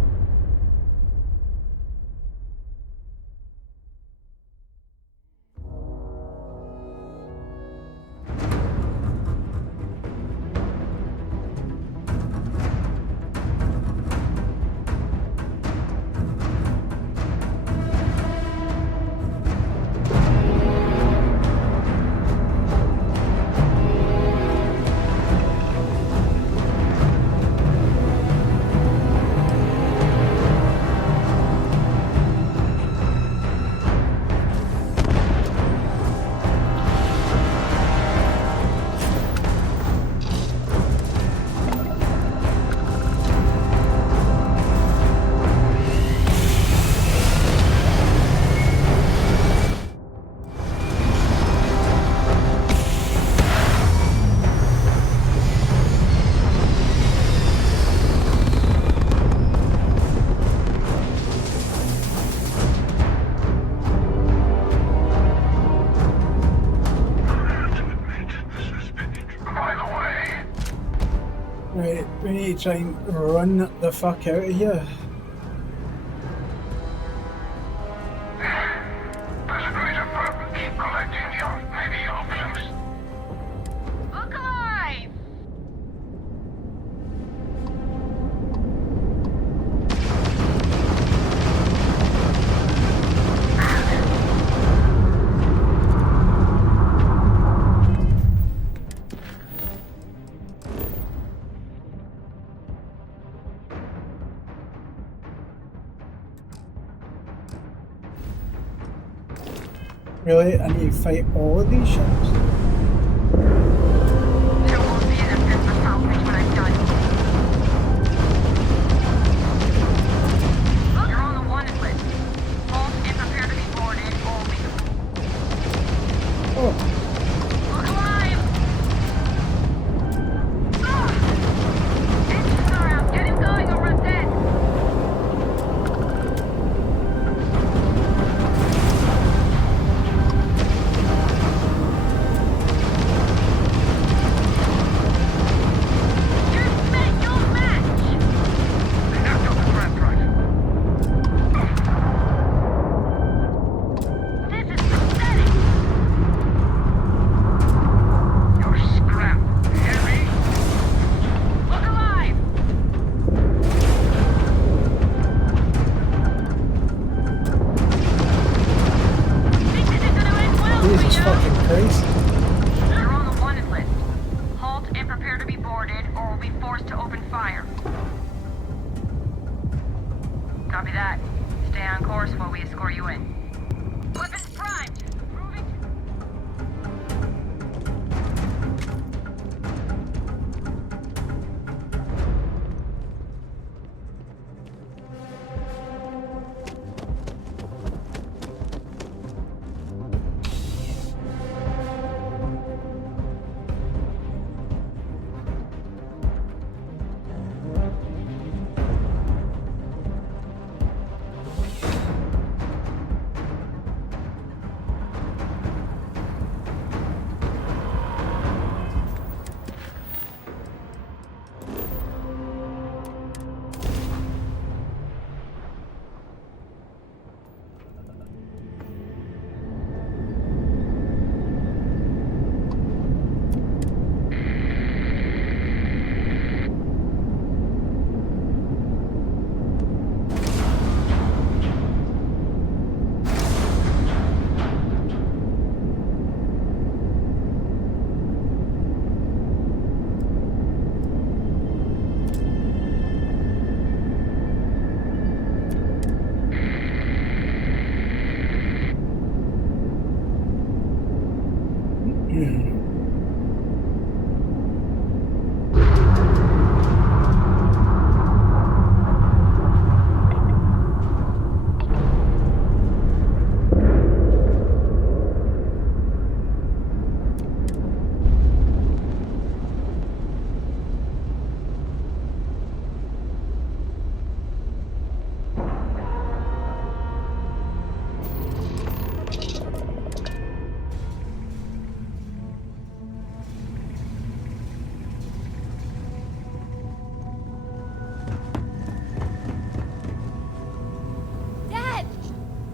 Right, we need to try and run the fuck out of here. Really? I need to fight all of these ships?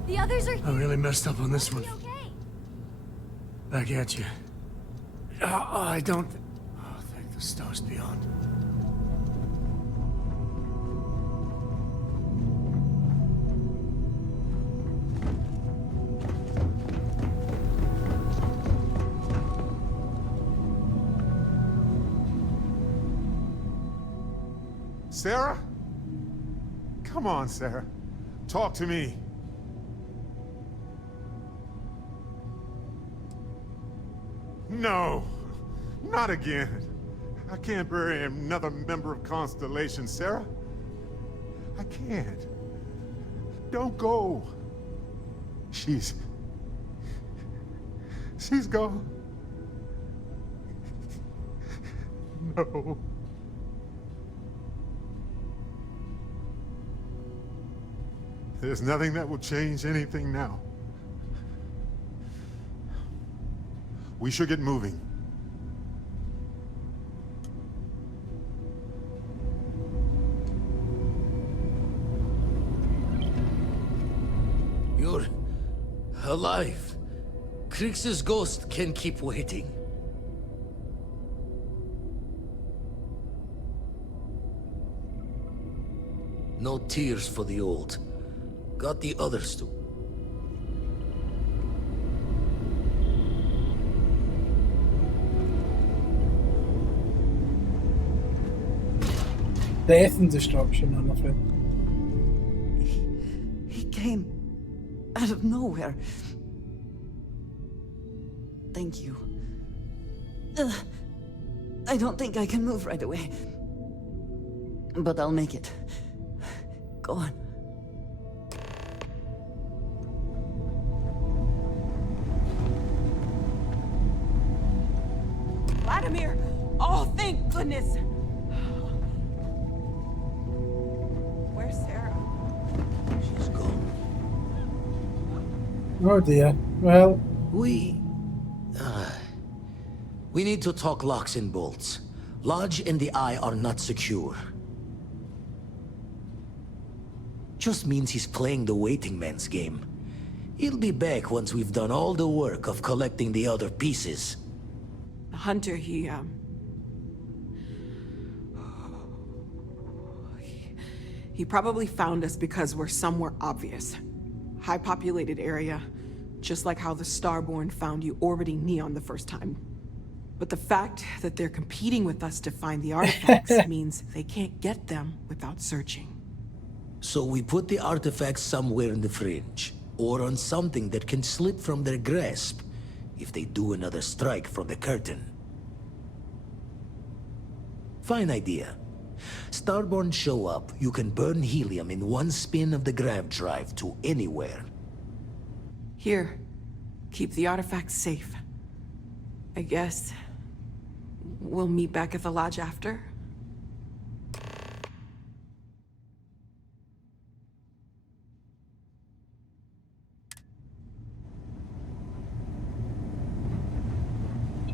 The others are I here. really messed up on this one. Okay. Back at you. I don't... Oh, thank the stars beyond. Sarah? Come on, Sarah. Talk to me. No, not again. I can't bury another member of Constellation, Sarah. I can't. Don't go. She's gone. No. There's nothing that will change anything now. We should get moving. You're alive. Krix's ghost can keep waiting. No tears for the old. Got the others to. Death and destruction, I'm afraid. He came out of nowhere. Thank you. I don't think I can move right away. But I'll make it. Go on. Vladimir! Oh, thank goodness! Where's Sarah? She's gone. Oh dear. Well... We need to talk locks and bolts. Lodge and the Eye are not secure. Just means he's playing the waiting man's game. He'll be back once we've done all the work of collecting the other pieces. The hunter, he probably found us because we're somewhere obvious. High-populated area, just like how the Starborn found you orbiting Neon the first time. But the fact that they're competing with us to find the artifacts means they can't get them without searching. So we put the artifacts somewhere in the fringe, or on something that can slip from their grasp if they do another strike from the curtain. Fine idea. Starborn show up, you can burn helium in one spin of the grav drive to anywhere. Here, keep the artifacts safe. I guess we'll meet back at the lodge after.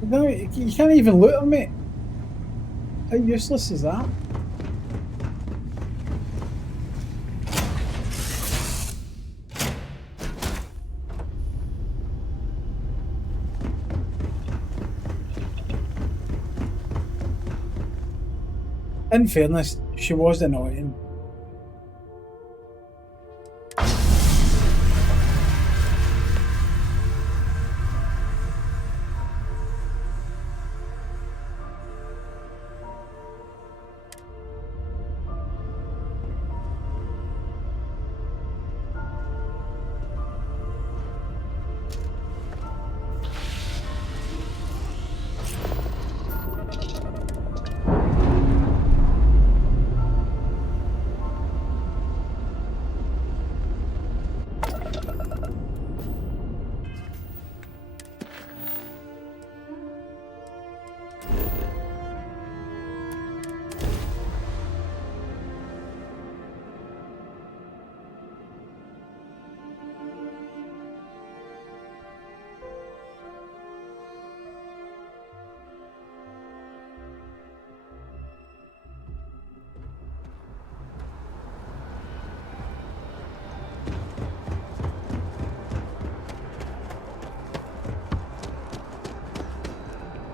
No, you can't even loot them, mate. How useless is that? In fairness, she was annoying.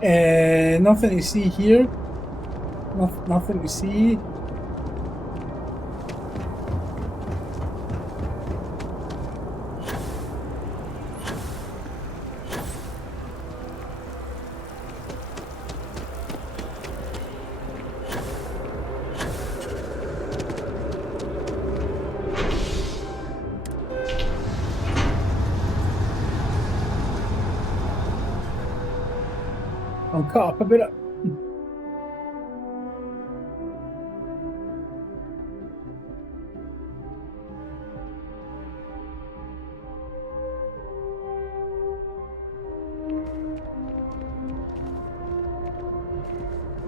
Nothing to see here. Nothing to see. I'm cut up a bit.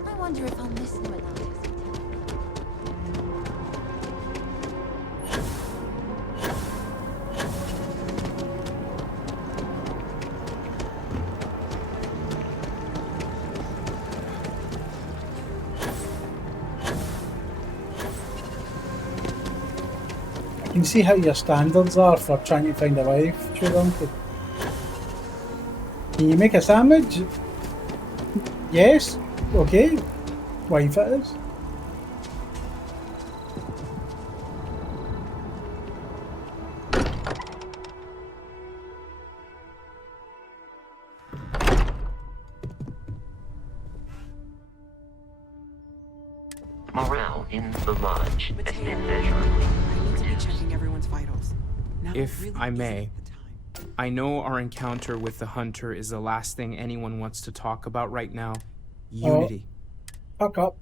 I wonder if I'll miss him enough. I can see how your standards are for trying to find a wife, Donkey. Can you make a sandwich? Yes. Okay. Wife it is. Morale in the lodge has been measurably I need to be checking everyone's vitals. Now If really I isn't may, the time. I know our encounter with the Hunter is the last thing anyone wants to talk about right now. Unity. Fuck up.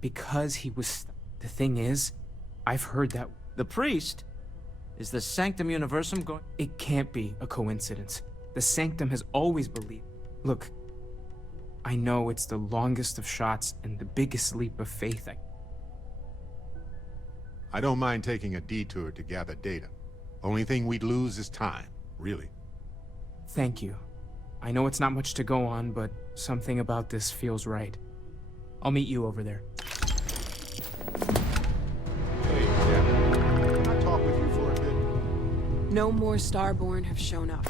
Because he was... The thing is, I've heard that... The priest? Is the Sanctum Universum going... It can't be a coincidence. The Sanctum has always believed... Look, I know it's the longest of shots and the biggest leap of faith I don't mind taking a detour to gather data. Only thing we'd lose is time, really. Thank you. I know it's not much to go on, but something about this feels right. I'll meet you over there. Hey, Captain. Can I talk with you for a bit? No more Starborn have shown up.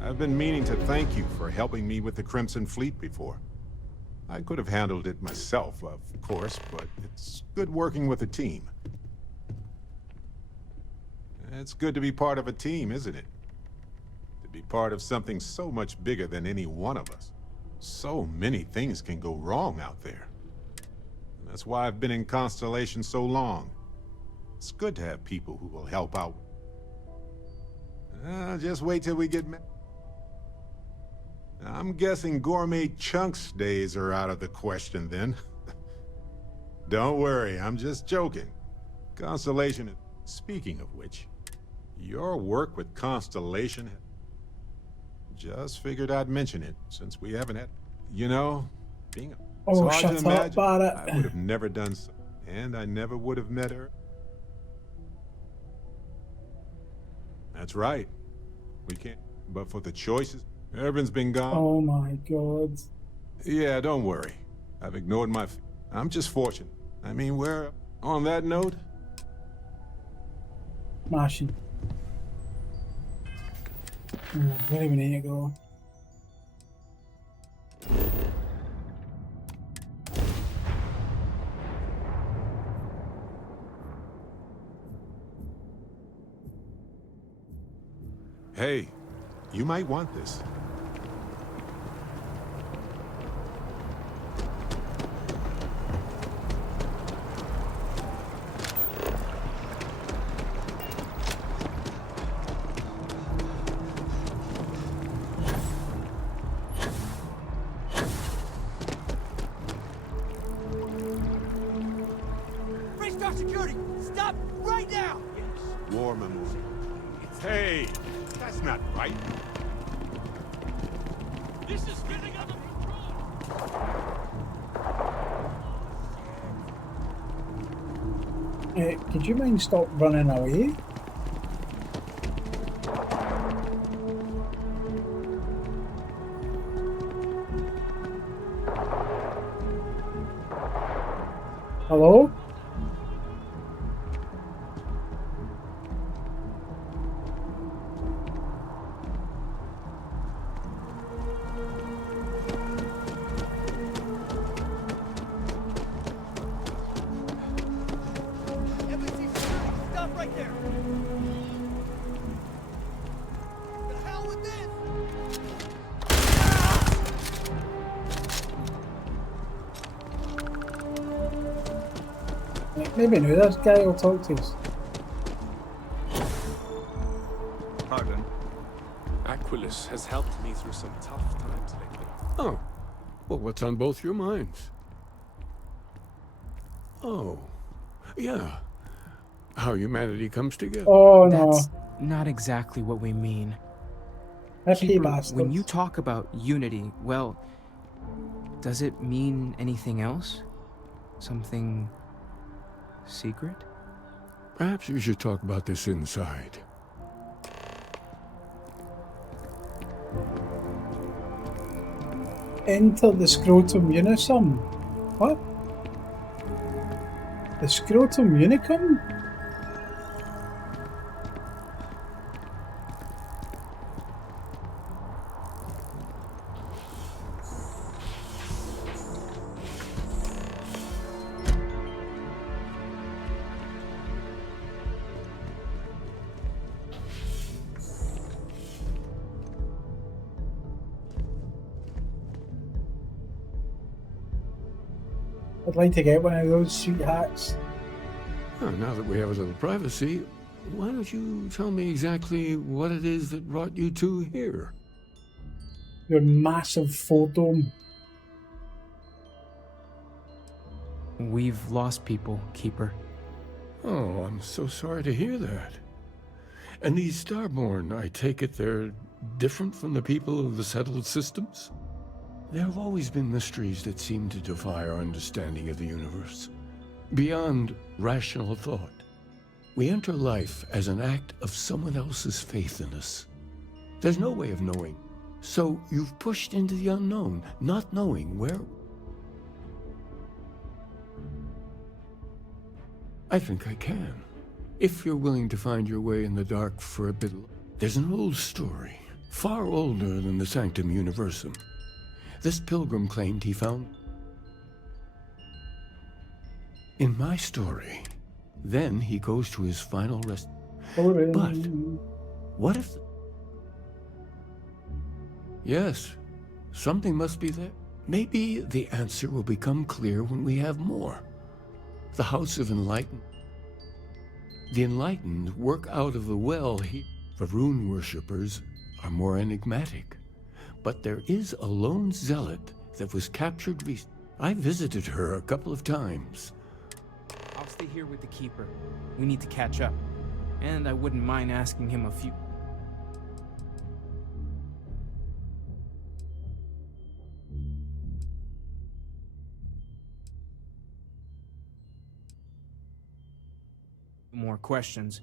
I've been meaning to thank you for helping me with the Crimson Fleet before. I could have handled it myself, of course, but it's good working with a team. It's good to be part of a team, isn't it? To be part of something so much bigger than any one of us. So many things can go wrong out there. That's why I've been in Constellation so long. It's good to have people who will help out. Just wait till we get I'm guessing gourmet chunks days are out of the question then. Don't worry, I'm just joking. Constellation... Speaking of which, your work with Constellation... Just figured I'd mention it, since we haven't had... You know, being... Oh, it's hard to shut up, imagine. Barrett. I would have never done so, and I never would have met her. That's right. We can't... But for the choices... Urban's been gone. Oh my god. Yeah, don't worry. I've ignored my... I'm just fortunate. I mean, we're... On that note... Mashing. Where do we need to go? Hey, you might want this. Freestar Security, stop right now! War memorial. Hey, that's not right. This is getting out of control! Could you mind stop running away? Hello? Maybe another guy will talk to us. Pardon. Aquilus has helped me through some tough times lately. Oh. Well, what's on both your minds? Oh. Yeah. How humanity comes together. Oh That's no. not exactly what we mean. Hippie Keeper, bastards. when you talk about unity, well, does it mean anything else? Something secret? Perhaps we should talk about this inside. Enter the scrotum unisum. What? The scrotum unicum? I'd like to get one of those sweet hats. Oh, now that we have a little privacy, why don't you tell me exactly what it is that brought you two here? Your massive photo. We've lost people, Keeper. Oh, I'm so sorry to hear that. And these Starborn, I take it they're different from the people of the settled systems? There have always been mysteries that seem to defy our understanding of the universe. Beyond rational thought. We enter life as an act of someone else's faith in us. There's no way of knowing. So you've pushed into the unknown, not knowing where... I think I can. If you're willing to find your way in the dark for a bit... There's an old story, far older than the Sanctum Universum. This pilgrim claimed he found... In my story, then he goes to his final rest... But, what if... Yes, something must be there. Maybe the answer will become clear when we have more. The House of Enlightenment. The Enlightened work out of the well here. The rune worshippers are more enigmatic. But there is a lone zealot that was captured recently. I visited her a couple of times. I'll stay here with the Keeper. We need to catch up. And I wouldn't mind asking him a few... more questions.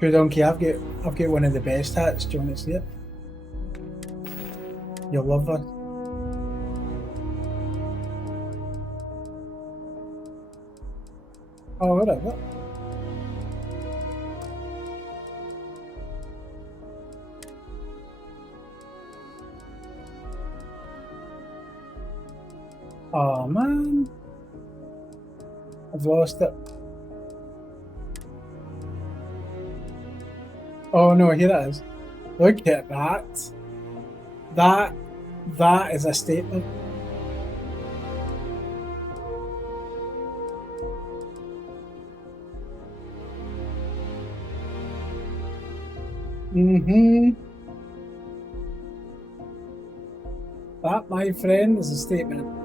Here, donkey, I've got one of the best hats. Do you want to see it? You'll love it. Oh, whatever. Oh man, I've lost it. Oh no, here it is. Look at that. That is a statement. That, my friend, is a statement.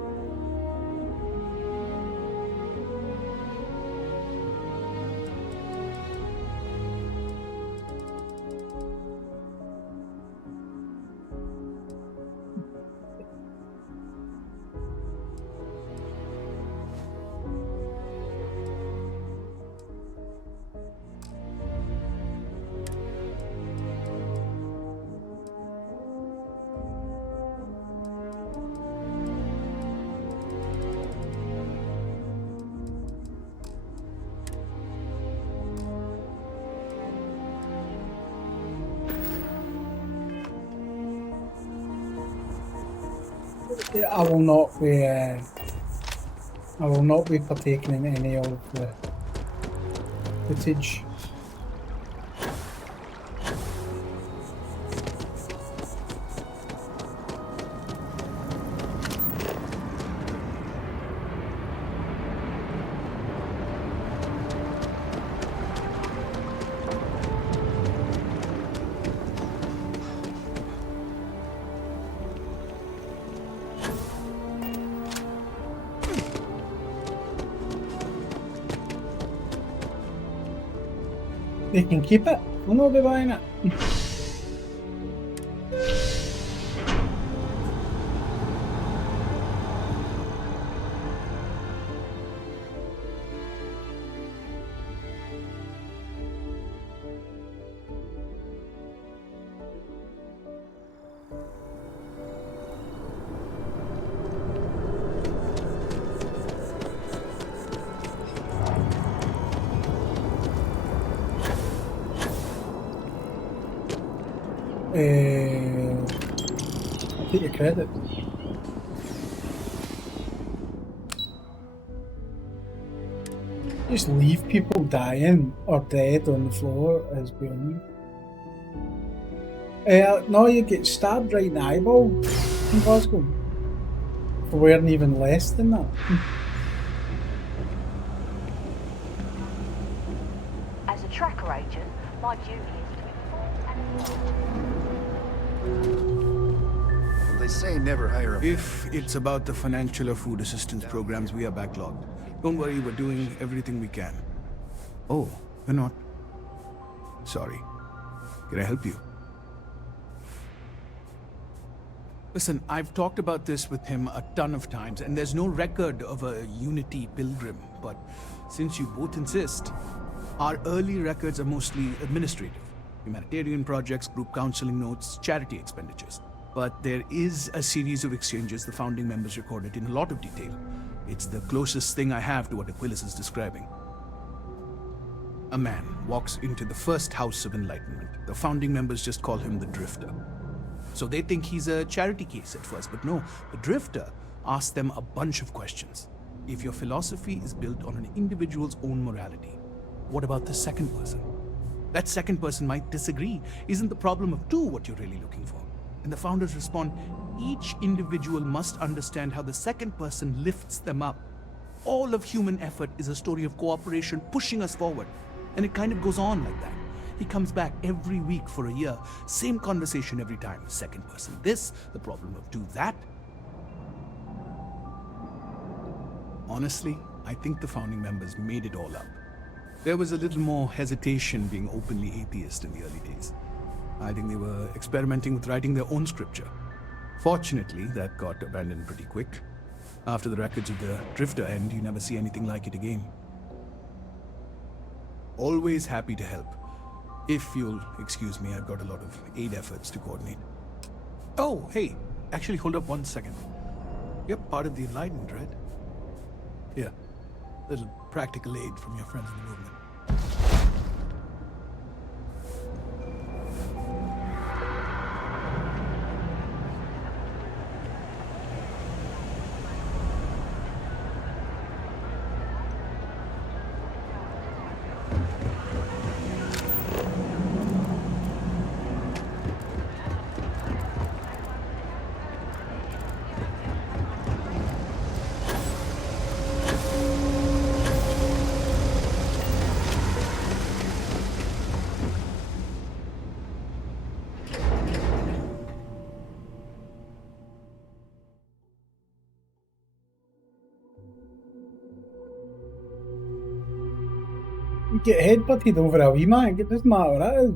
I will not be I will not be partaking in any of the footage. They can keep it. I'll not be buying it. I'll take your credit. Just leave people dying or dead on the floor is beyond me. No, you get stabbed right in the eyeball in Glasgow for wearing even less than that. As a tracker agent, my duty is to inform. They say never hire a... If it's about the financial or food assistance programs, we are backlogged. Don't worry, we're doing everything we can. Oh, we're not. Sorry. Can I help you? Listen, I've talked about this with him a ton of times, and there's no record of a Unity pilgrim, but since you both insist, our early records are mostly administrative. Humanitarian projects, group counseling notes, charity expenditures. But there is a series of exchanges the founding members recorded in a lot of detail. It's the closest thing I have to what Aquilus is describing. A man walks into the first house of enlightenment. The founding members just call him the Drifter. So they think he's a charity case at first, but no, the Drifter asks them a bunch of questions. If your philosophy is built on an individual's own morality, what about the second person? That second person might disagree. Isn't the problem of two what you're really looking for? And the founders respond, each individual must understand how the second person lifts them up. All of human effort is a story of cooperation pushing us forward. And it kind of goes on like that. He comes back every week for a year. Same conversation every time. Second person this, the problem of two that. Honestly, I think the founding members made it all up. There was a little more hesitation being openly atheist in the early days. I think they were experimenting with writing their own scripture. Fortunately, that got abandoned pretty quick. After the records of the Drifter end, you never see anything like it again. Always happy to help. If you'll excuse me, I've got a lot of aid efforts to coordinate. Oh, hey, actually hold up 1 second. You're part of the Enlightened, right? Here, little practical aid from your friends in the movement. You get headbutted over a wee man, it doesn't matter what that is.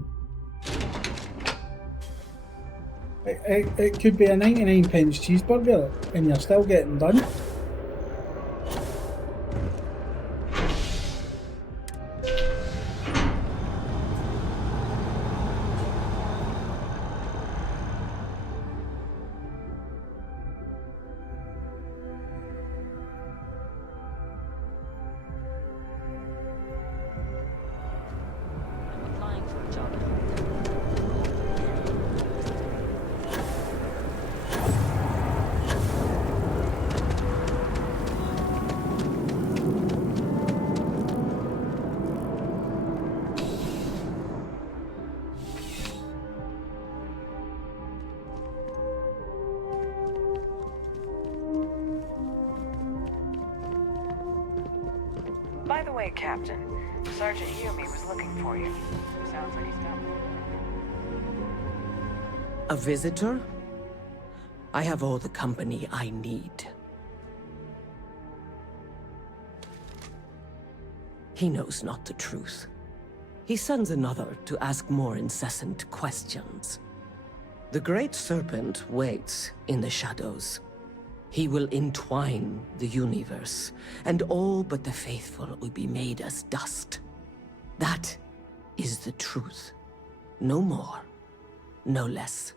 It could be a 99p cheeseburger and you're still getting done. Hey, Captain. Sergeant Yumi was looking for you. Sounds like he's come. A visitor? I have all the company I need. He knows not the truth. He sends another to ask more incessant questions. The Great Serpent waits in the shadows. He will entwine the universe, and all but the faithful will be made as dust. That is the truth. No more, no less.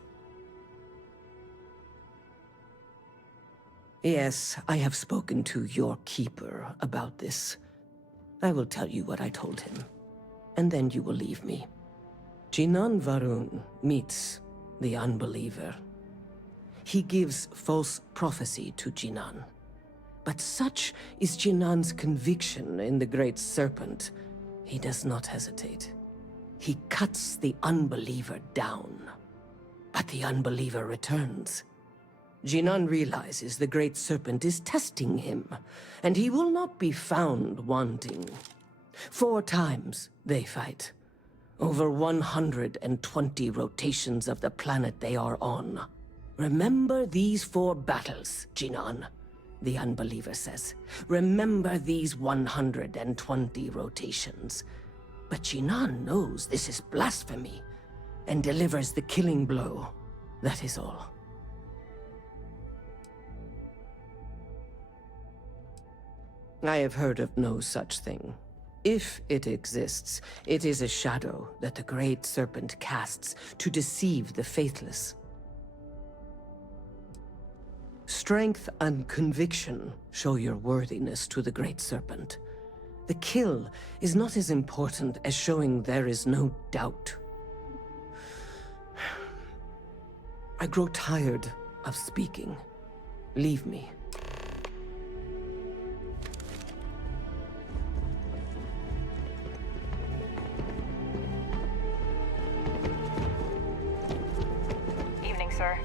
Yes, I have spoken to your keeper about this. I will tell you what I told him, and then you will leave me. Jinan Varun meets the unbeliever. He gives false prophecy to Jinan. But such is Jinan's conviction in the Great Serpent, he does not hesitate. He cuts the unbeliever down. But the unbeliever returns. Jinan realizes the Great Serpent is testing him, and he will not be found wanting. 4 times they fight. Over 120 rotations of the planet they are on. Remember these 4 battles, Jinan, the unbeliever says. Remember these 120 rotations. But Jinan knows this is blasphemy, and delivers the killing blow. That is all. I have heard of no such thing. If it exists, it is a shadow that the Great Serpent casts to deceive the faithless. Strength and conviction show your worthiness to the Great Serpent. The kill is not as important as showing there is no doubt. I grow tired of speaking. Leave me. Evening, sir.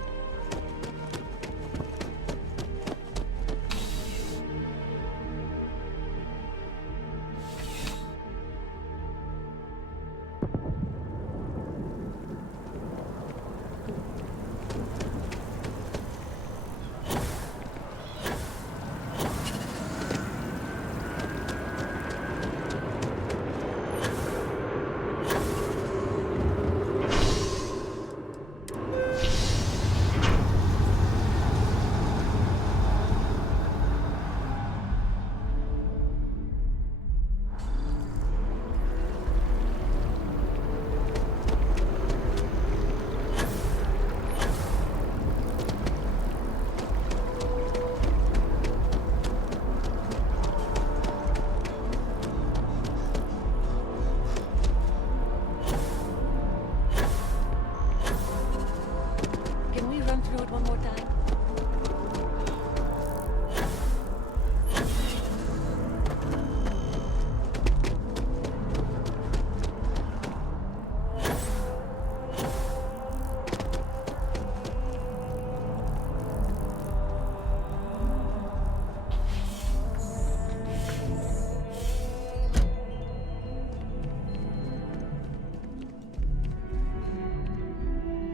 Can we run through it one more time?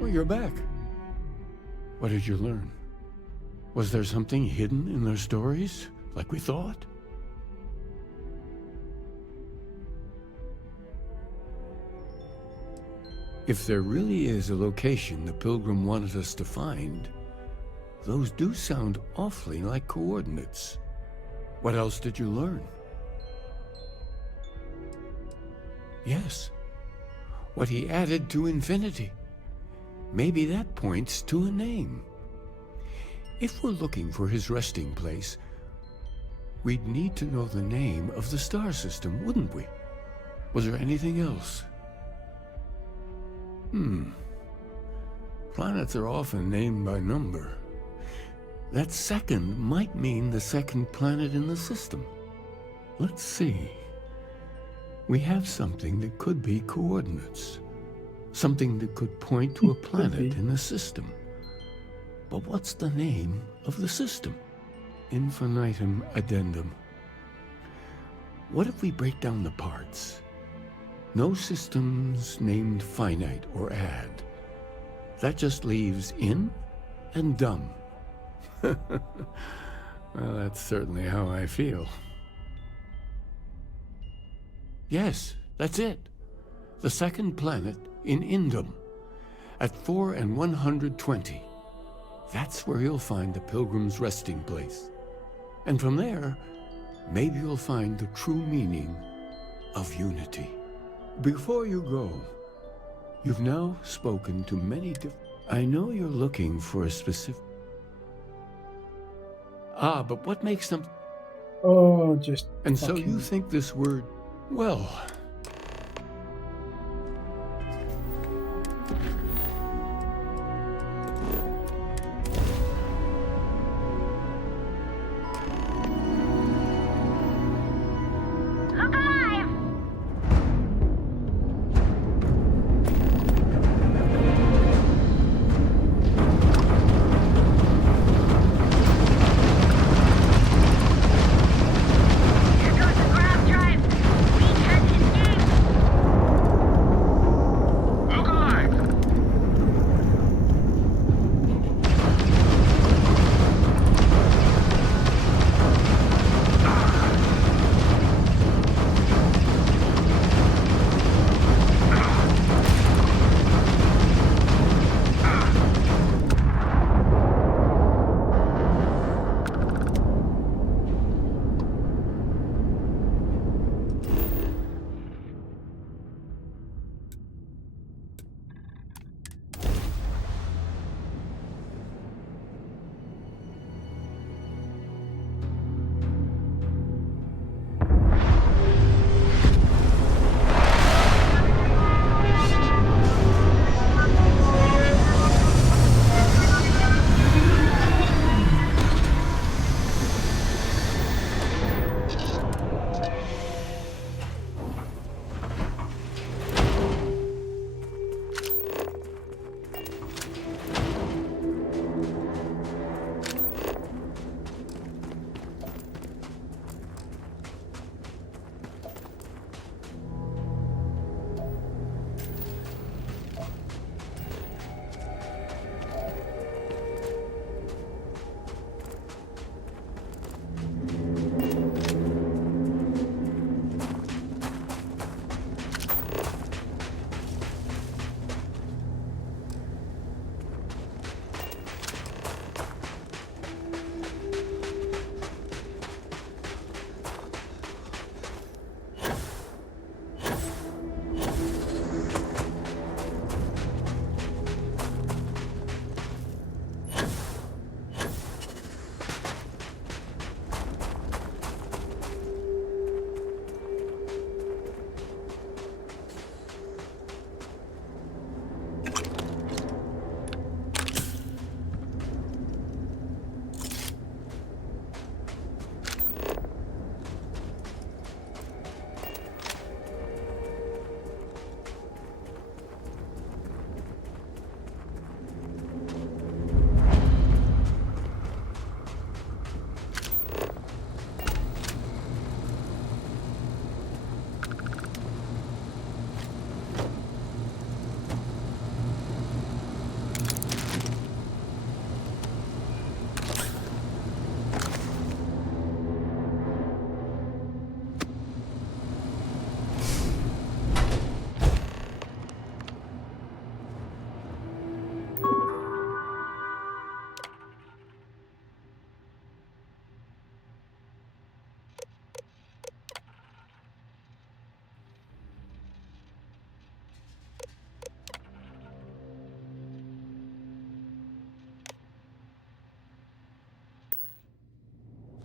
Oh, you're back. What did you learn? Was there something hidden in their stories, like we thought? If there really is a location the Pilgrim wanted us to find, those do sound awfully like coordinates. What else did you learn? Yes. What he added to infinity. Maybe that points to a name. If we're looking for his resting place, we'd need to know the name of the star system, wouldn't we? Was there anything else? Planets are often named by number. That second might mean the second planet in the system. Let's see. We have something that could be coordinates. Something that could point to a planet in the system. But what's the name of the system? Infinitum addendum. What if we break down the parts? No systems named finite or add. That just leaves in and dumb. Well, that's certainly how I feel. Yes, that's it. The second planet in Indum, at 4 and 120. That's where you'll find the Pilgrim's resting place. And from there, maybe you'll find the true meaning of unity. Before you go, you've now spoken to many different... I know you're looking for a specific... Ah, but what makes them... Oh, just... And so you think this word... Well...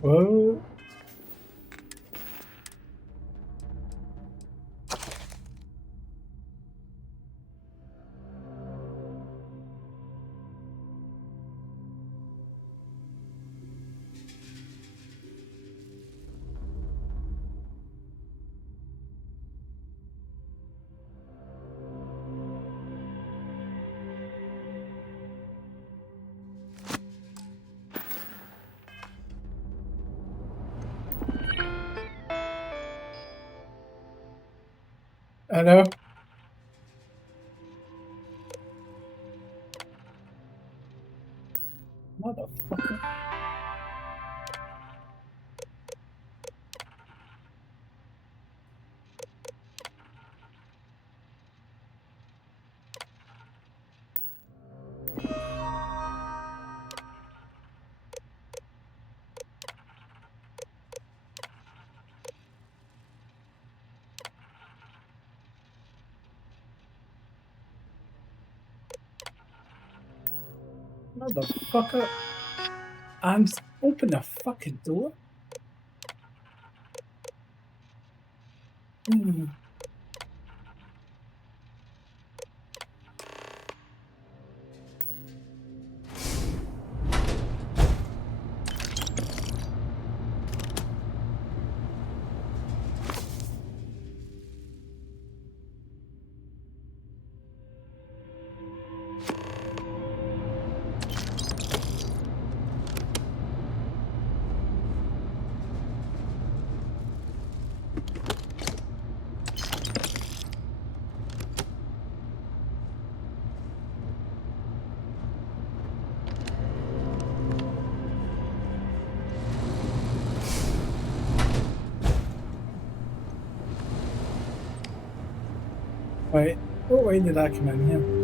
What? I know. Motherfucker. Motherfucker. Open the fucking door. Wait, what way did I come in here?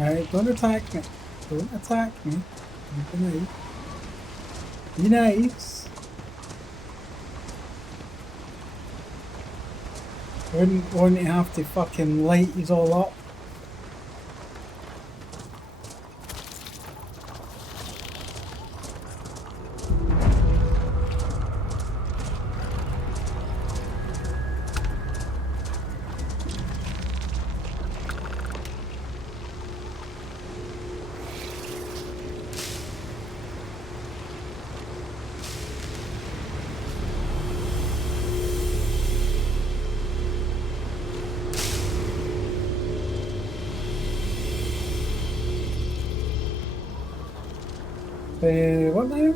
Alright, don't attack me. Don't attack me. Be nice. Be nice. Wouldn't want to have to fucking light you all up. What now?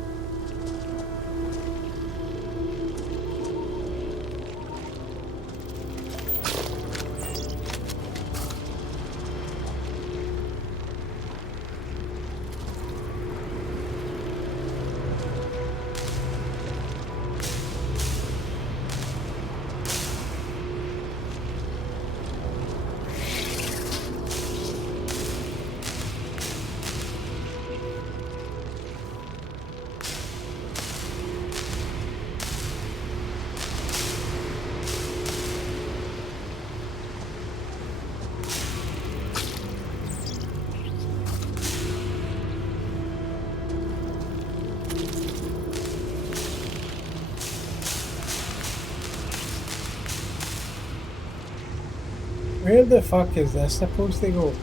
Where the fuck is this supposed to go?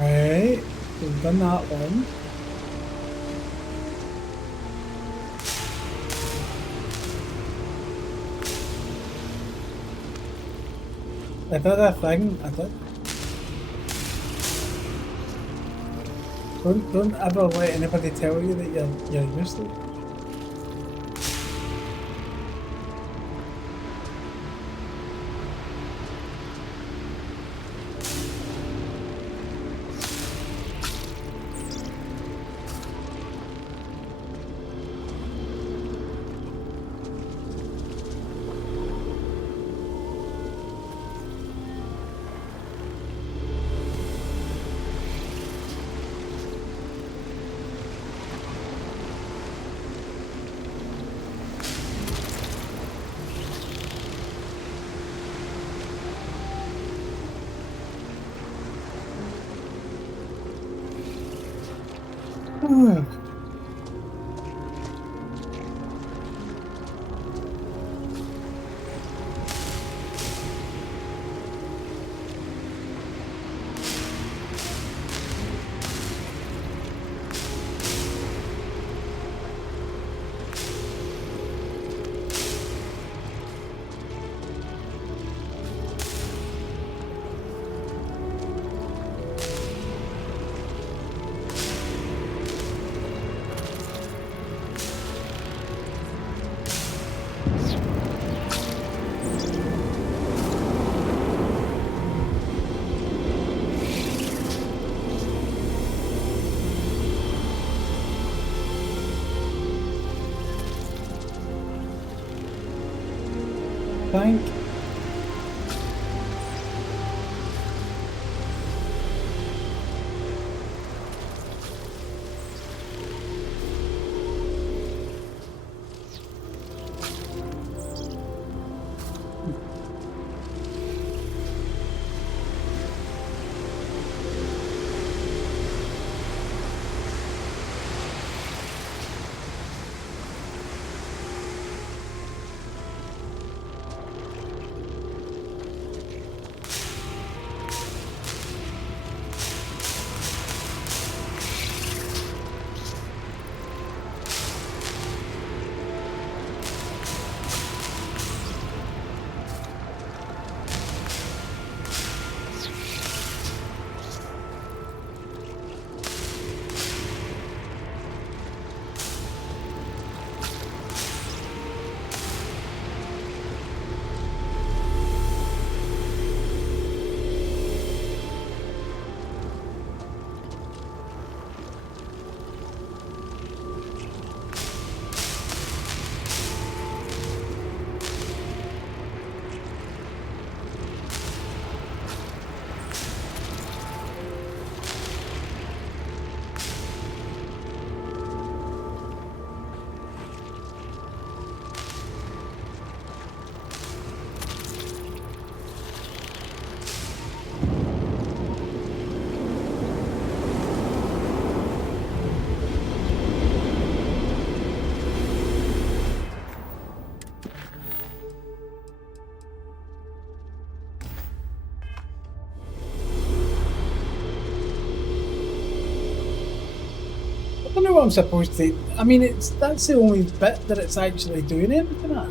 Right, we've done that one. I did a thing, I did. Don't ever let anybody tell you that you're useless. Thank I'm supposed to. I mean, that's the only bit that it's actually doing anything at.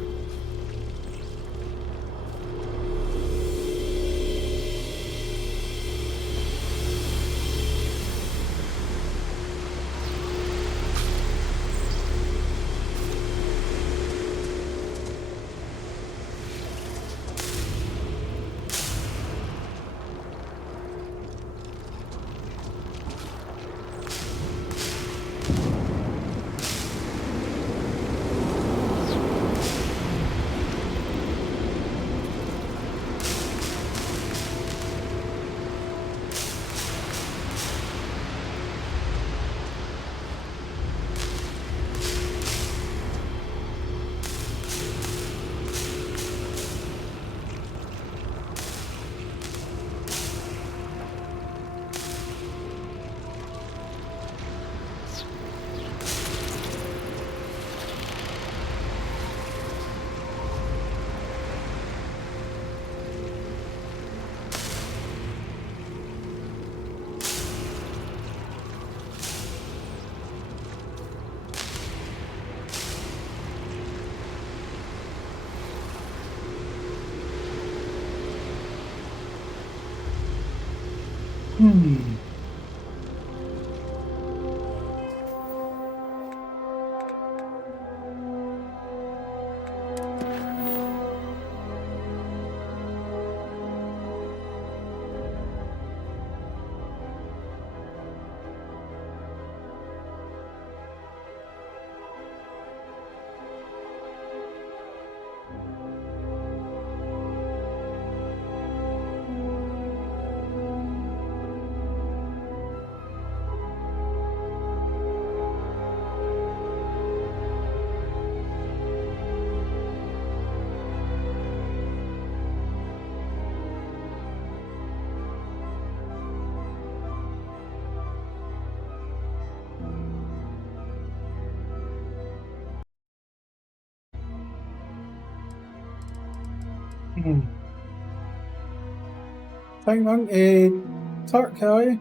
Thank you, Turk, how are you?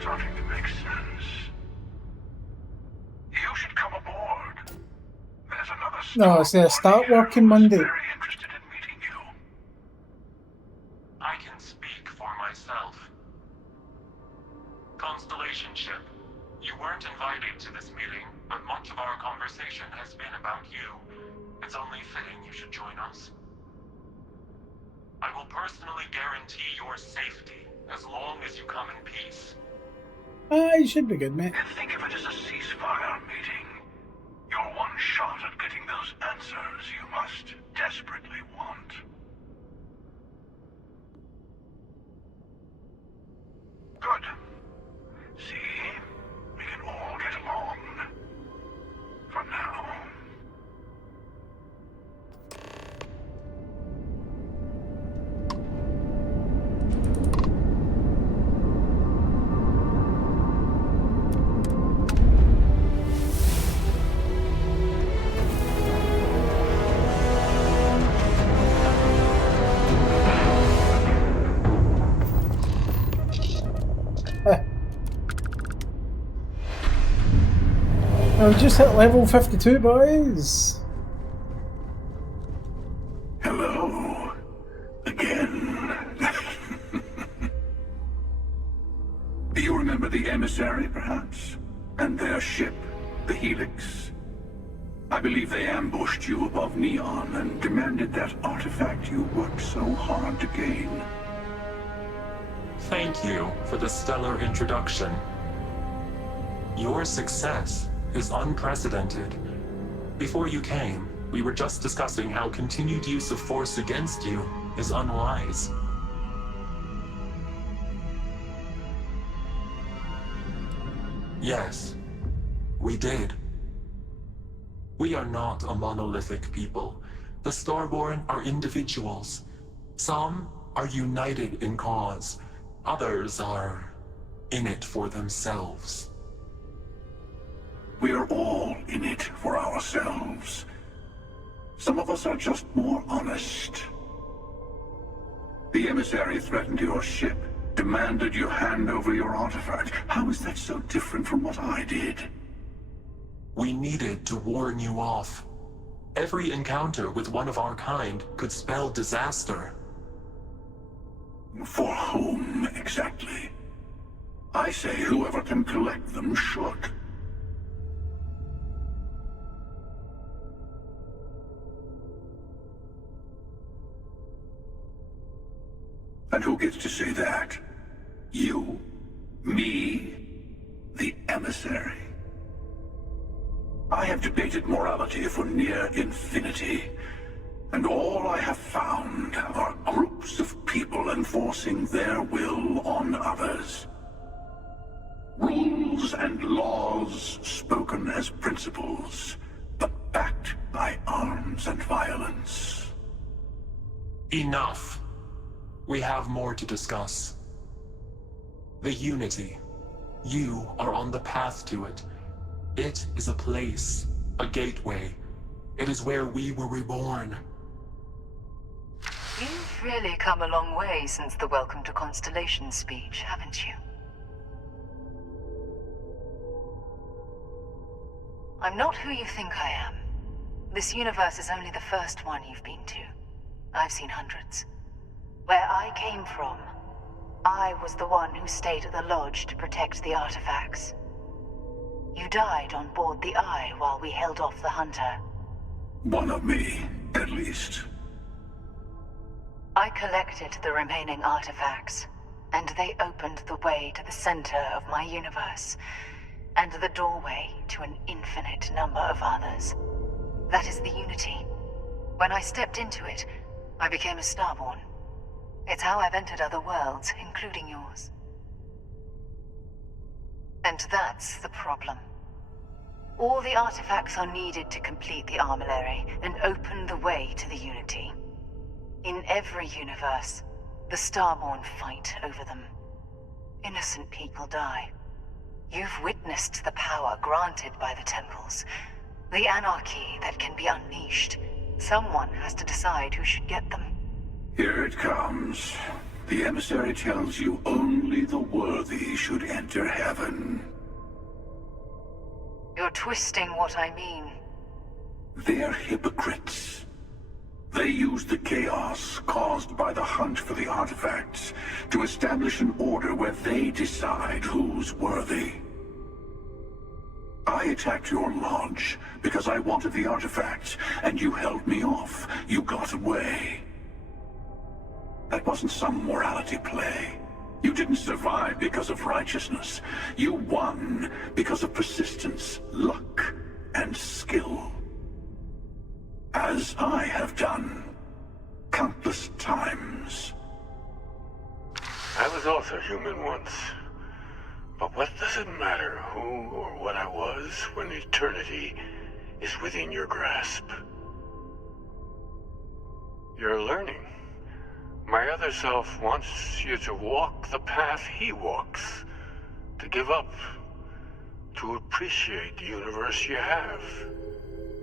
Starting to make sense. You should come aboard. There's another No, it's start working Monday. very interested in meeting you. I can speak for myself. Constellation ship, you weren't invited to this meeting, but much of our conversation has been about you. It's only fitting you should join us. I will personally guarantee your safety as long as you come in peace. You should be good, mate. Think of it as a ceasefire meeting. Your one shot at getting those answers you must desperately want. Good. See? We can all get along. For now. I've just hit level 52, boys. Hello. Again. Do you remember the emissary, perhaps? And their ship, the Helix? I believe they ambushed you above Neon and demanded that artifact you worked so hard to gain. Thank you for the stellar introduction. Your success is unprecedented. Before you came, we were just discussing how continued use of force against you is unwise. Yes, we did. We are not a monolithic people. The Starborn are individuals. Some are united in cause. Others are in it for themselves. We are all in it for ourselves. Some of us are just more honest. The emissary threatened your ship, demanded you hand over your artifact. How is that so different from what I did? We needed to warn you off. Every encounter with one of our kind could spell disaster. For whom, exactly? I say whoever can collect them should. And who gets to say that? You? Me? The emissary? I have debated morality for near infinity, and all I have found are groups of people enforcing their will on others. Rules and laws spoken as principles, but backed by arms and violence. Enough. We have more to discuss. The Unity. You are on the path to it. It is a place, a gateway. It is where we were reborn. You've really come a long way since the Welcome to Constellation speech, haven't you? I'm not who you think I am. This universe is only the first one you've been to. I've seen hundreds. Where I came from, I was the one who stayed at the lodge to protect the artifacts. You died on board the Eye while we held off the Hunter. One of me, at least. I collected the remaining artifacts, and they opened the way to the center of my universe, and the doorway to an infinite number of others. That is the Unity. When I stepped into it, I became a Starborn. It's how I've entered other worlds, including yours. And that's the problem. All the artifacts are needed to complete the armillary and open the way to the Unity. In every universe, the Starborn fight over them. Innocent people die. You've witnessed the power granted by the temples, the anarchy that can be unleashed. Someone has to decide who should get them. Here it comes. The emissary tells you only the worthy should enter heaven. You're twisting what I mean. They're hypocrites. They use the chaos caused by the hunt for the artifacts to establish an order where they decide who's worthy. I attacked your lodge because I wanted the artifacts, and you held me off. You got away. That wasn't some morality play. You didn't survive because of righteousness. You won because of persistence, luck, and skill. As I have done countless times. I was also human once. But what does it matter who or what I was when eternity is within your grasp? You're learning. My other self wants you to walk the path he walks, to give up, to appreciate the universe you have.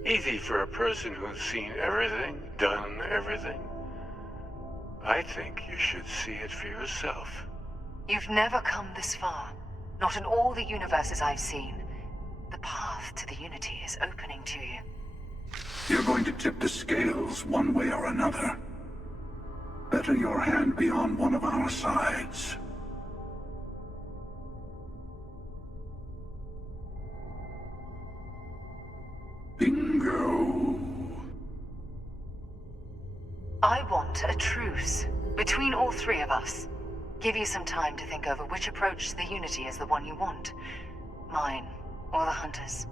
Easy for a person who's seen everything, done everything. I think you should see it for yourself. You've never come this far. Not in all the universes I've seen. The path to the Unity is opening to you. You're going to tip the scales one way or another. Better your hand be on one of our sides. Bingo. I want a truce between all three of us. Give you some time to think over which approach to the Unity is the one you want. Mine, or the Hunters.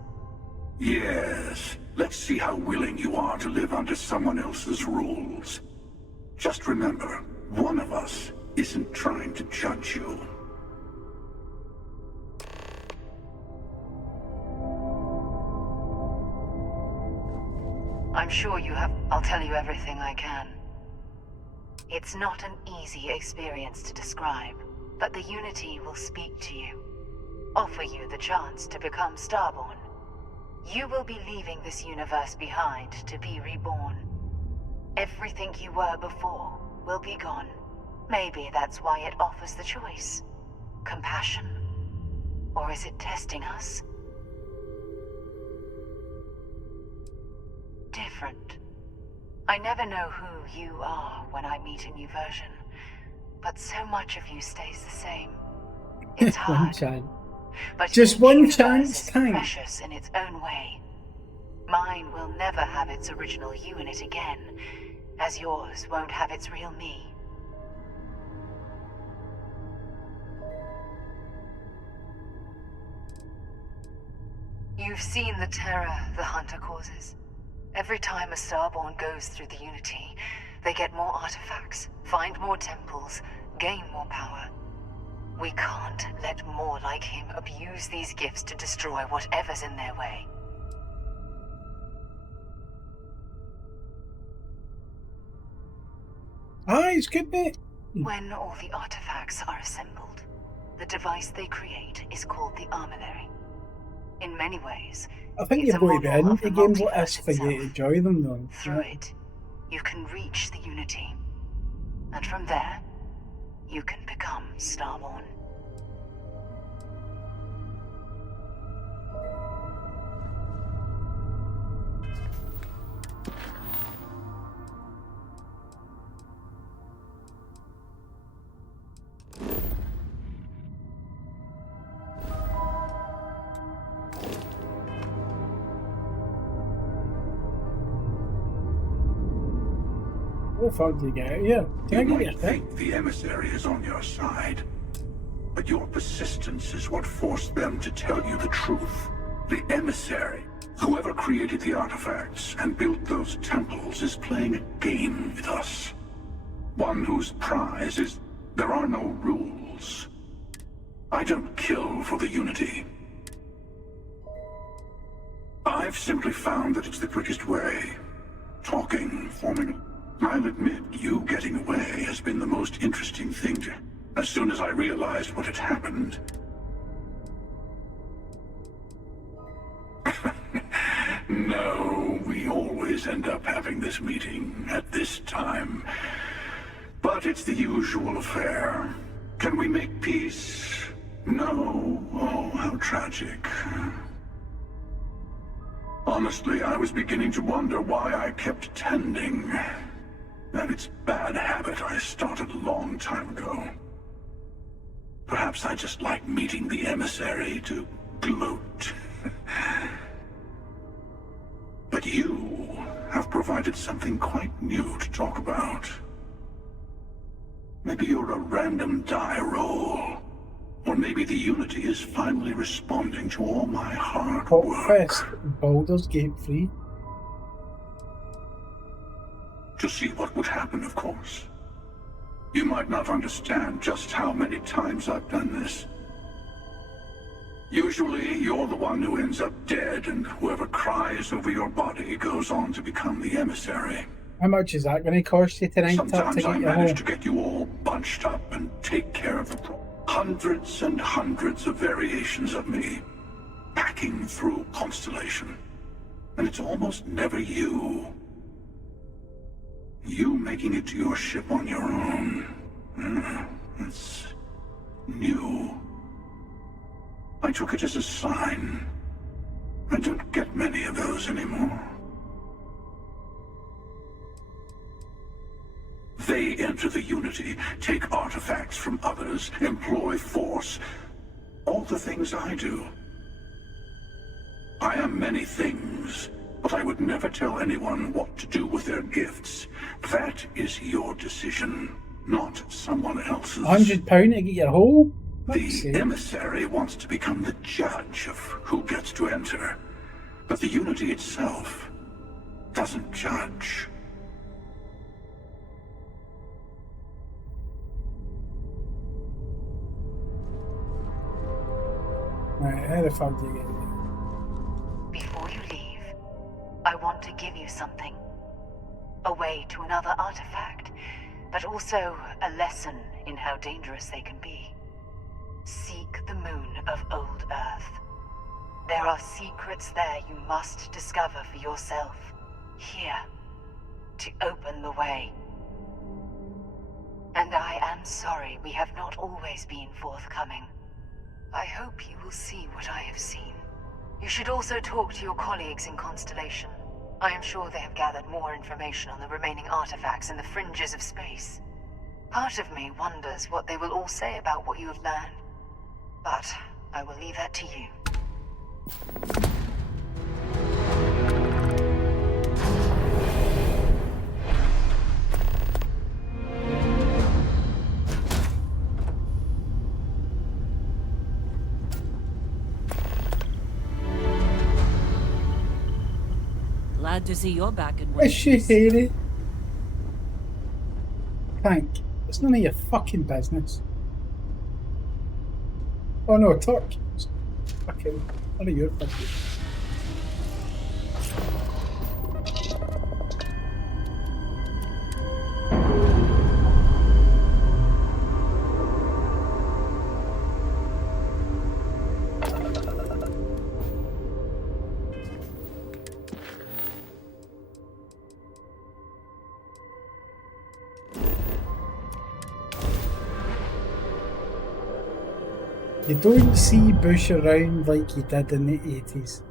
Yes. Let's see how willing you are to live under someone else's rules. Just remember, one of us isn't trying to judge you. I'm sure you have... I'll tell you everything I can. It's not an easy experience to describe, but the Unity will speak to you. Offer you the chance to become Starborn. You will be leaving this universe behind to be reborn. Everything you were before will be gone. Maybe that's why it offers the choice. Compassion? Or is it testing us? Different. I never know who you are when I meet a new version, but so much of you stays the same. It's hard. One chance. But Just each one universe chance, is time. precious in its own way. Mine will never have its original you in it again, as yours won't have its real me. You've seen the terror the Hunter causes. Every time a Starborn goes through the Unity, they get more artifacts, find more temples, gain more power. We can't let more like him abuse these gifts to destroy whatever's in their way. It's good, mate. When all the artifacts are assembled, the device they create is called the Armillary. In many ways, I think it's you've a got to be model of into the games like multiverse this for you to itself. enjoy them, though. Through it, you can reach the Unity. And from there, you can become Starborn. What the fuck did you get out of here? Can I You get your might pick? think the emissary is on your side, but your persistence is what forced them to tell you the truth. The emissary, whoever created the artifacts and built those temples, is playing a game with us. One whose prize is there are no rules. I don't kill for the Unity. I've simply found that it's the quickest way. Talking, forming... I'll admit, you getting away has been the most interesting thing to... As soon as I realized what had happened... No, we always end up having this meeting at this time. But it's the usual affair. Can we make peace? No. Oh, how tragic. Honestly, I was beginning to wonder why I kept attending. And it's a bad habit I started a long time ago. Perhaps I just like meeting the emissary to gloat. But you have provided something quite new to talk about. Maybe you're a random die roll. Or maybe the Unity is finally responding to all my hard work. Fest, Baldur's Gate 3. To see what would happen, of course. You might not understand just how many times I've done this. Usually, you're the one who ends up dead, and whoever cries over your body goes on to become the emissary. How much is that going to cost you tonight to Sometimes get I you manage home? to get you all bunched up and take care of the problem. Hundreds and hundreds of variations of me, packing through Constellation. And it's almost never you. You making it to your ship on your own. It's new. I took it as a sign. I don't get many of those anymore. They enter the Unity, take artifacts from others, employ force. All the things I do. I am many things, but I would never tell anyone what to do with their gifts. That is your decision, not someone else's. £100 to get your hole? The emissary wants to become the judge of who gets to enter, but the Unity itself doesn't judge. Right, how the fuck do you get there? Before you leave, I want to give you something. A way to another artifact, but also a lesson in how dangerous they can be. Seek the moon of Old Earth. There are secrets there you must discover for yourself. Here, to open the way. And I am sorry we have not always been forthcoming. I hope you will see what I have seen. You should also talk to your colleagues in Constellation. I am sure they have gathered more information on the remaining artifacts in the fringes of space. Part of me wonders what they will all say about what you have learned. But I will leave that to you. Glad to see you're back in Is she Haley? Hank, it's none of your fucking business. Oh no, Turk. Fucking, none of your business. You don't see Bush around like you did in the 80s.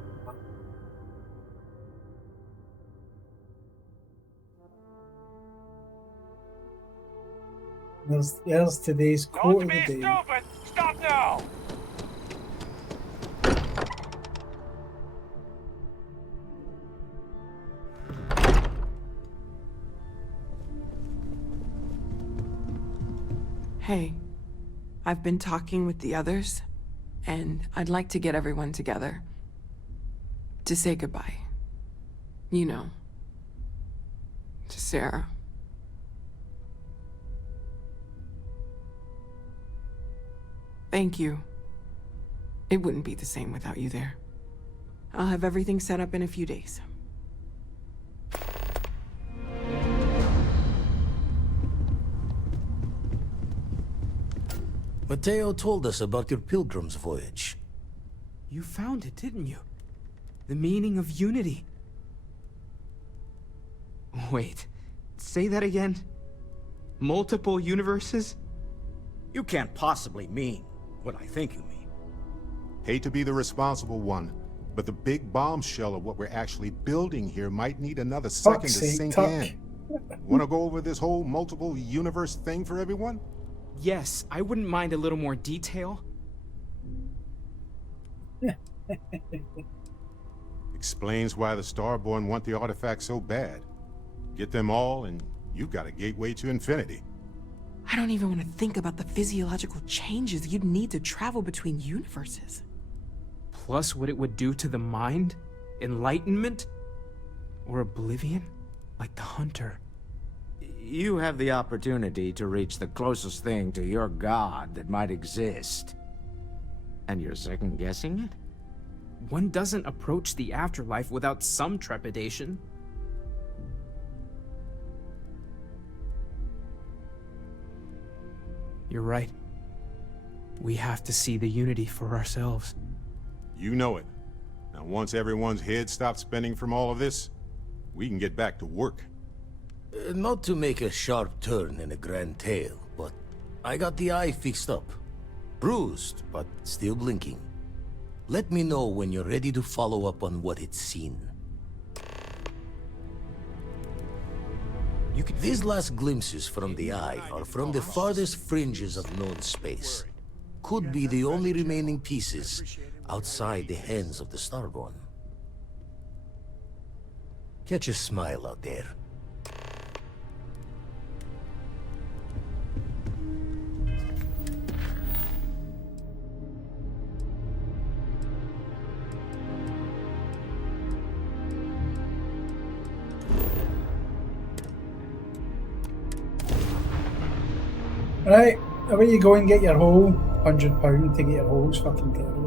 There's today's quote of the day. Stupid! Stop now! Hey, I've been talking with the others, and I'd like to get everyone together. To say goodbye. You know. To Sarah. Thank you. It wouldn't be the same without you there. I'll have everything set up in a few days. Mateo told us about your pilgrim's voyage. You found it, didn't you? The meaning of unity. Wait, say that again? Multiple universes? You can't possibly mean what I think you mean. Hate to be the responsible one, but the big bombshell of what we're actually building here might need another second to sink in. Want to go over this whole multiple universe thing for everyone? Yes, I wouldn't mind a little more detail. Explains why the Starborn want the artifact so bad. Get them all, and you've got a gateway to infinity. I don't even want to think about the physiological changes you'd need to travel between universes. Plus what it would do to the mind? Enlightenment? Or oblivion? Like the Hunter. You have the opportunity to reach the closest thing to your god that might exist. And you're second-guessing it? One doesn't approach the afterlife without some trepidation. You're right. We have to see the unity for ourselves. You know it. Now once everyone's head stops spinning from all of this, we can get back to work. Not to make a sharp turn in a grand tale, but I got the eye fixed up. Bruised, but still blinking. Let me know when you're ready to follow up on what it's seen. These last glimpses from the Eye are from the farthest fringes of known space. Could be the only remaining pieces outside the hands of the Starborn. Catch a smile out there. Right, away you go and get your whole £100 to get your holes fucking terrible.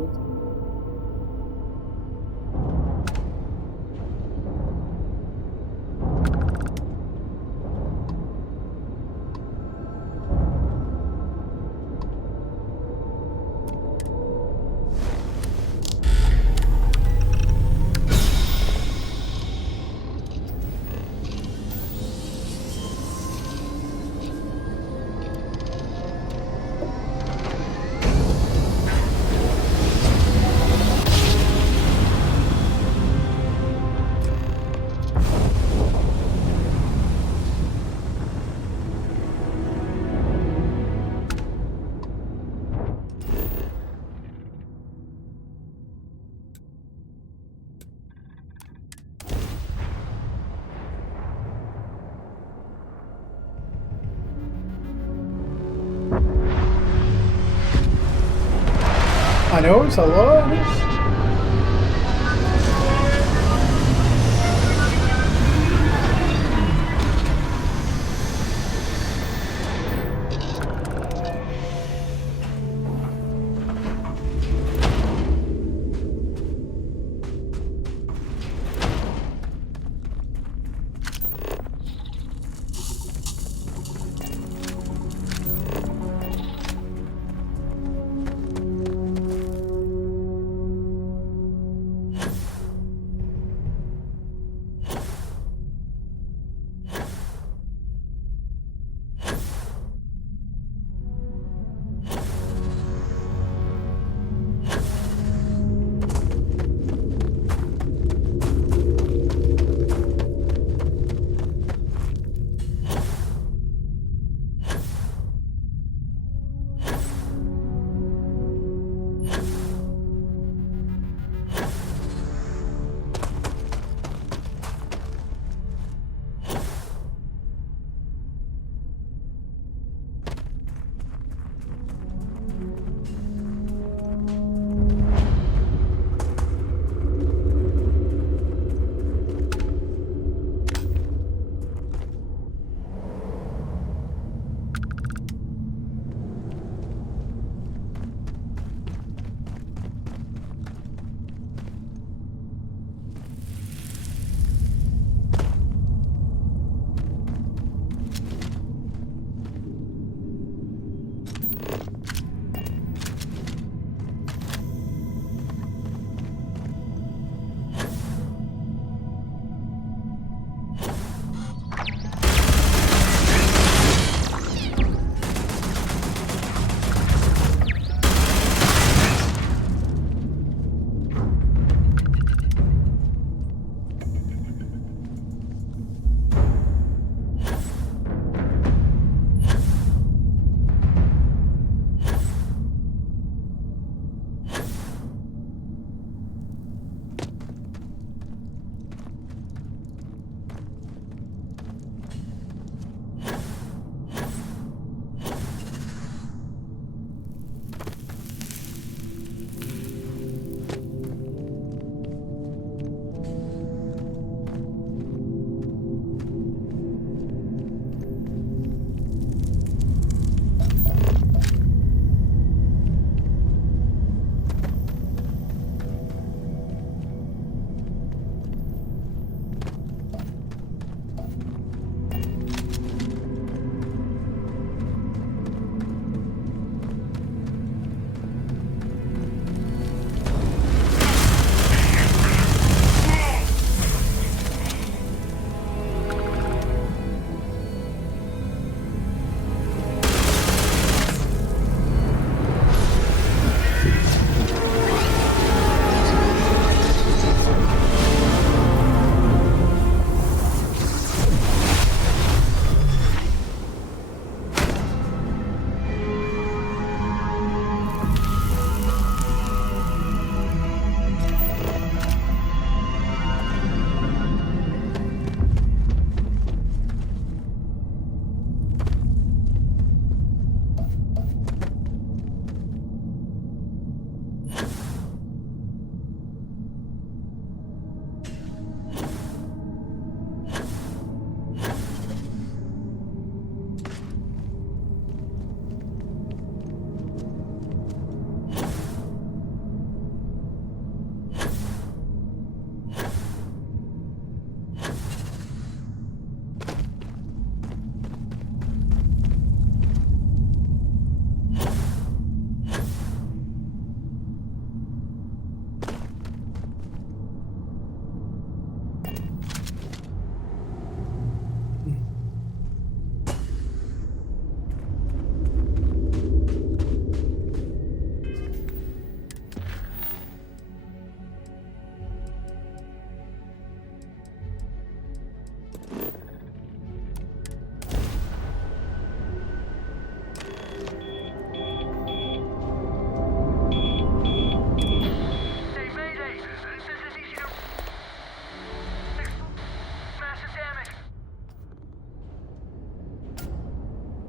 I know, it's a lot.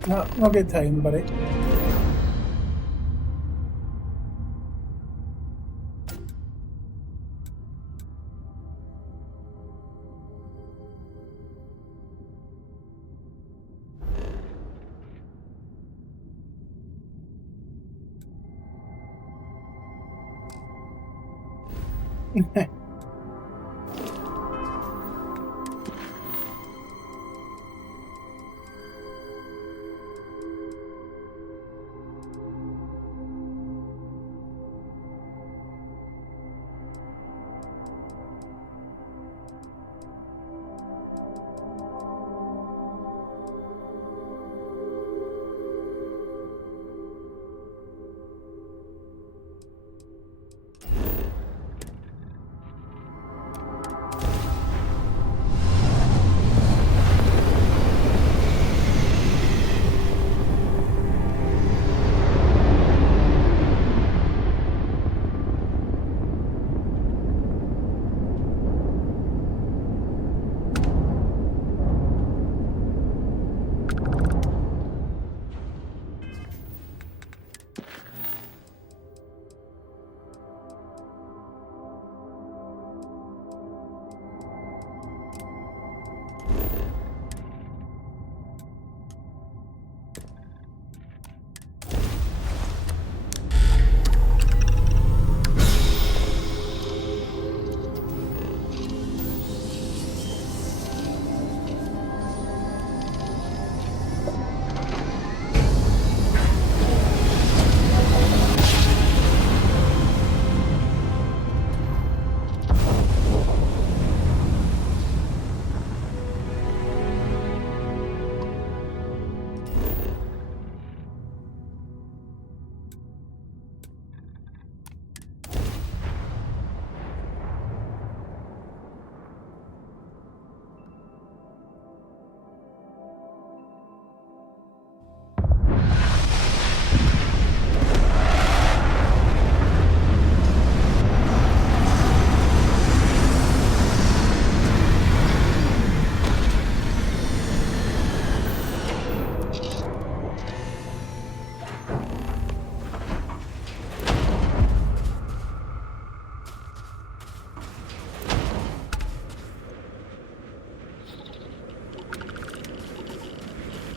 No good time, buddy.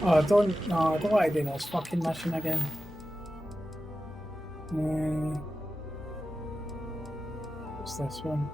Oh, don't want to do this fucking mission again. What's this one?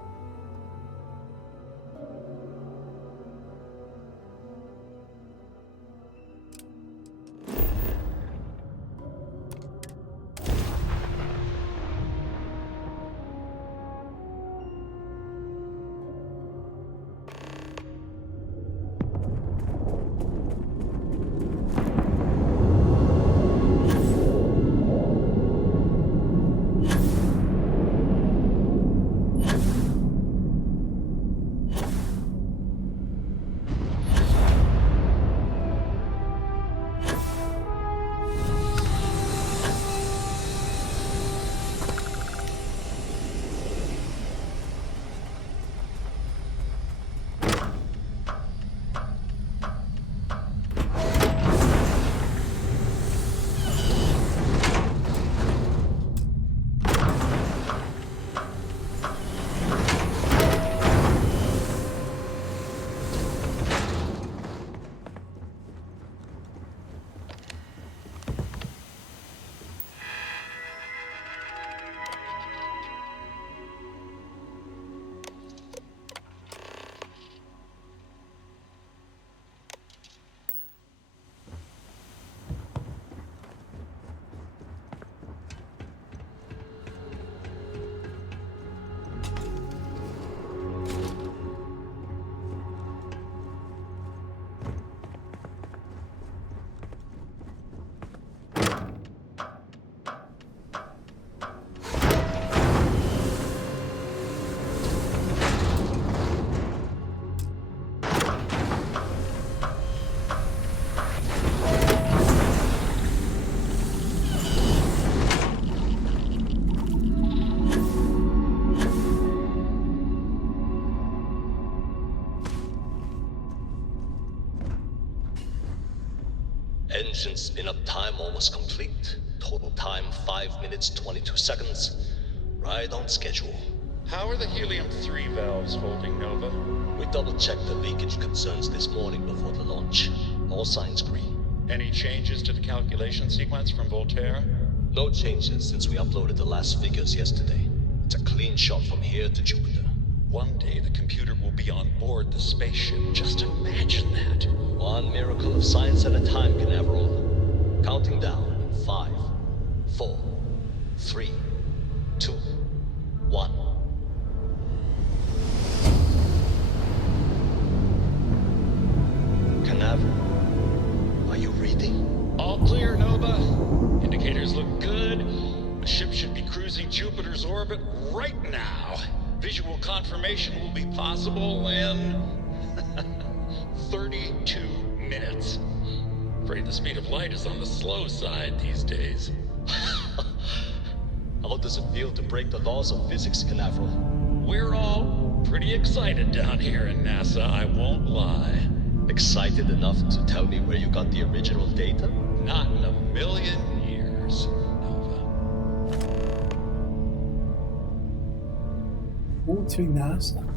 Engine spin-up time almost complete. Total time 5 minutes 22 seconds. Right on schedule. How are the helium-3 valves holding, Nova? We double-checked the leakage concerns this morning before the launch. All signs green. Any changes to the calculation sequence from Voltaire? No changes since we uploaded the last figures yesterday. It's a clean shot from here to Jupiter. One day the computer will be on board the spaceship. Just imagine that. One miracle of science at a time, Canaveral. Counting down. 5, 4, 3, 2, 1. Canaveral, are you reading? All clear, Nova. Indicators look good. The ship should be cruising Jupiter's orbit right now. Visual confirmation will be possible in 32 minutes. Afraid the speed of light is on the slow side these days. How does it feel to break the laws of physics, Canaveral? We're all pretty excited down here in NASA, I won't lie. Excited enough to tell me where you got the original data? Not in a million years. Go to NASA.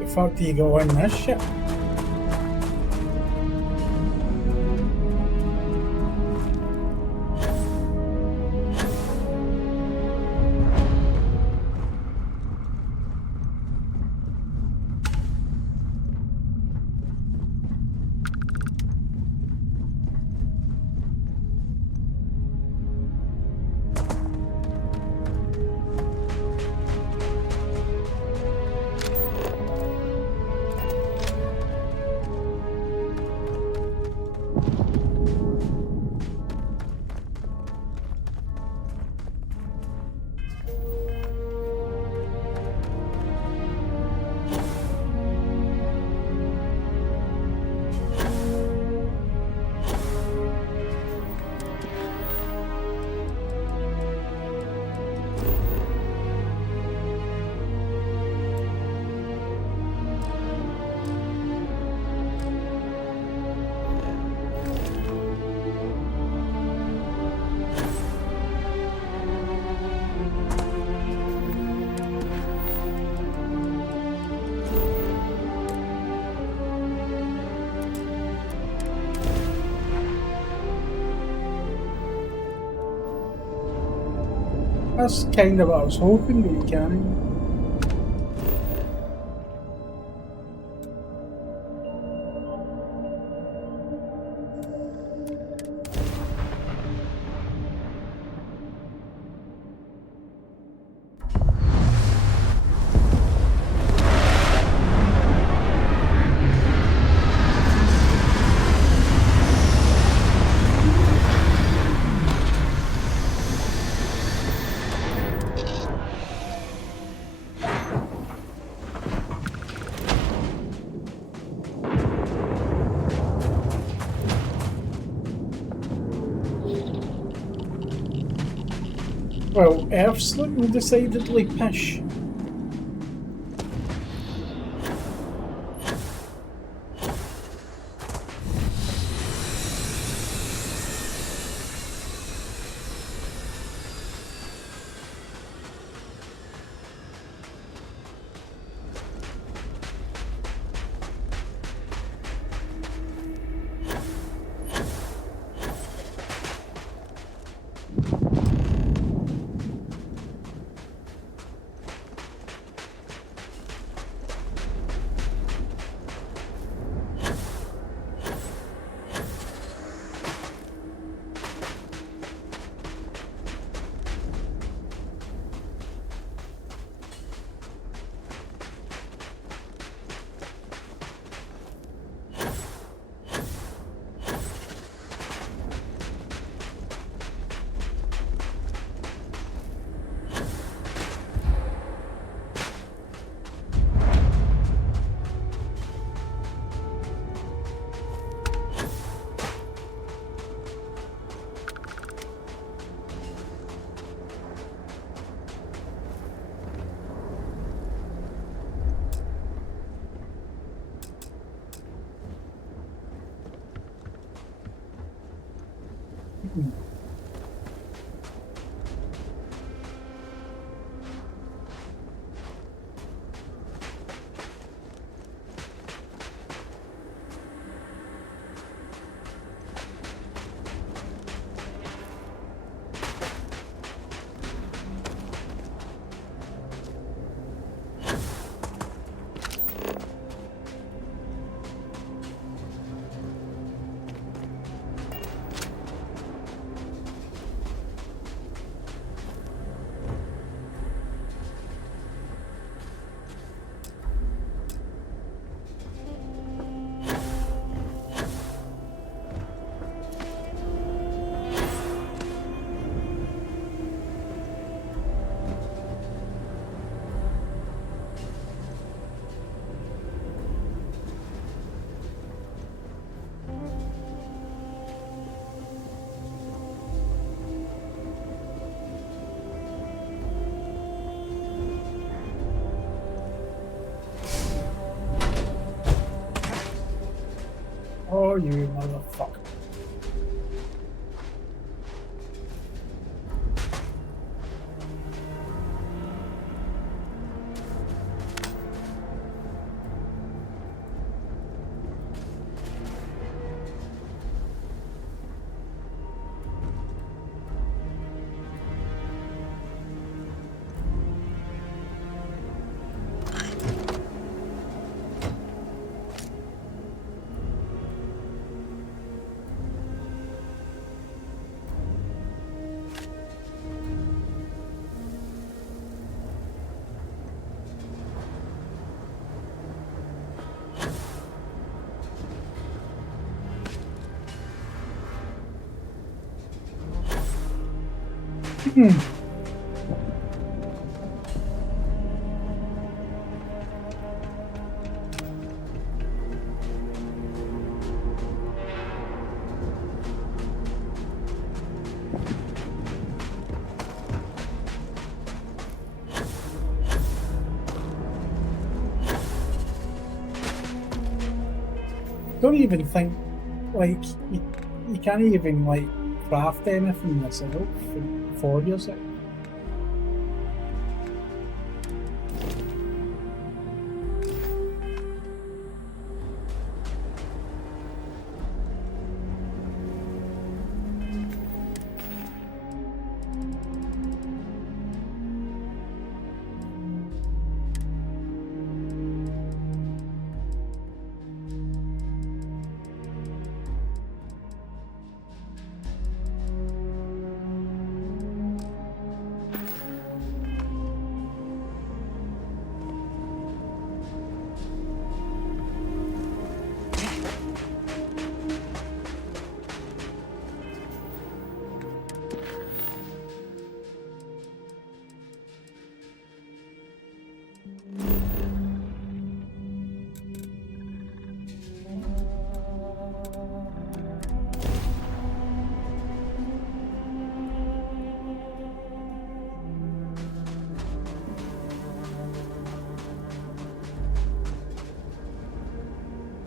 The fuck do you go in this ship? That's kind of what I was hoping, but you can't. Well, Earth's looking decidedly pish. Oh, you motherfucker. Don't even think, like, you can't even, like, craft anything yourself for yourself.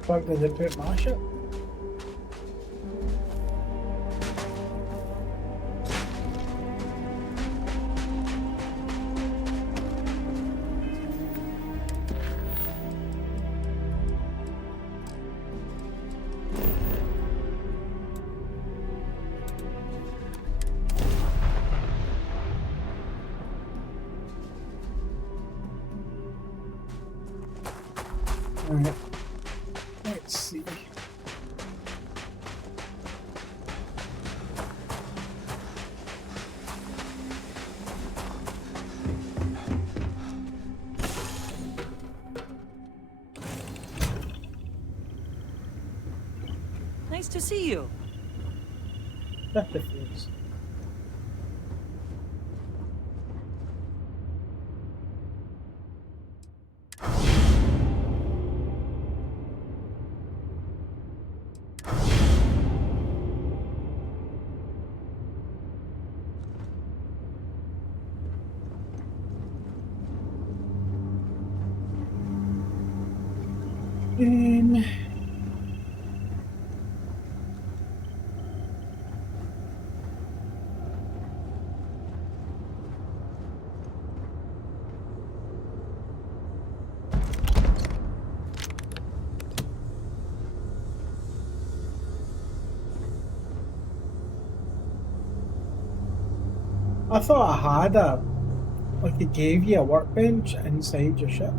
Fuck, did they put my shit? Alright. Let's see. Nice to see you. That differs. Um, I thought I had like it gave you a workbench inside your ship.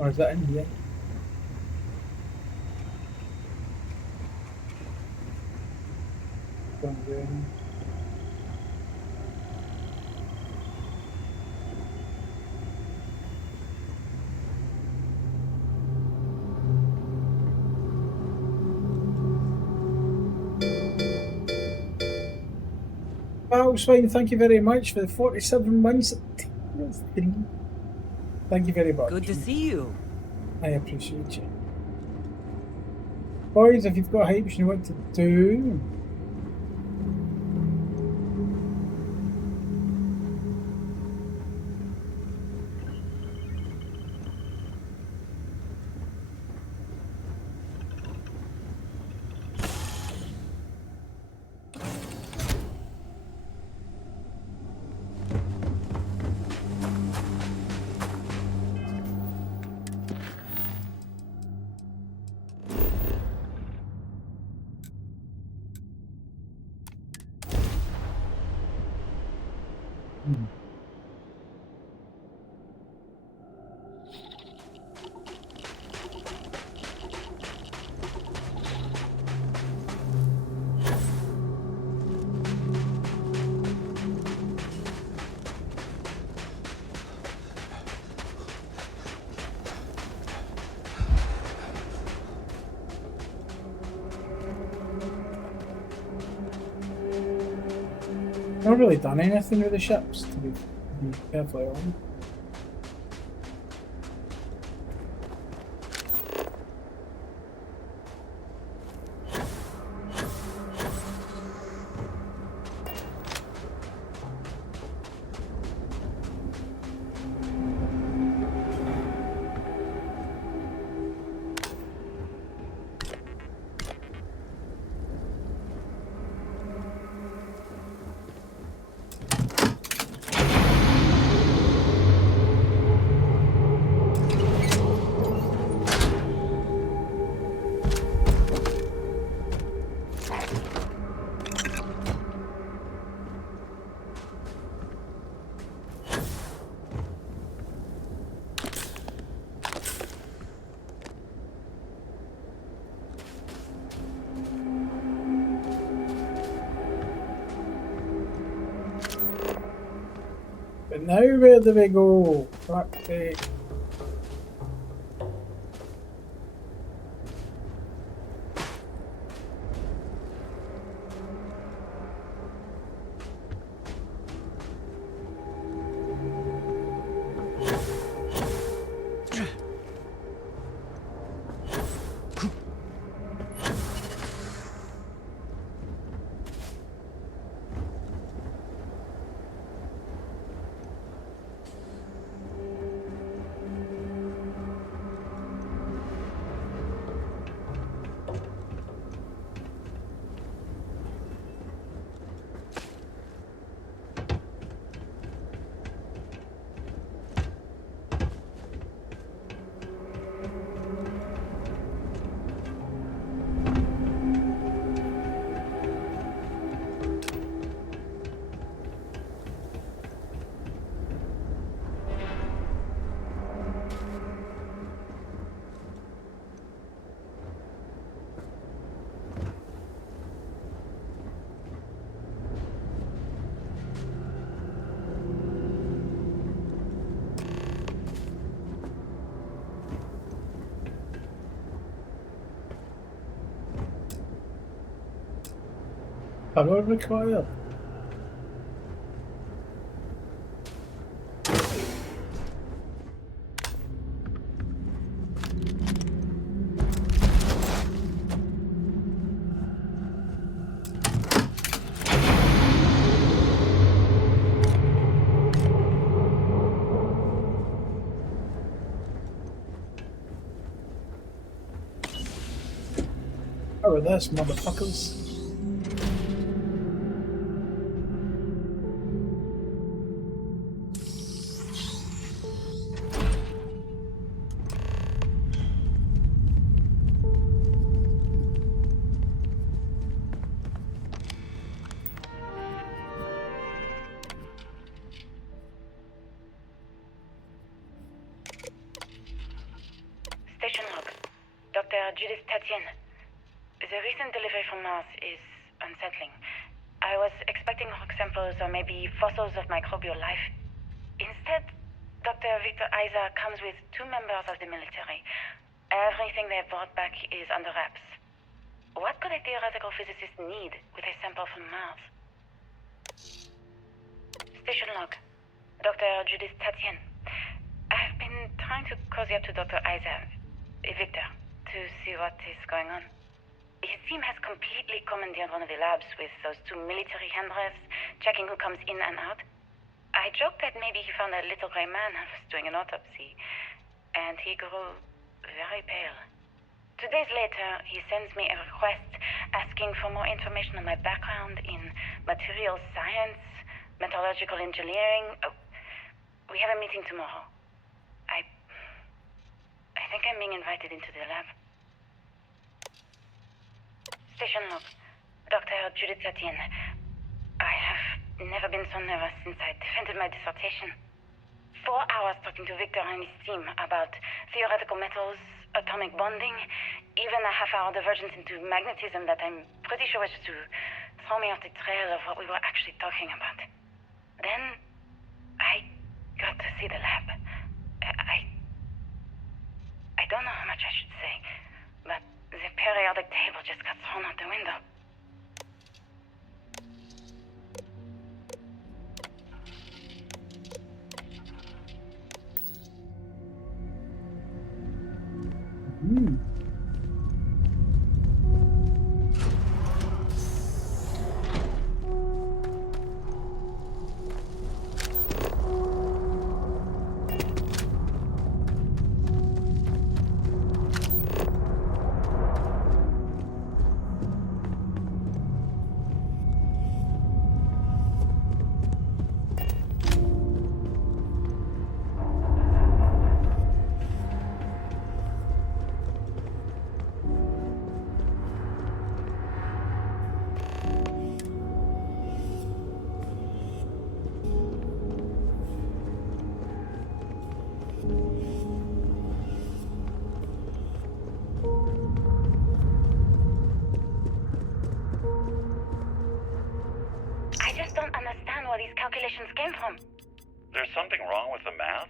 Or is that in here? Well, Swine, thank you very much for the 47 months. Thank you very much. Good to see you. I appreciate you. Boys, if you've got hypes you want to do... Not really done anything with the ships, to be perfectly honest. But now where do we go? Fuck's sake. Power required. Power this, motherfuckers. Judith Tatien. The recent delivery from Mars is unsettling. I was expecting rock samples or maybe fossils of microbial life. Instead, Dr. Victor Isa comes with 2 members of the military. Everything they brought back is under wraps. What could a theoretical physicist need with a sample from Mars? Station log. Dr. Judith Tatien. I've been trying to cozy up to Dr. Isa, Victor, to see what is going on. His team has completely commandeered one of the labs with those 2 military handrails, checking who comes in and out. I joked that maybe he found a little gray man and was doing an autopsy, and he grew very pale. 2 days later, he sends me a request asking for more information on my background in materials science, metallurgical engineering. Oh, we have a meeting tomorrow. I think I'm being invited into the lab. Station log. Dr. Judith Tatien. I have never been so nervous since I defended my dissertation. 4 hours talking to Victor and his team about theoretical metals, atomic bonding, even a half-hour divergence into magnetism that I'm pretty sure was to throw me off the trail of what we were actually talking about. Then, I got to see the lab. I don't know how much I should say, but the periodic table just got thrown out the window. Calculations came from. There's something wrong with the math?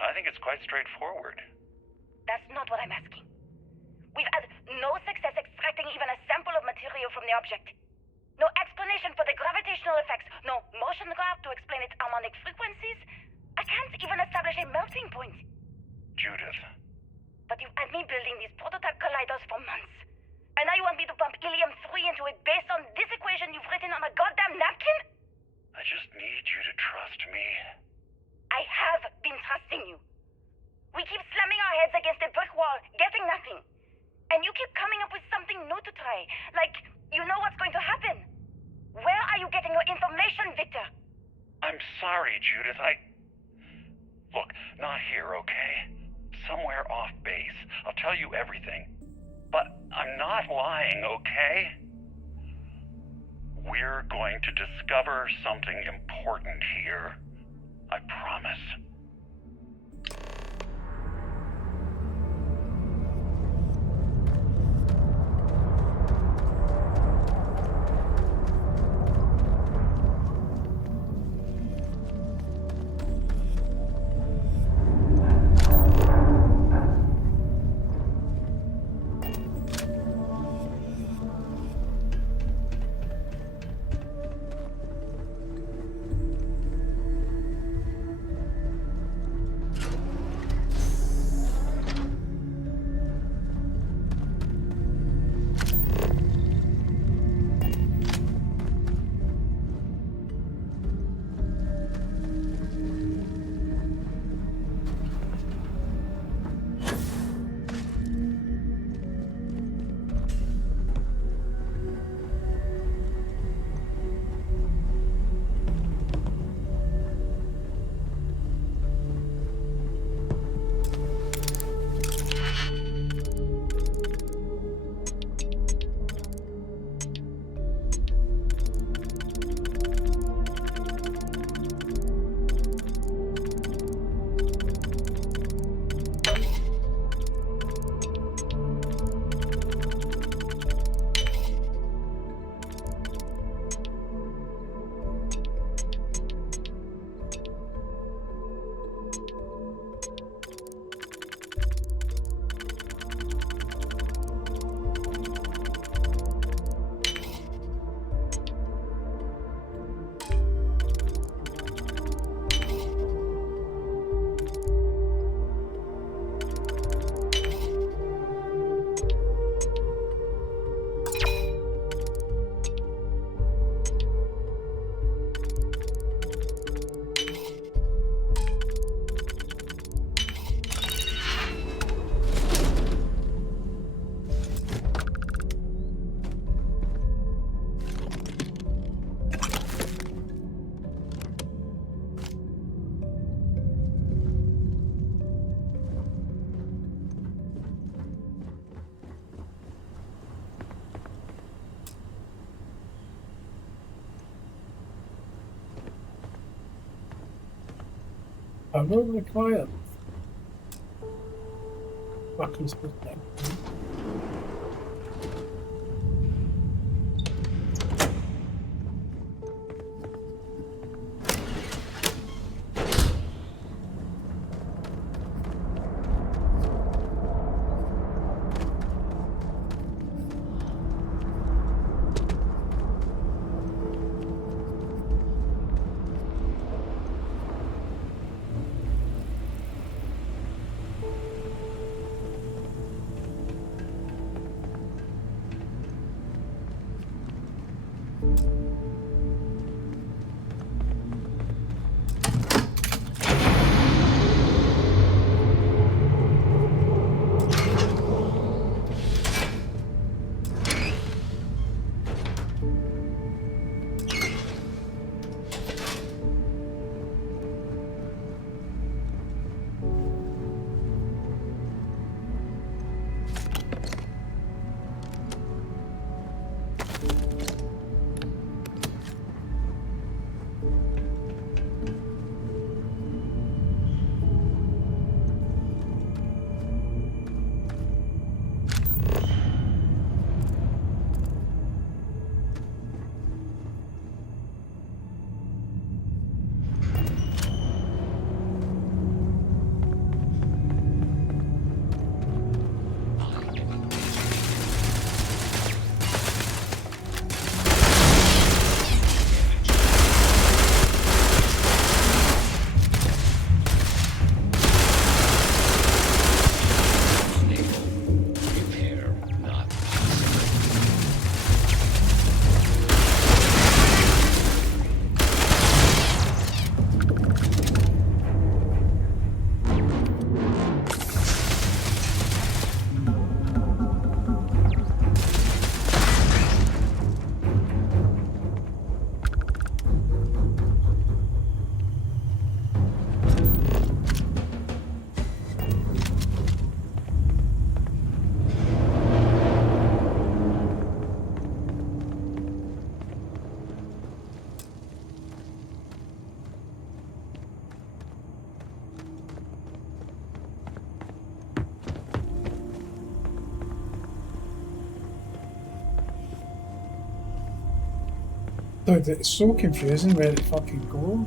I think it's quite straightforward. That's not what I'm asking. We've had no success extracting even a sample of material from the object. No explanation for the gravitational effects, no motion graph to explain its harmonic frequencies. I can't even establish a melting point. Judith. But you've had me building these prototype colliders for months. And now you want me to pump helium-3 into it based on this equation you've written on a goddamn napkin? I just need you to trust me. I have been trusting you. We keep slamming our heads against a brick wall, getting nothing. And you keep coming up with something new to try. Like, you know what's going to happen. Where are you getting your information, Victor? I'm sorry, Judith. Look, not here, okay? Somewhere off base. I'll tell you everything. But I'm not lying, okay? We're going to discover something important here. I promise. Power required. Fucking supposed to. Dude, it's so confusing where to fucking go.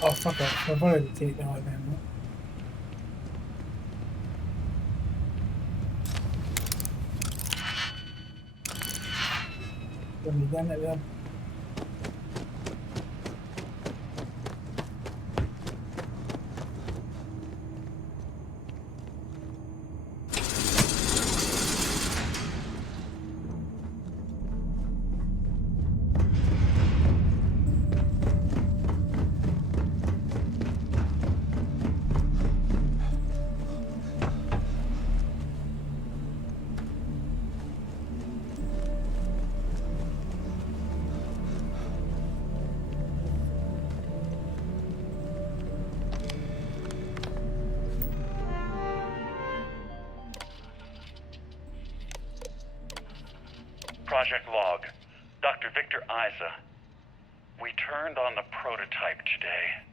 Oh, fuck off. I've already taken all of them. Have you done it then? Project Log. Dr. Victor Isa. We turned on the prototype today.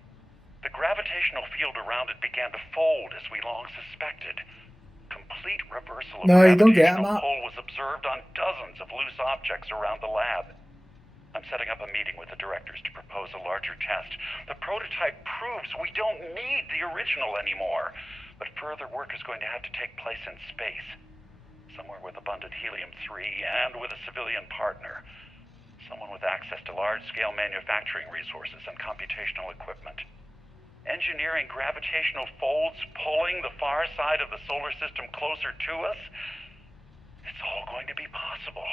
The gravitational field around it began to fold as we long suspected. Complete reversal of gravitational pull was observed on dozens of loose objects around the lab. I'm setting up a meeting with the directors to propose a larger test. The prototype proves we don't need the original anymore, but further work is going to have to take place in space. Somewhere with abundant helium-3 and with a civilian partner. Someone with access to large-scale manufacturing resources and computational equipment. engineering gravitational folds pulling the far side of the solar system closer to us, it's all going to be possible.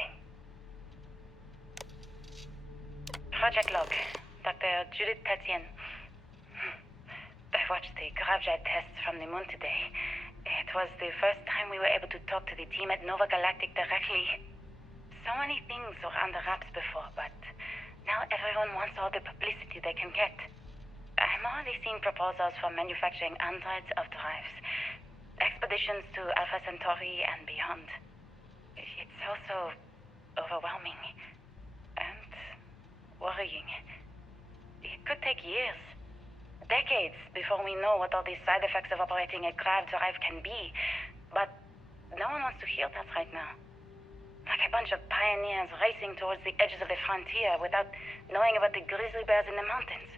Project log, Dr. Judith Tatien. I watched the gravjet tests from the moon today. It was the first time we were able to talk to the team at Nova Galactic directly. So many things were under wraps before, but now everyone wants all the publicity they can get. I'm already seeing proposals for manufacturing androids of drives, expeditions to Alpha Centauri and beyond. It's also overwhelming and worrying. It could take years, decades, before we know what all the side effects of operating a grav drive can be. But no one wants to hear that right now. Like a bunch of pioneers racing towards the edges of the frontier without knowing about the grizzly bears in the mountains.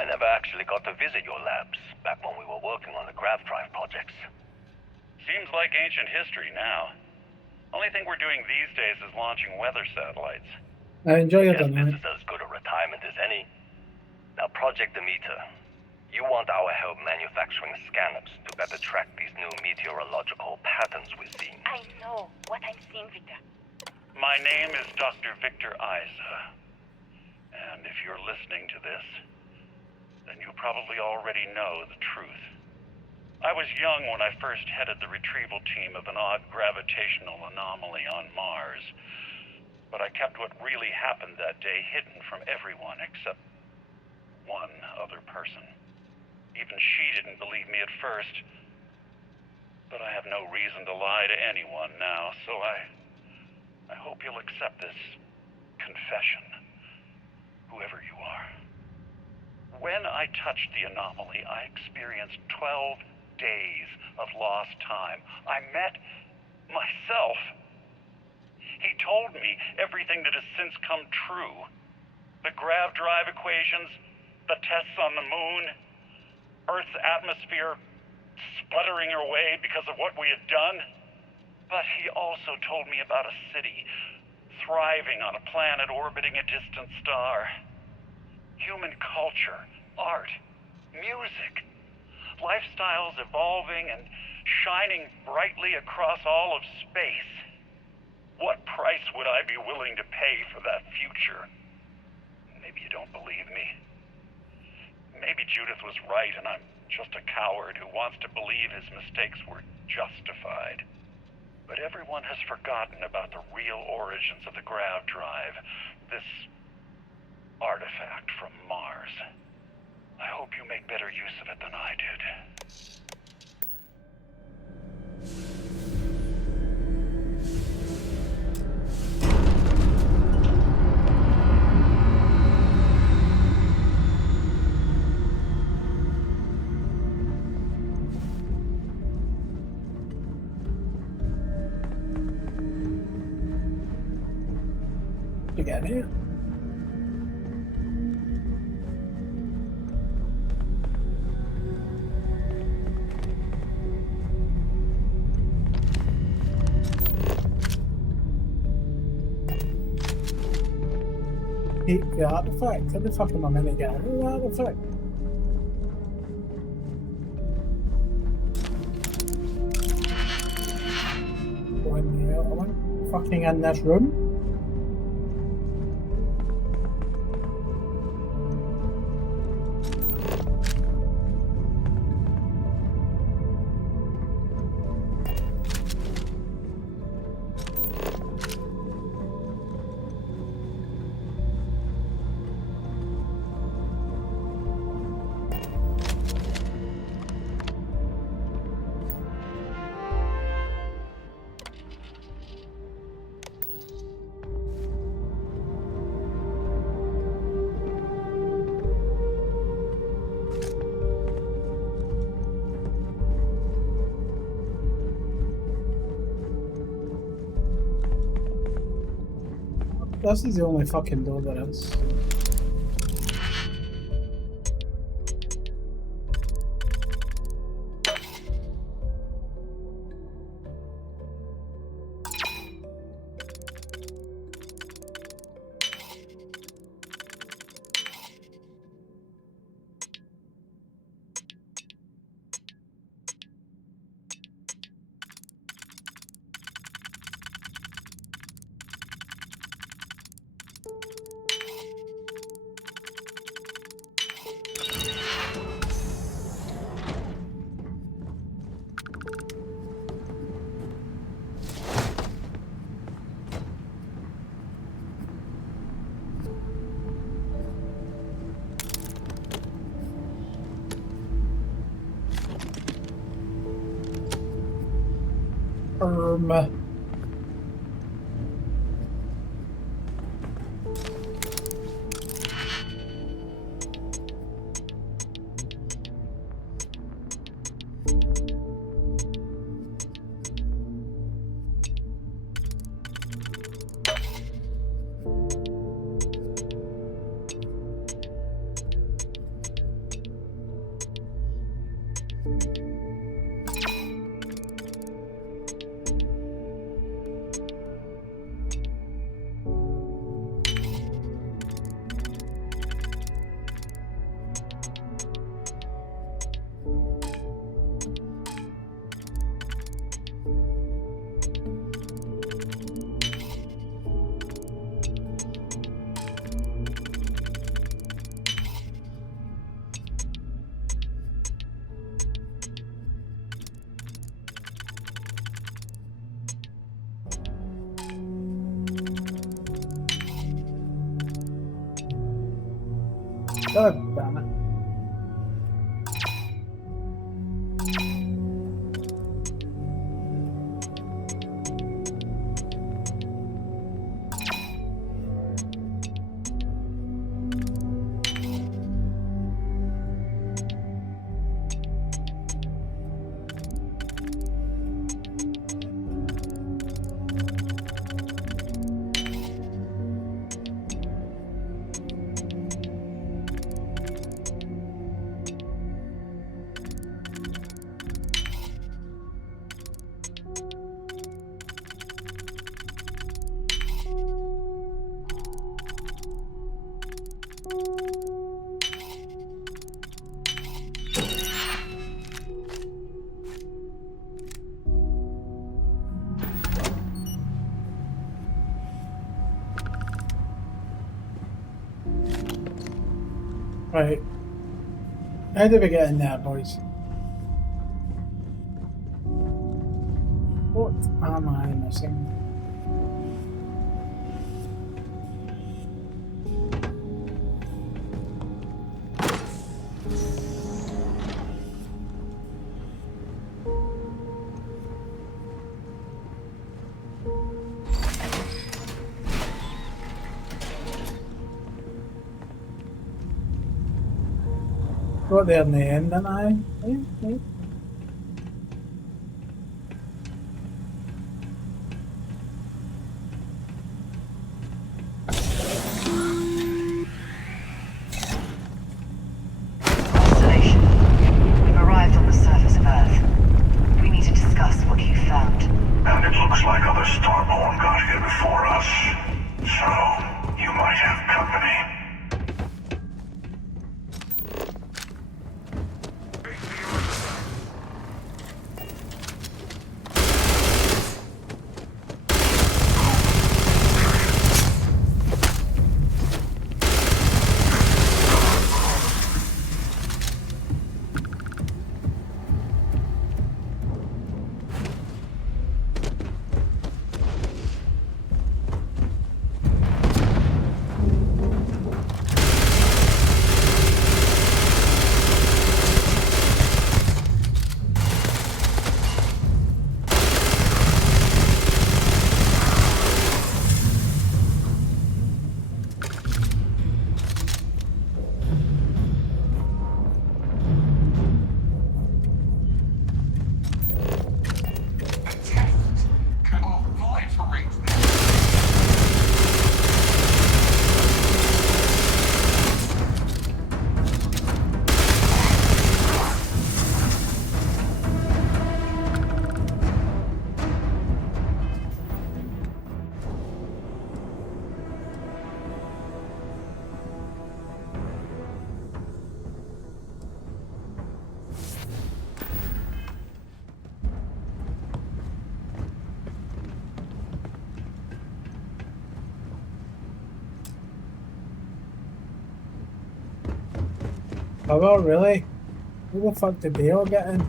I never actually got to visit your labs back when we were working on the grav drive projects. Seems like ancient history now. Only thing we're doing these days is launching weather satellites. I enjoy your Guess this dynamic. is as good a retirement as any. Now, Project Demeter, you want our help manufacturing scanners to better track these new meteorological patterns we're seeing. I know what I'm seeing, Victor. My name is Dr. Victor Isa. And if you're listening to this, then you probably already know the truth. I was young when I first headed the retrieval team of an odd gravitational anomaly on Mars. But I kept what really happened that day hidden from everyone except one other person. Even she didn't believe me at first. But I have no reason to lie to anyone now, so I hope you'll accept this confession, whoever you are. When I touched the anomaly, I experienced 12 days of lost time. I met myself. He told me everything that has since come true. The grav drive equations, the tests on the moon, Earth's atmosphere sputtering away because of what we had done. But he also told me about a city thriving on a planet orbiting a distant star. Human culture, art, music, lifestyles evolving and shining brightly across all of space. What price would I be willing to pay for that future? Maybe you don't believe me. Maybe Judith was right and I'm just a coward who wants to believe his mistakes were justified. But everyone has forgotten about the real origins of the grav drive, this artifact from Mars. I hope you make better use of it than I did. You get here? The artifact? How the fuck am I meant to get out of the artifact? When the other one? Fucking in this room? This is the only fucking door there is. God damn it. Right. How do we get in there, boys? What am I missing? Got there in the end, didn't I? Yeah. Constellation, we've arrived on the surface of Earth. We need to discuss what you found. And it looks like other Starborn got here before us. So, you might have company. Oh, well, really? Who the fuck did they all get in?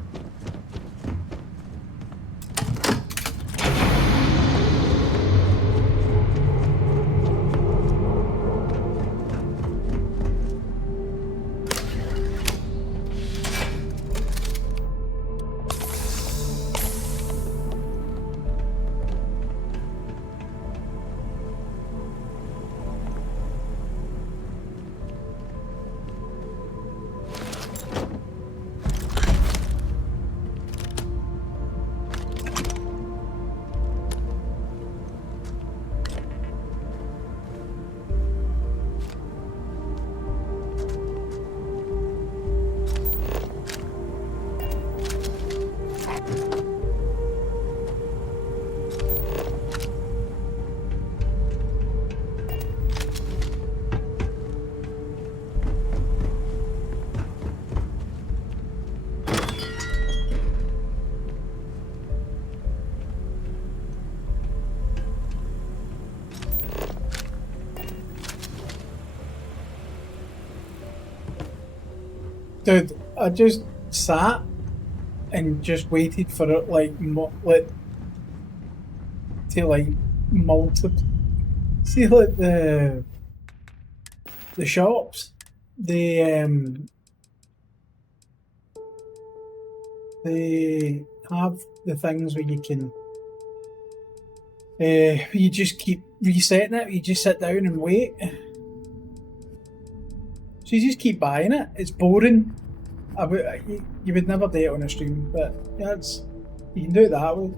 Dude, I just sat and just waited for it, like, to, like, multiply. See, like, the shops, they have the things where you can, you just keep resetting it, you just sit down and wait. So you just keep buying it. It's boring. You would never do it on a stream, but yeah, you can do it that way.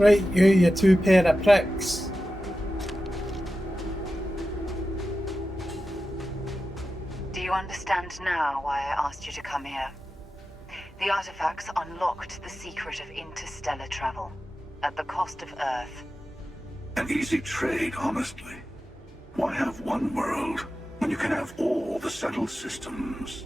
Right, you two pair of pricks. Do you understand now why I asked you to come here? The artifacts unlocked the secret of interstellar travel, at the cost of Earth. An easy trade, honestly. Why have one world when you can have all the settled systems?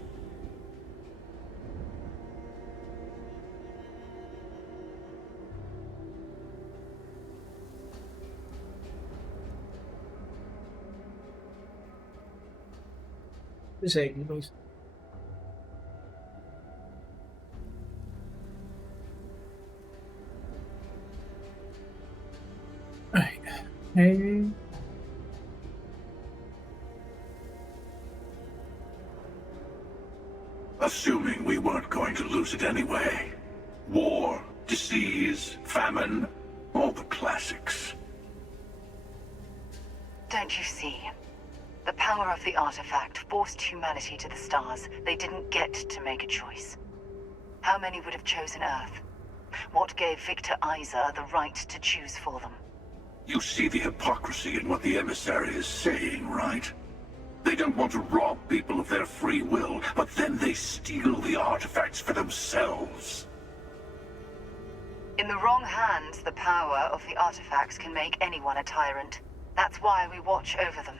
A second, boys. Right. Hey. Assuming we weren't going to lose it anyway. War, disease, famine, all the classics. Don't you see? The power of the artifact forced humanity to the stars. They didn't get to make a choice. How many would have chosen Earth? What gave Victor Isa the right to choose for them? You see the hypocrisy in what the emissary is saying, right? They don't want to rob people of their free will, but then they steal the artifacts for themselves. In the wrong hands, the power of the artifacts can make anyone a tyrant. That's why we watch over them.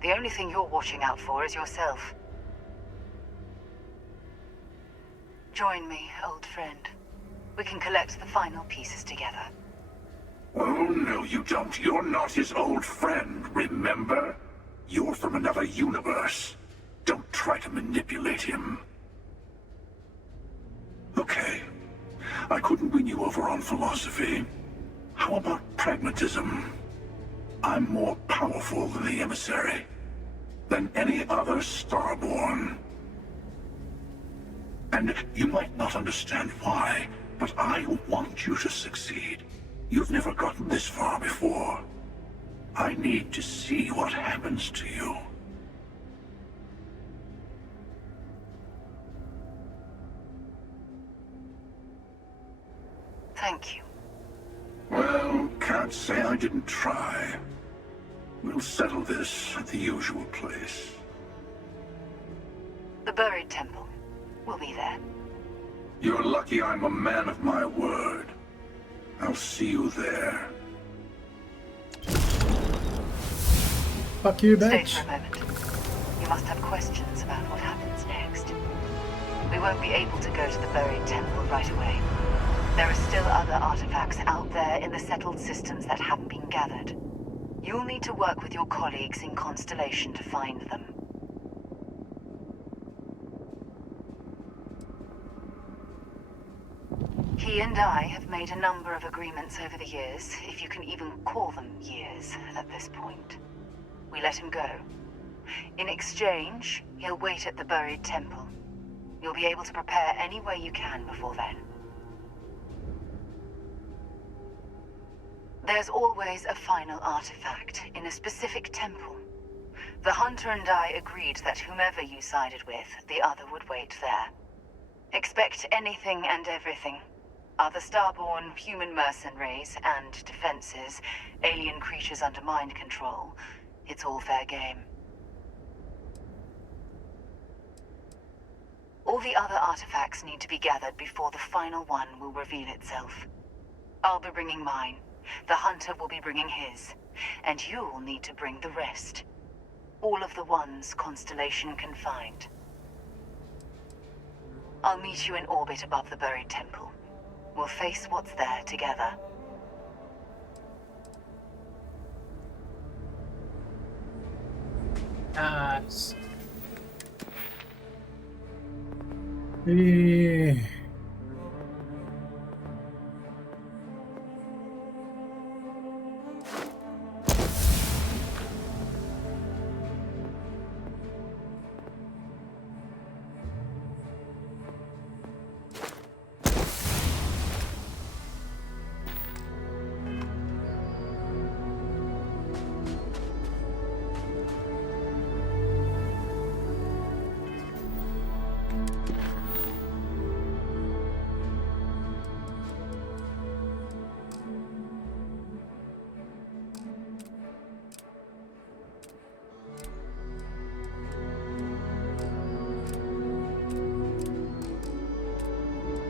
The only thing you're watching out for is yourself. Join me, old friend. We can collect the final pieces together. Oh, no, you don't. You're not his old friend, remember? You're from another universe. Don't try to manipulate him. Okay. I couldn't win you over on philosophy. How about pragmatism? I'm more powerful than the emissary. Than any other Starborn. And you might not understand why, but I want you to succeed. You've never gotten this far before. I need to see what happens to you. Thank you. Well, can't say I didn't try. We'll settle this at the usual place. The buried temple. We'll be there. You're lucky I'm a man of my word. I'll see you there. Fuck you, Stay bitch. for a moment. You must have questions about what happens next. We won't be able to go to the buried temple right away. There are still other artifacts out there in the settled systems that haven't been gathered. You'll need to work with your colleagues in Constellation to find them. He and I have made a number of agreements over the years, if you can even call them years at this point. We let him go. In exchange, he'll wait at the buried temple. You'll be able to prepare any way you can before then. There's always a final artifact in a specific temple. The Hunter and I agreed that whomever you sided with, the other would wait there. Expect anything and everything. Other Starborn, human mercenaries, and defenses, alien creatures under mind control. It's all fair game. All the other artifacts need to be gathered before the final one will reveal itself. I'll be bringing mine. The Hunter will be bringing his. And you'll need to bring the rest. All of the ones Constellation can find. I'll meet you in orbit above the buried temple. We'll face what's there together. Nice.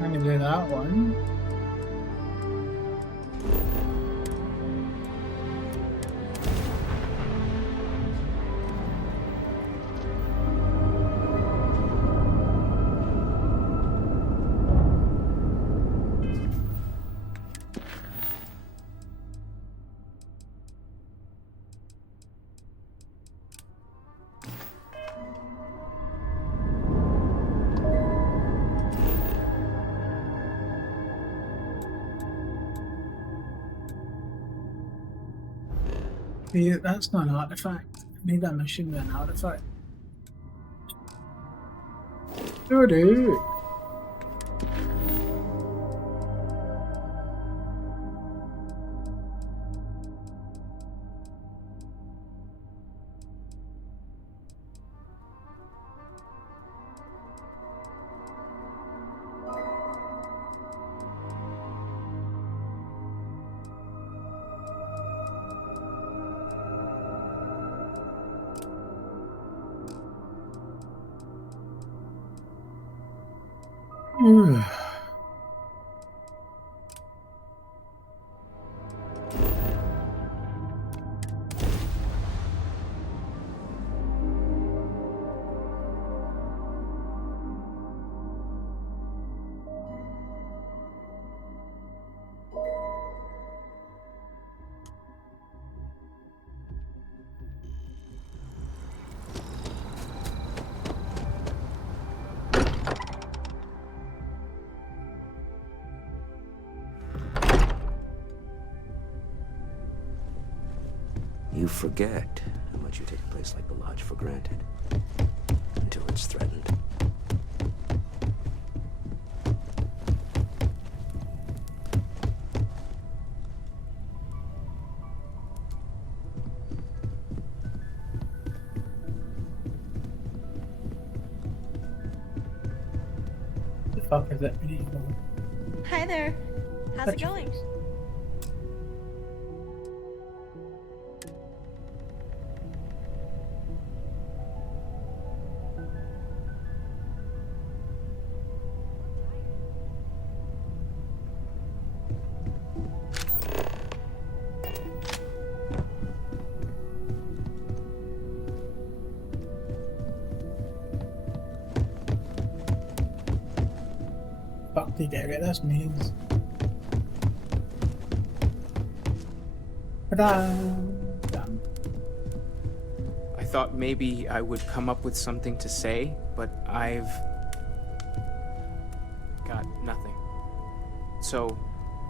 I'm gonna do that one. Yeah, that's not an artifact. Maybe that machine be an artifact. Oh, dude. You forget how much you take a place like the Lodge for granted until it's threatened. The fuck is that? Hi there. How's it going? Fuck the area, that's means. Done. I thought maybe I would come up with something to say, but I've got nothing. So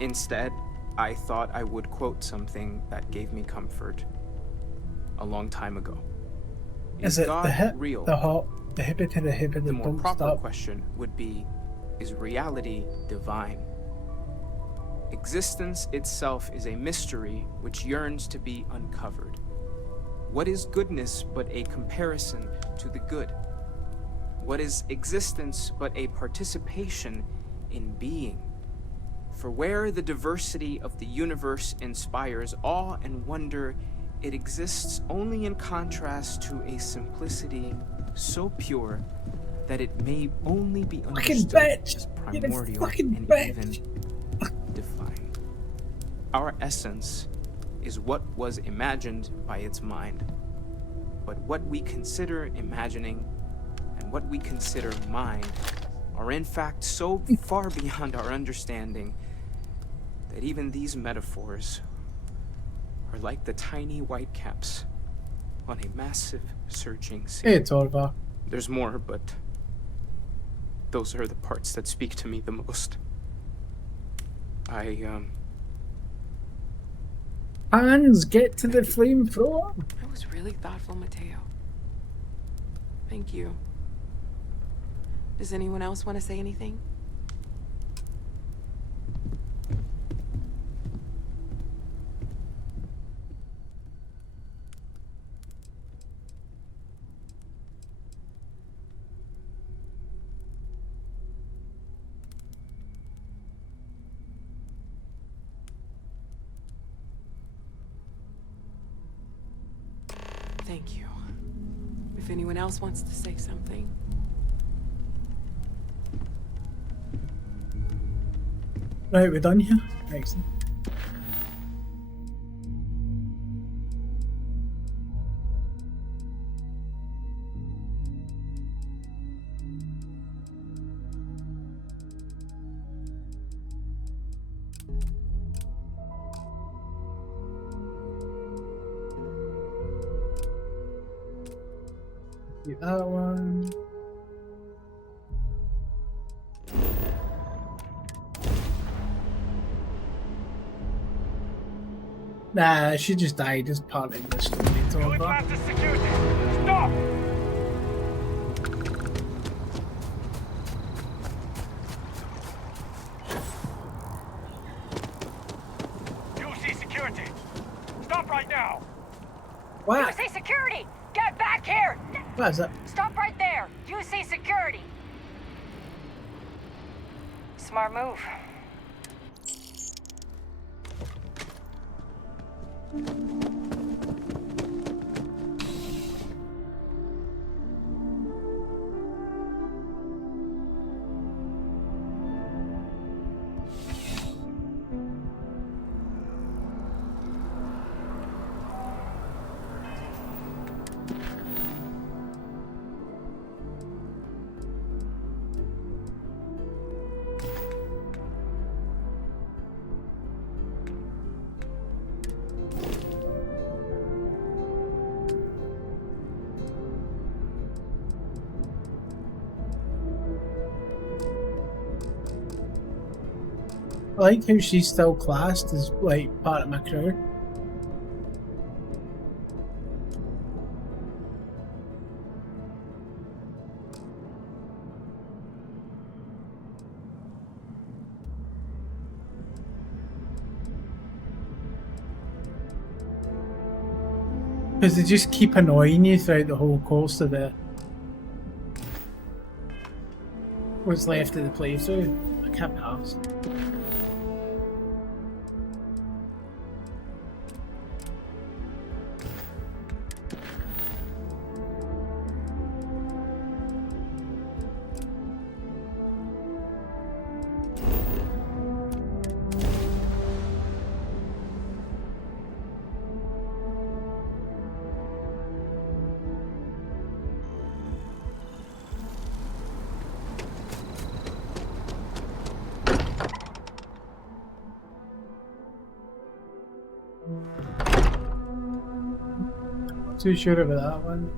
instead, I thought I would quote something that gave me comfort a long time ago. Is it God the hip, real? the hop, the hippie to the hippie, The more don't proper stop? question would be, is reality divine? Existence itself is a mystery which yearns to be uncovered. What is goodness but a comparison to the good? What is existence but a participation in being? For where the diversity of the universe inspires awe and wonder, it exists only in contrast to a simplicity so pure that it may only be understood as primordial and even divine. Our essence is what was imagined by its mind. But what we consider imagining and what we consider mind are in fact so far beyond our understanding that even these metaphors are like the tiny white caps on a massive searching sea. It's over. There's more, but those are the parts that speak to me the most. Hands, get to the flamethrower. That was really thoughtful, Mateo. Thank you. Does anyone else want to say anything? Thank you. If anyone else wants to say something. Right, we're done here. Excellent. Get that one. Nah, she just died as part of the story. It's over. Stop! UC security! Stop right now! What? UC security! Get back here! What is that? Stop right there! UC security! Smart move. I like how she's still classed as like part of my crew. Because they just keep annoying you throughout the whole course of the what's left of the playthrough. I can't be arsed. Too sure about that one.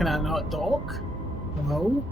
Can I not dock? No.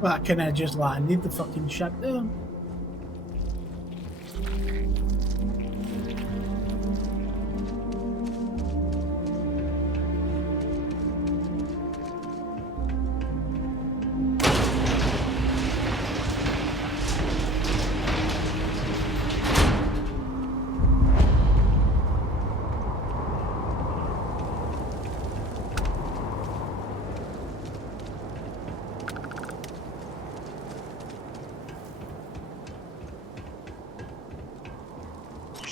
Well, I kinda just landed the fucking ship there.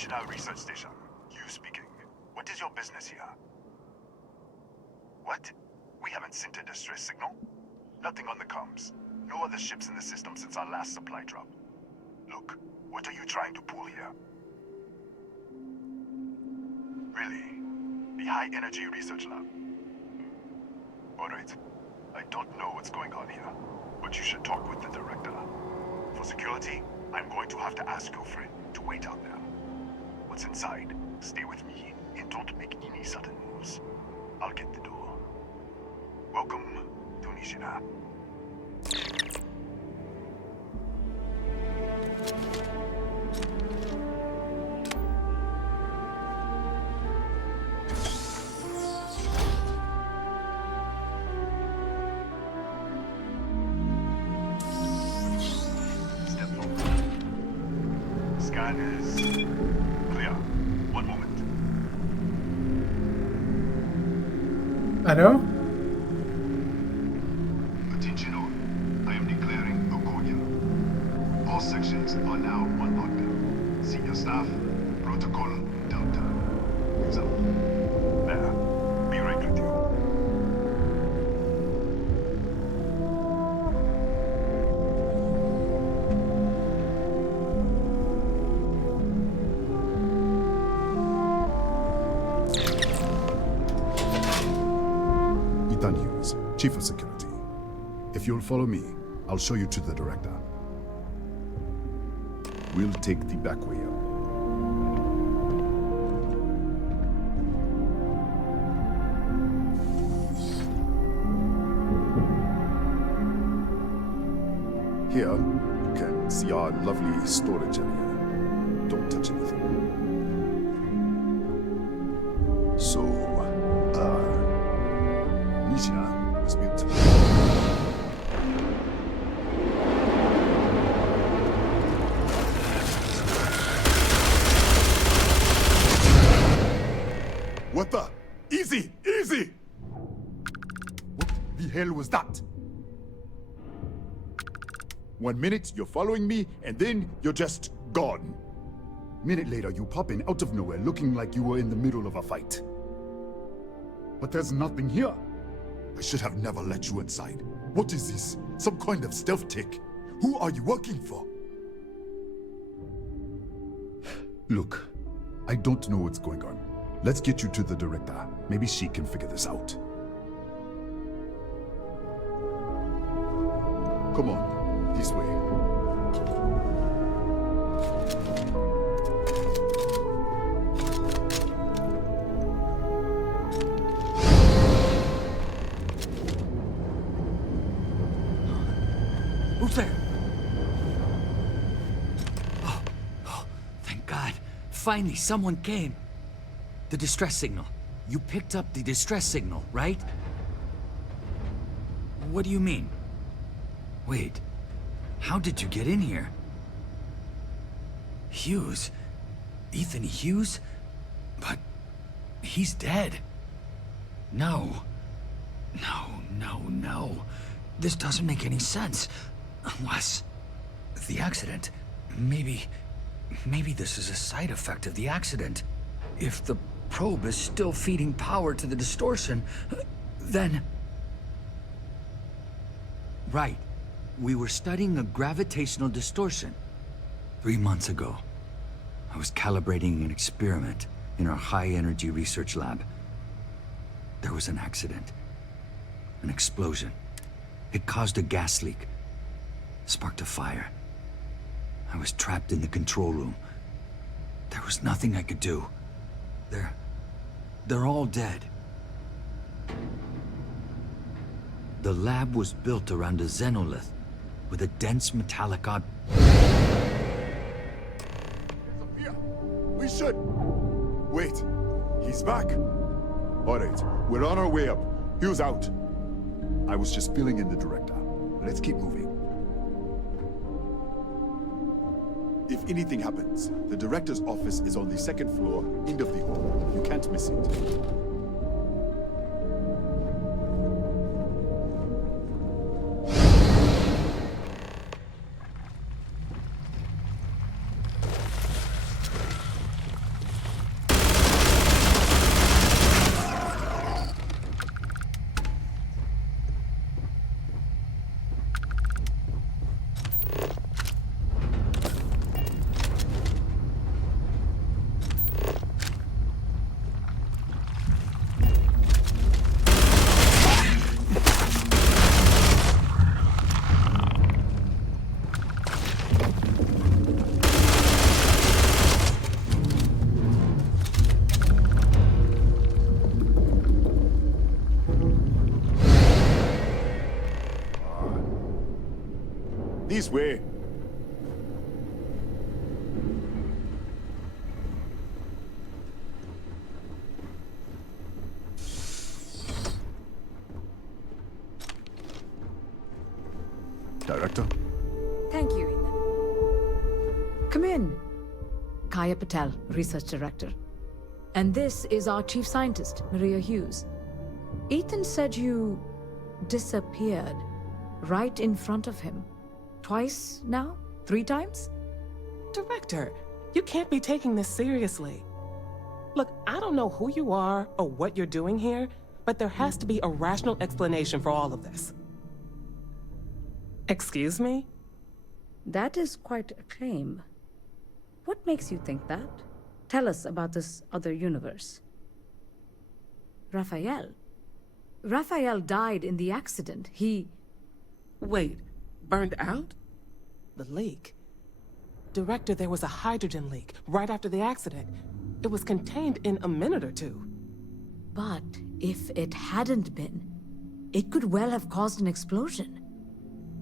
National Research Station. You speaking. What is your business here? What? We haven't sent a distress signal? Nothing on the comms. No other ships in the system since our last supply drop. Look, what are you trying to pull here? Really? The High Energy Research Lab? Alright. I don't know what's going on here, but you should talk with the director. For security, I'm going to have to ask your friend to wait out there. What's inside, stay with me, and don't make any sudden moves. I'll get the door. Welcome to Nishina. Step forward. Scan is clear. One moment. I know. Attention all. I am declaring a code yellow. All sections are now on lockdown. Senior staff, protocol, Delta. Example. There. Be right with you. Ethan Hughes, Chief of Security. If you'll follow me, I'll show you to the director. We'll take the back way up. Here, you can see our lovely storage area. Don't touch anything. So, Nishina was built. What the? Easy! Easy! What the hell was that? 1 minute, you're following me, and then you're just gone. Minute later, you pop in out of nowhere looking like you were in the middle of a fight. But there's nothing here. I should have never let you inside. What is this? Some kind of stealth tick? Who are you working for? Look, I don't know what's going on. Let's get you to the director. Maybe she can figure this out. Come on, this way. Who's there? Oh, thank God. Finally, someone came. The distress signal. You picked up the distress signal, right? What do you mean? Wait, how did you get in here? Hughes? Ethan Hughes? But he's dead. No. No. This doesn't make any sense. Unless... the accident. Maybe this is a side effect of the accident. If the probe is still feeding power to the distortion, then... Right. We were studying a gravitational distortion. 3 months ago, I was calibrating an experiment in our high-energy research lab. There was an accident. An explosion. It caused a gas leak. Sparked a fire. I was trapped in the control room. There was nothing I could do. They're all dead. The lab was built around a xenolith, with a dense metallic ob... We should... Wait. He's back. All right, we're on our way up. Hugh's out. I was just filling in the director. Let's keep moving. If anything happens, the director's office is on the second floor, end of the hall. You can't miss it. This way. Director? Thank you, Ethan. Come in. Kaya Patel, Research Director. And this is our Chief Scientist, Maria Hughes. Ethan said you disappeared right in front of him. Twice now? 3 times? Director, you can't be taking this seriously. Look, I don't know who you are or what you're doing here, but there has to be a rational explanation for all of this. Excuse me? That is quite a claim. What makes you think that? Tell us about this other universe. Raphael. Raphael died in the accident. He... Wait, burned out? The leak. Director, there was a hydrogen leak right after the accident. It was contained in a minute or 2. But if it hadn't been, it could well have caused an explosion.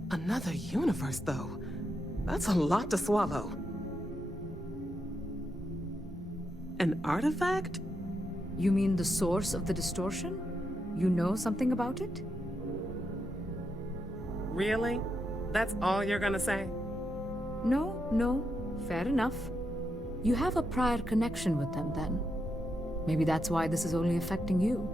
Another universe, though. That's a lot to swallow. An artifact? You mean the source of the distortion? You know something about it? Really? That's all you're gonna say? No. Fair enough. You have a prior connection with them, then. Maybe that's why this is only affecting you.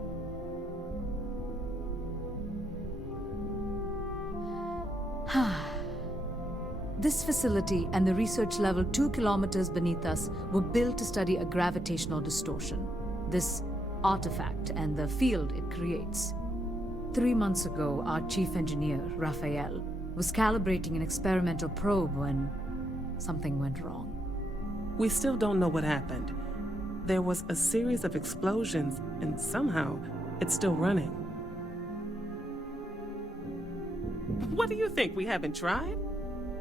This facility and the research level 2 kilometers beneath us were built to study a gravitational distortion. This artifact and the field it creates. 3 months ago, our chief engineer, Raphael, was calibrating an experimental probe when something went wrong. We still don't know what happened. There was a series of explosions, and somehow it's still running. What do you think? We haven't tried?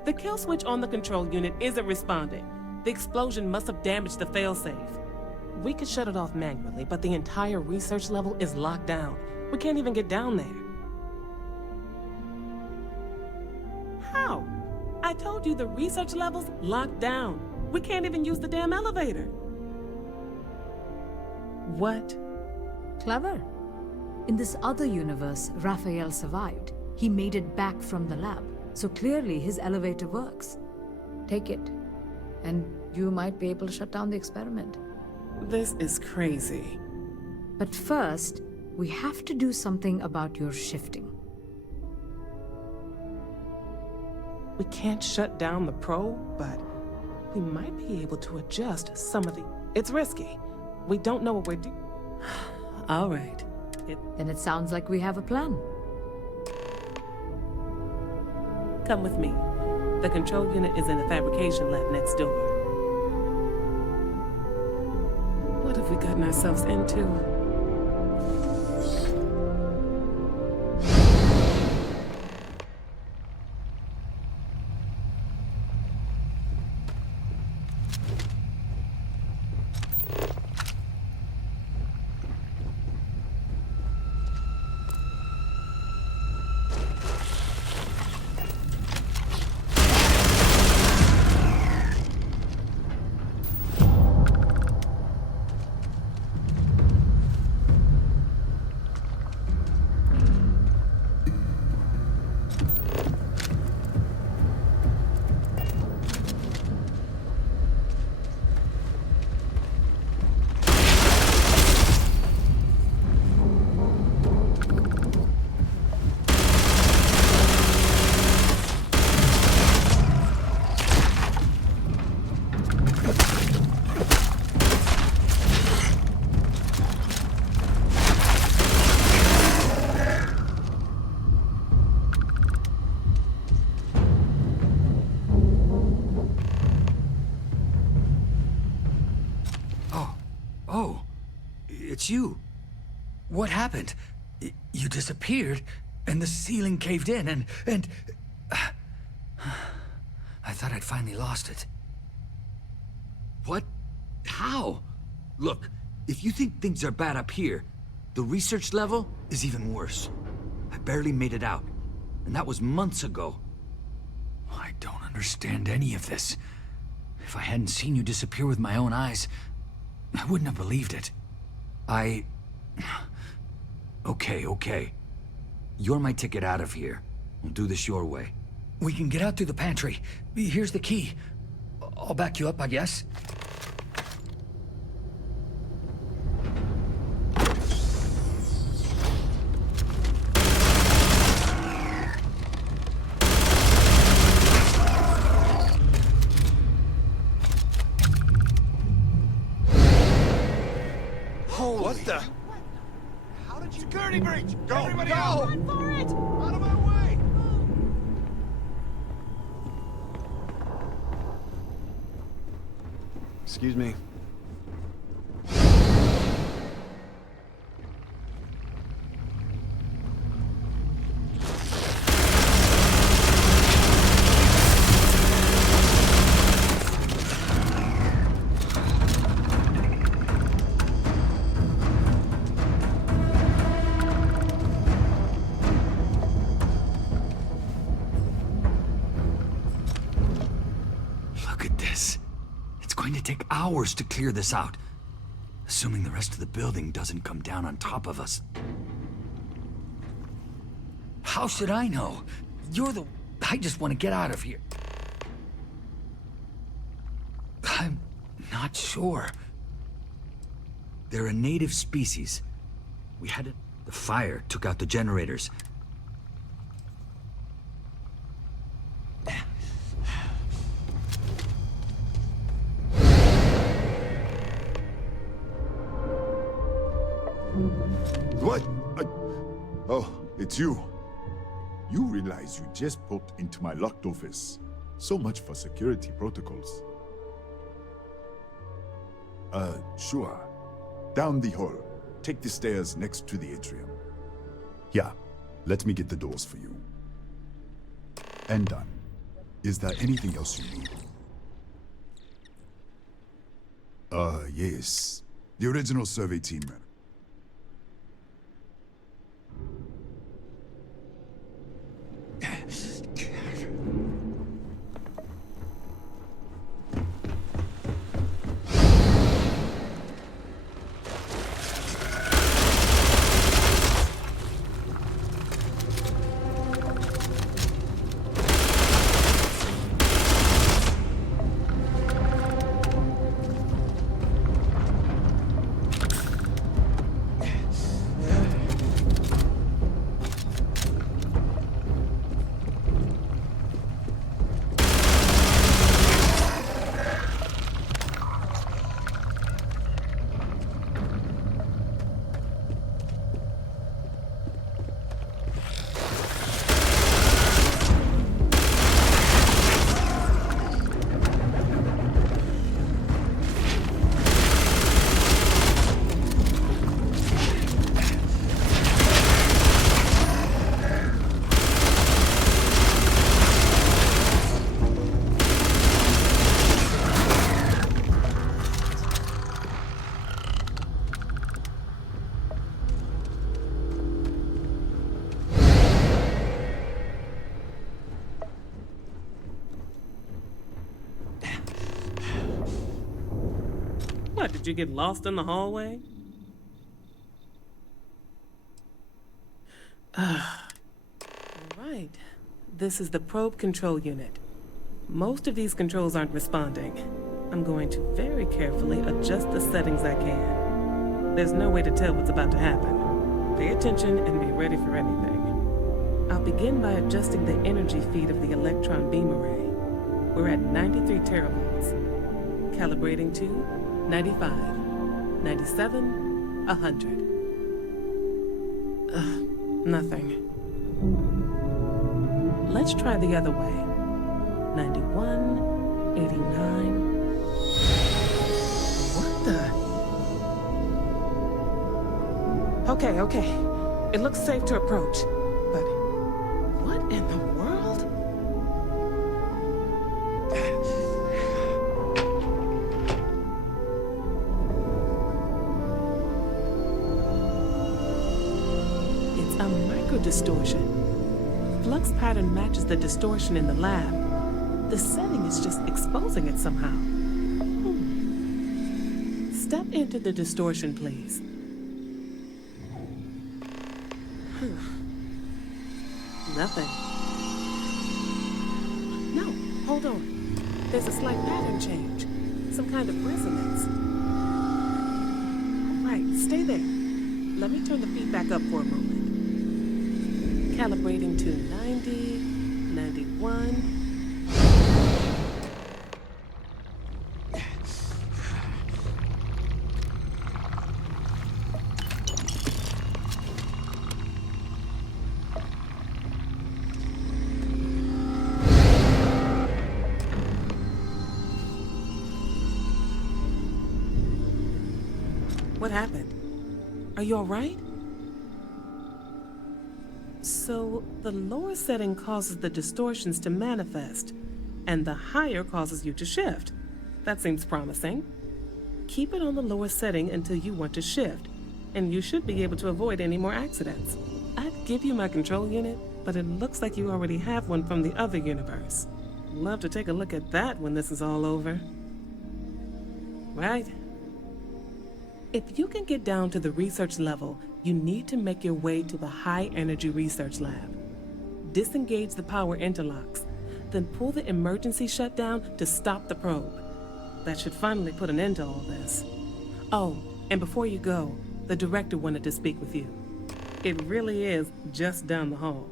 The kill switch on the control unit isn't responding. The explosion must have damaged the failsafe. We could shut it off manually, but the entire research level is locked down. We can't even get down there. How? I told you the research level's locked down. We can't even use the damn elevator. What? Clever. In this other universe, Raphael survived. He made it back from the lab, so clearly his elevator works. Take it, and you might be able to shut down the experiment. This is crazy. But first, we have to do something about your shifting. We can't shut down the probe, but we might be able to adjust some of the... It's risky. We don't know what we're doing. All right. Then it sounds like we have a plan. Come with me. The control unit is in the fabrication lab next door. What have we gotten ourselves into? Oh, it's you. What happened? You disappeared, and the ceiling caved in, and... I thought I'd finally lost it. What? How? Look, if you think things are bad up here, the research level is even worse. I barely made it out, and that was months ago. I don't understand any of this. If I hadn't seen you disappear with my own eyes, I wouldn't have believed it. Okay. You're my ticket out of here. We'll do this your way. We can get out through the pantry. Here's the key. I'll back you up, I guess. What the? How did you... Security breach! Go! Everybody Go! out! Run for it! Out of my way! Excuse me. Look at this. It's going to take hours to clear this out. Assuming the rest of the building doesn't come down on top of us. How should I know? I just want to get out of here. I'm not sure. They're a native species. We had it. The fire took out the generators. What? Oh, it's you. You realize you just popped into my locked office. So much for security protocols. Sure. Down the hall. Take the stairs next to the atrium. Yeah, let me get the doors for you. And done. Is there anything else you need? Yes. The original survey team member. What, did you get lost in the hallway? Alright. This is the probe control unit. Most of these controls aren't responding. I'm going to very carefully adjust the settings I can. There's no way to tell what's about to happen. Pay attention and be ready for anything. I'll begin by adjusting the energy feed of the electron beam array. We're at 93 teravolts. Calibrating to 95, 97, 100. Nothing. Let's try the other way. 91, 89. What the? Okay. It looks safe to approach. But what in the world? It's a microdistortion. Flux pattern matches the distortion in the lab. The setting is just exposing it somehow. Step into the distortion, please. Nothing. No, hold on. There's a slight pattern change. Some kind of resonance. Right, stay there. Let me turn the feedback up for a moment. Calibrating to 90, 91. What happened? Are you all right? So, the lower setting causes the distortions to manifest, and the higher causes you to shift. That seems promising. Keep it on the lower setting until you want to shift, and you should be able to avoid any more accidents. I'd give you my control unit, but it looks like you already have one from the other universe. Love to take a look at that when this is all over. Right? If you can get down to the research level, you need to make your way to the high-energy research lab. Disengage the power interlocks, then pull the emergency shutdown to stop the probe. That should finally put an end to all this. Oh, and before you go, the director wanted to speak with you. It really is just down the hall.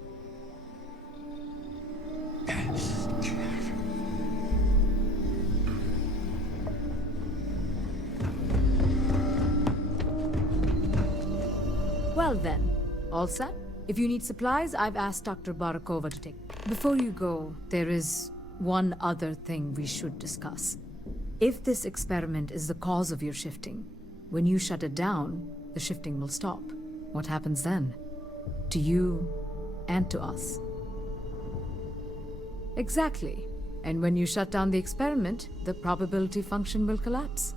Well then, all set? If you need supplies, I've asked Dr. Barakova to take. Before you go, there is one other thing we should discuss. If this experiment is the cause of your shifting, when you shut it down, the shifting will stop. What happens then? To you and to us. Exactly. And when you shut down the experiment, the probability function will collapse.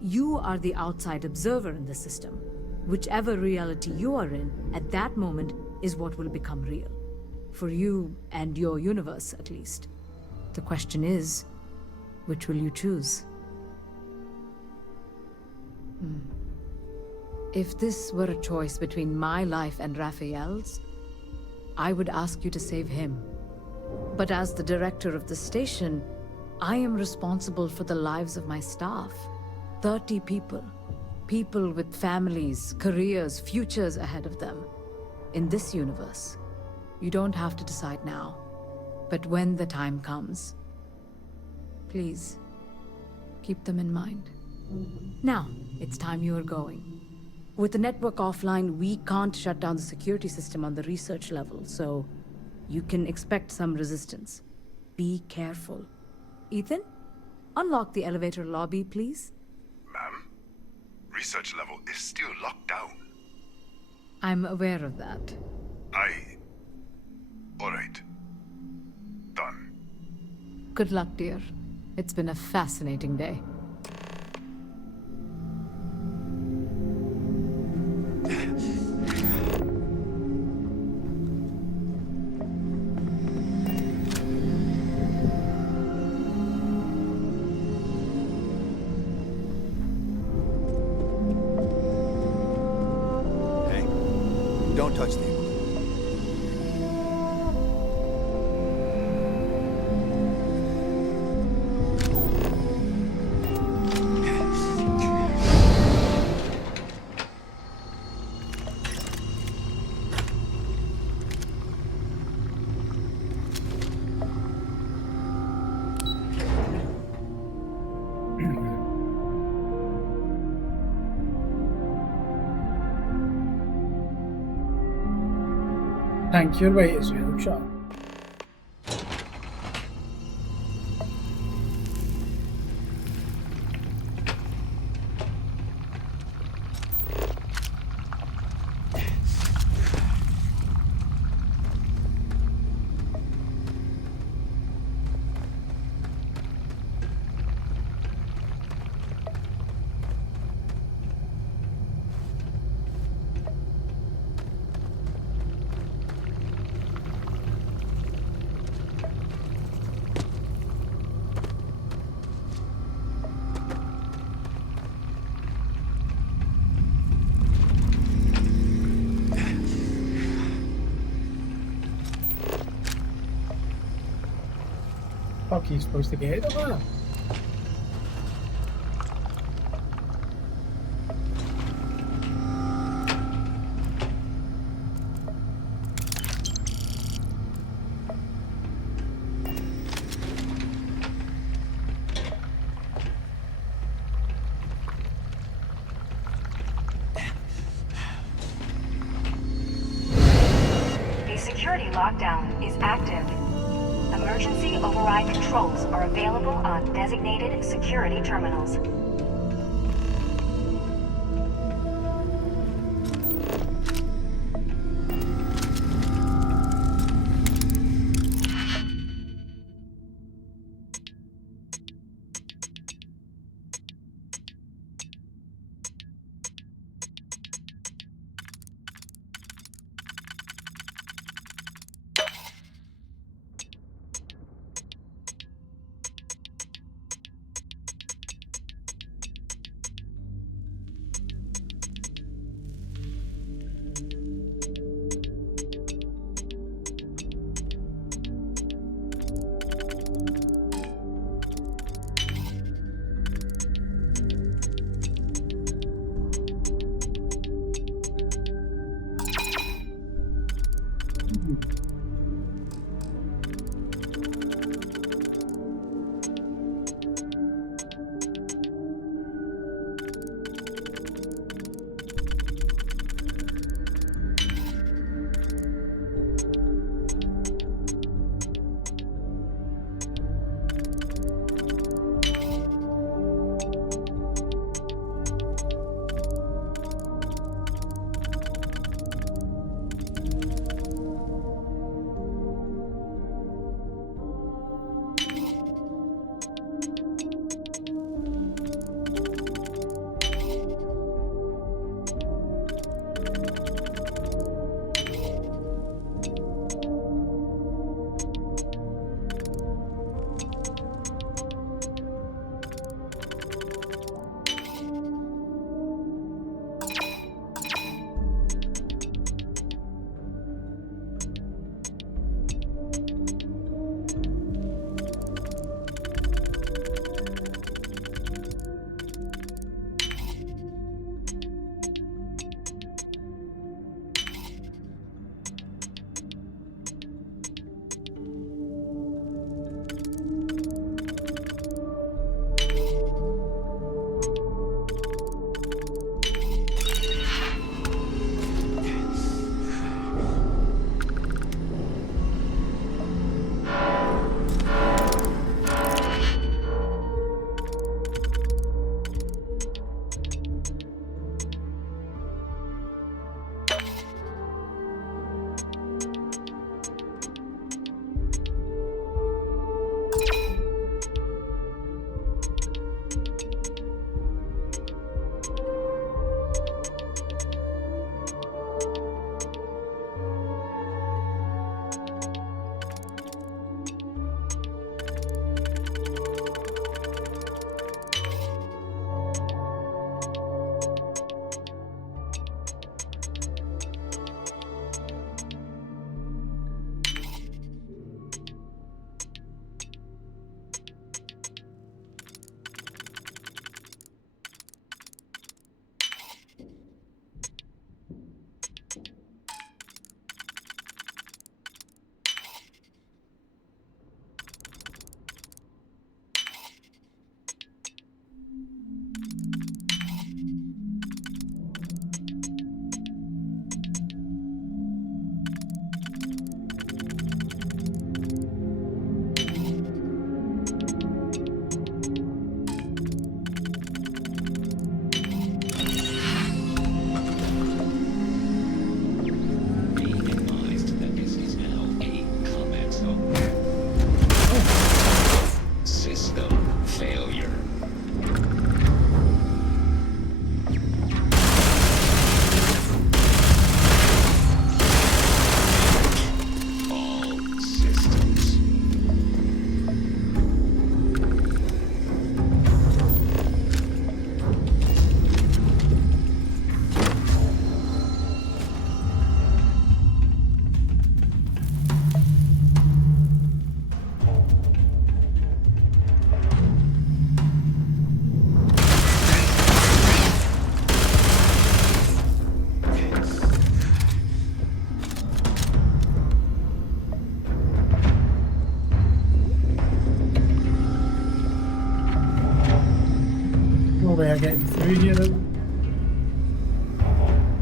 You are the outside observer in the system. Whichever reality you are in, at that moment, is what will become real. For you and your universe, at least. The question is, which will you choose? If this were a choice between my life and Raphael's, I would ask you to save him. But as the director of the station, I am responsible for the lives of my staff. 30 people. People with families, careers, futures ahead of them. In this universe, you don't have to decide now. But when the time comes, please, keep them in mind. Now, it's time you are going. With the network offline, we can't shut down the security system on the research level, so you can expect some resistance. Be careful. Ethan, unlock the elevator lobby, please. Ma'am? Research level is still locked down. I'm aware of that. All right. Done. Good luck, dear. It's been a fascinating day. Don't touch the equipment. Thank you, right as well, shut up. he's supposed to get over there. The security lockdown is active. Emergency override controls are available on designated security terminals.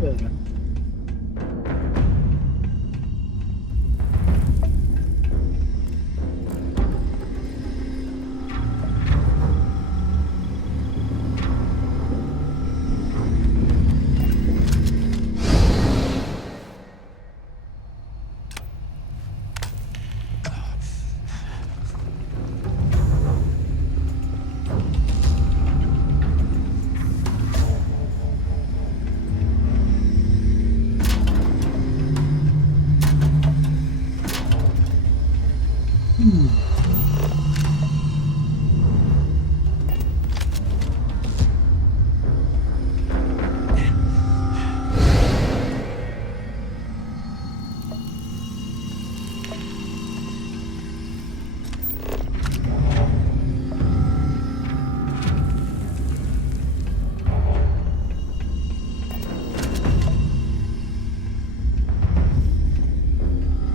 There we go.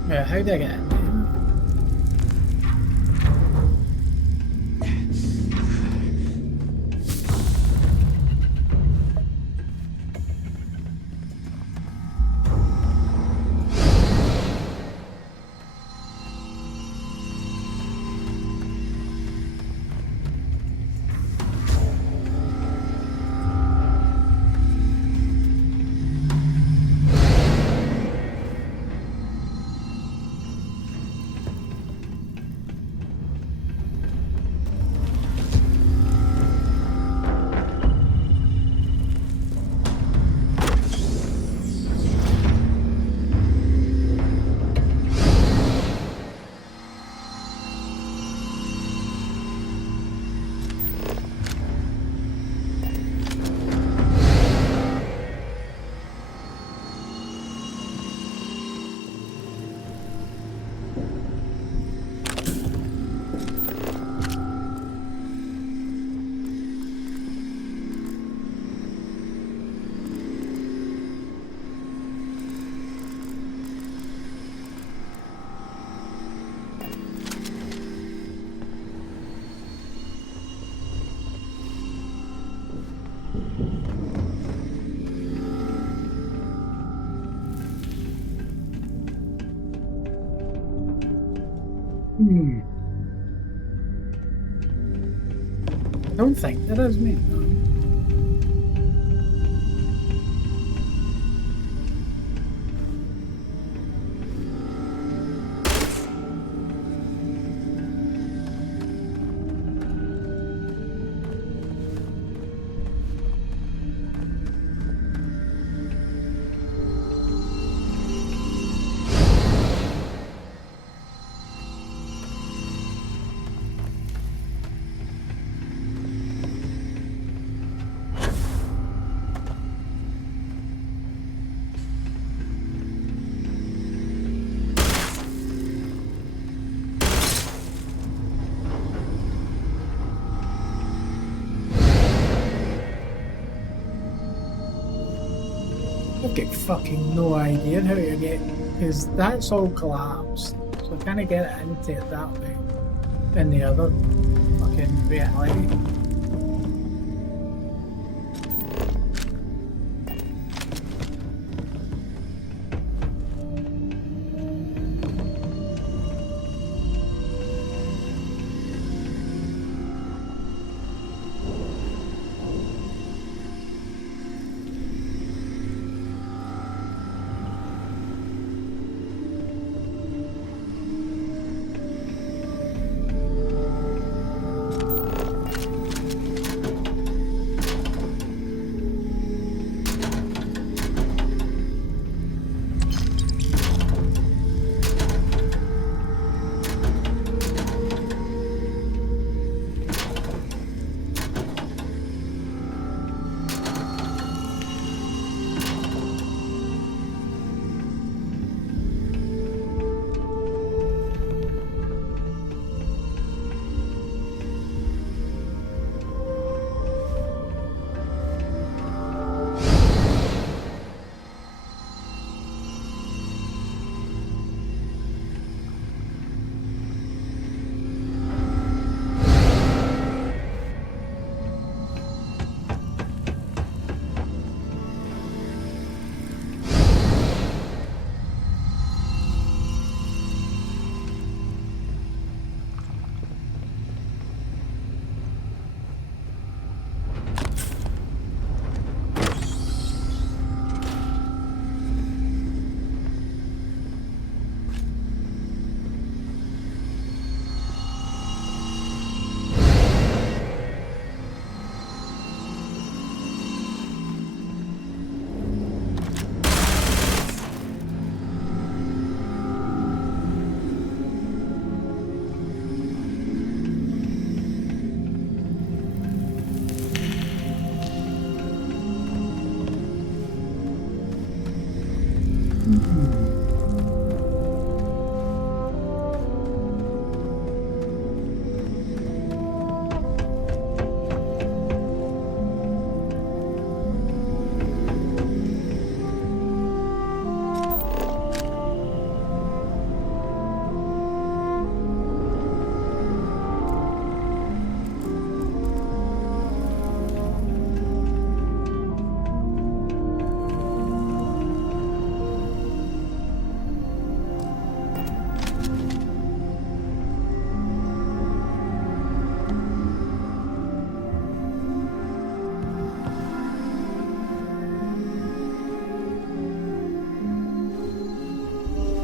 Yeah, how'd I get in? I don't think there is, mate. No. I've got fucking no idea how to get, because that's all collapsed, so I can't get into it that way in the other fucking reality.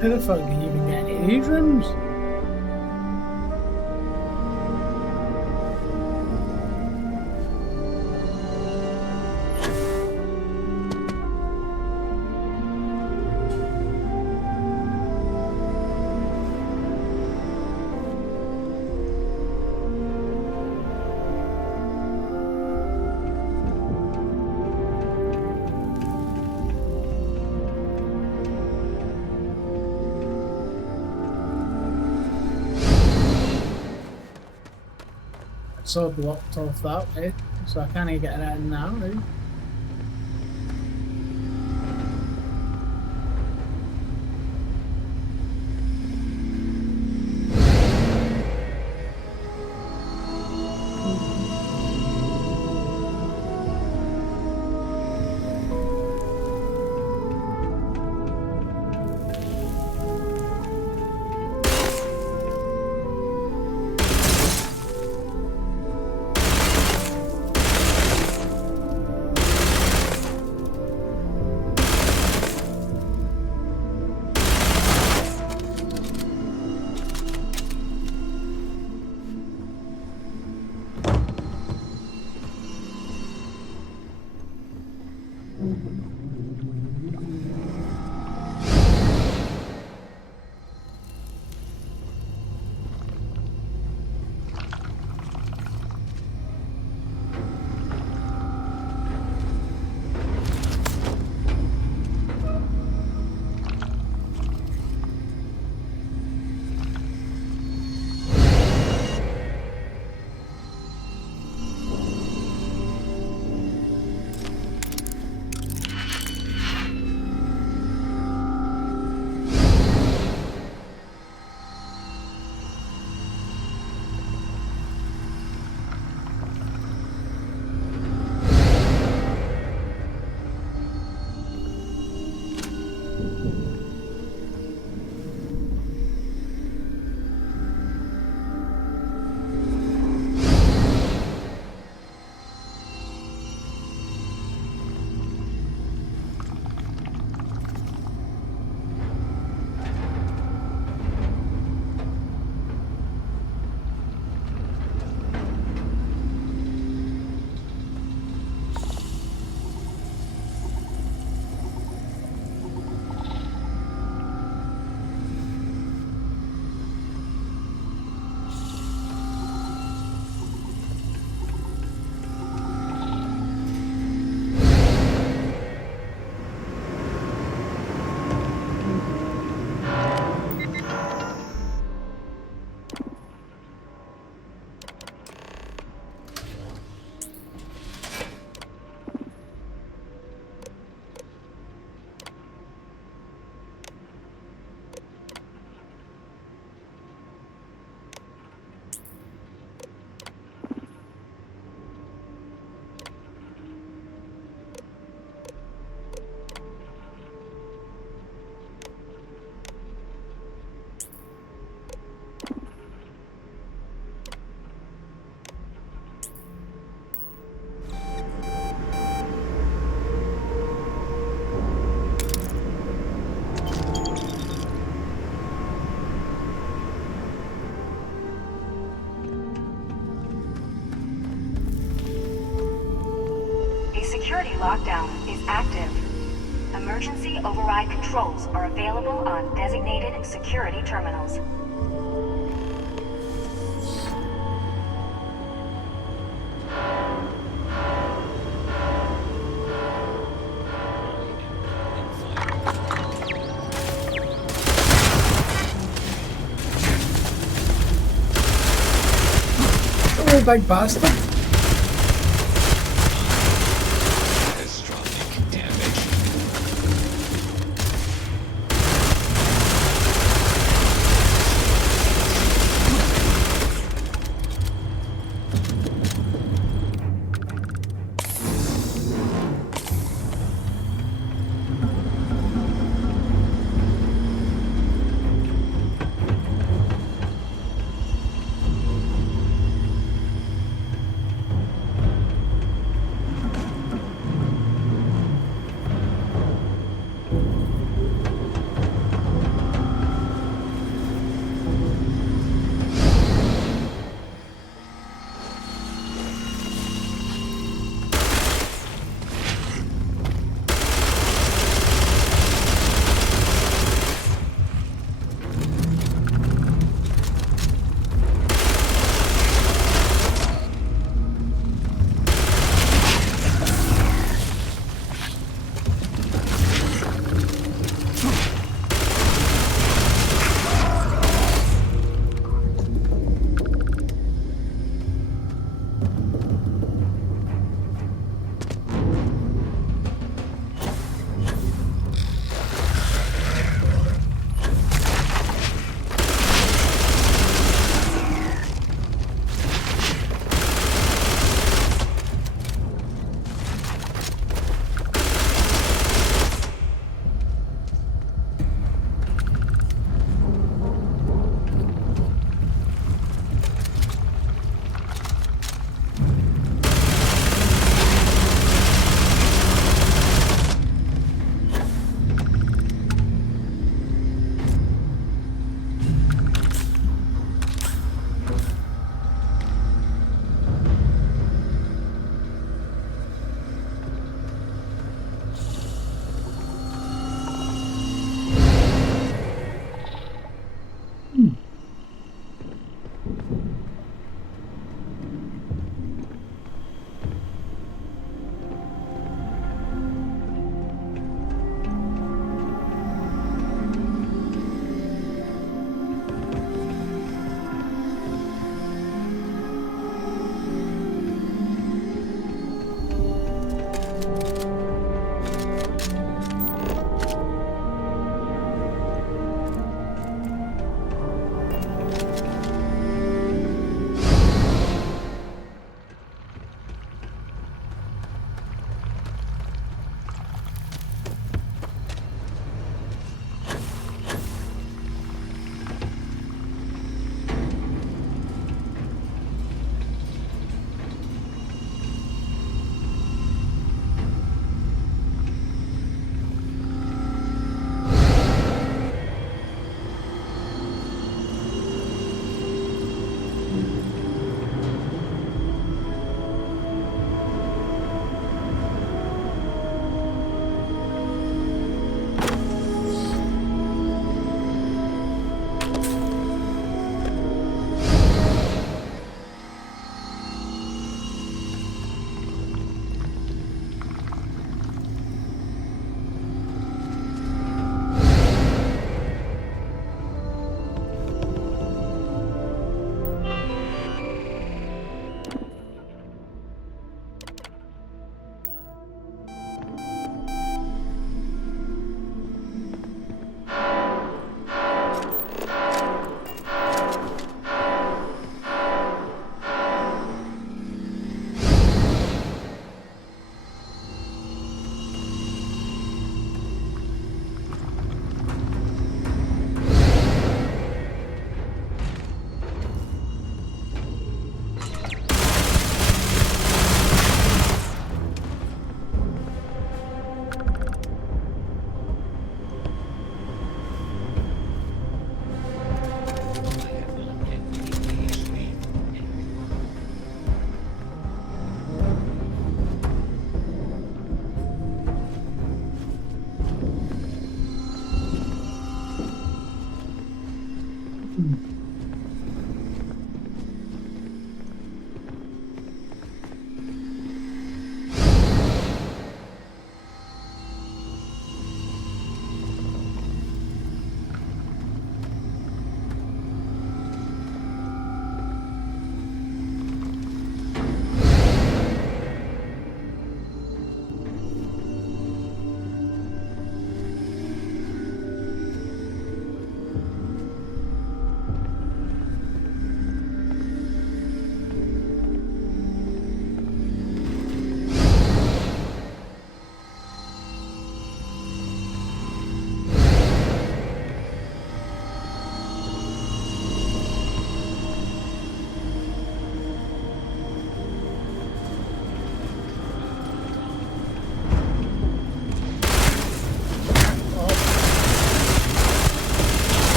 How the fuck do you even get into these rooms? It's all blocked off that way, so I can't even get it in now, right? Security lockdown is active. Emergency override controls are available on designated security terminals. Oh, big bastard!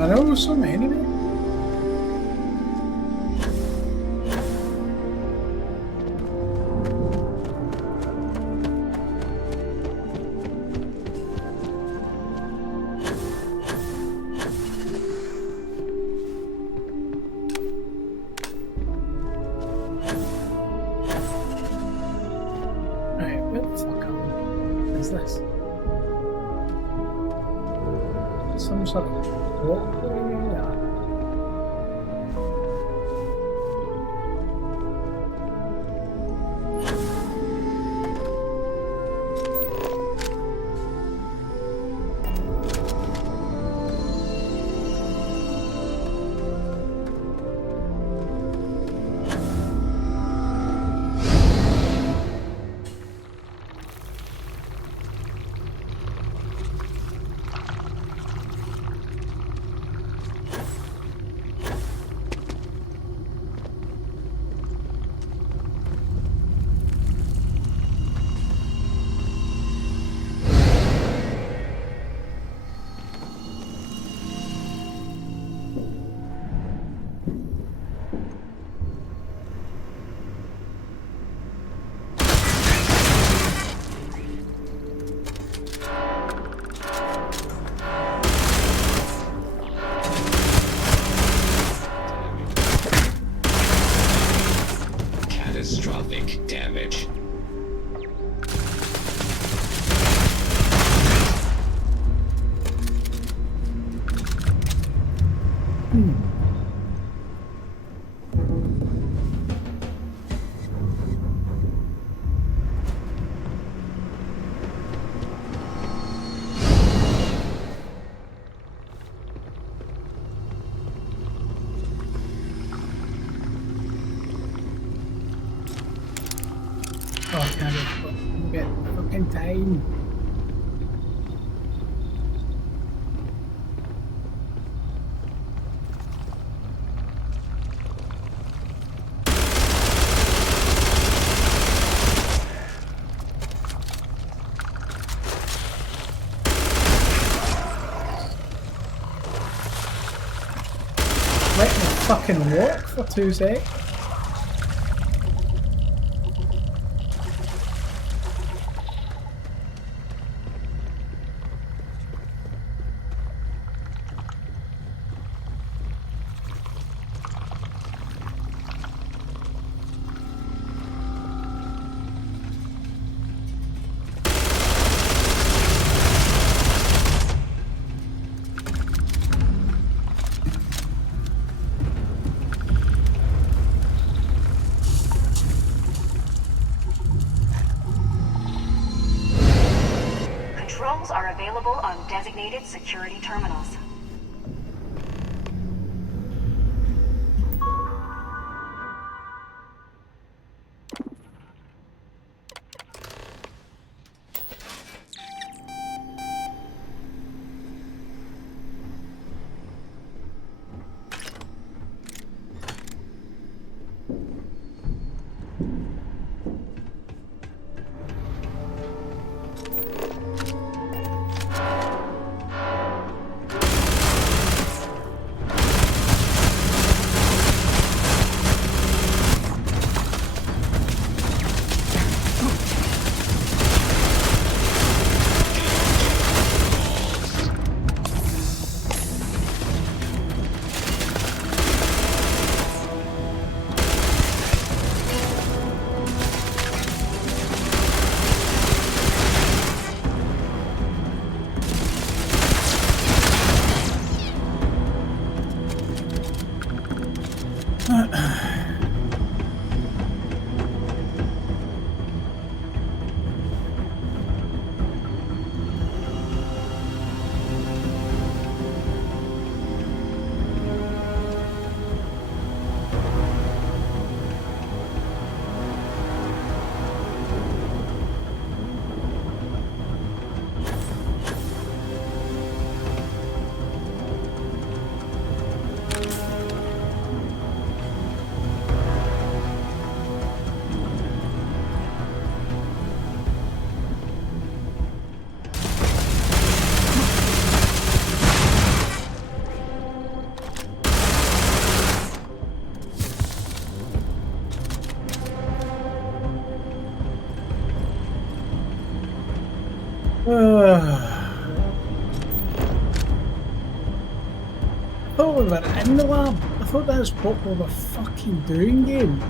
I know there's so many of them. Right, where the fuck is this? Some sort of walkway. Yeah. Catastrophic damage. Oh, I can't get fucking time. Let me fucking walk for 2 seconds. Controls are available on designated security terminals. I thought we were in the lab. I thought that's what we were fucking doing, game.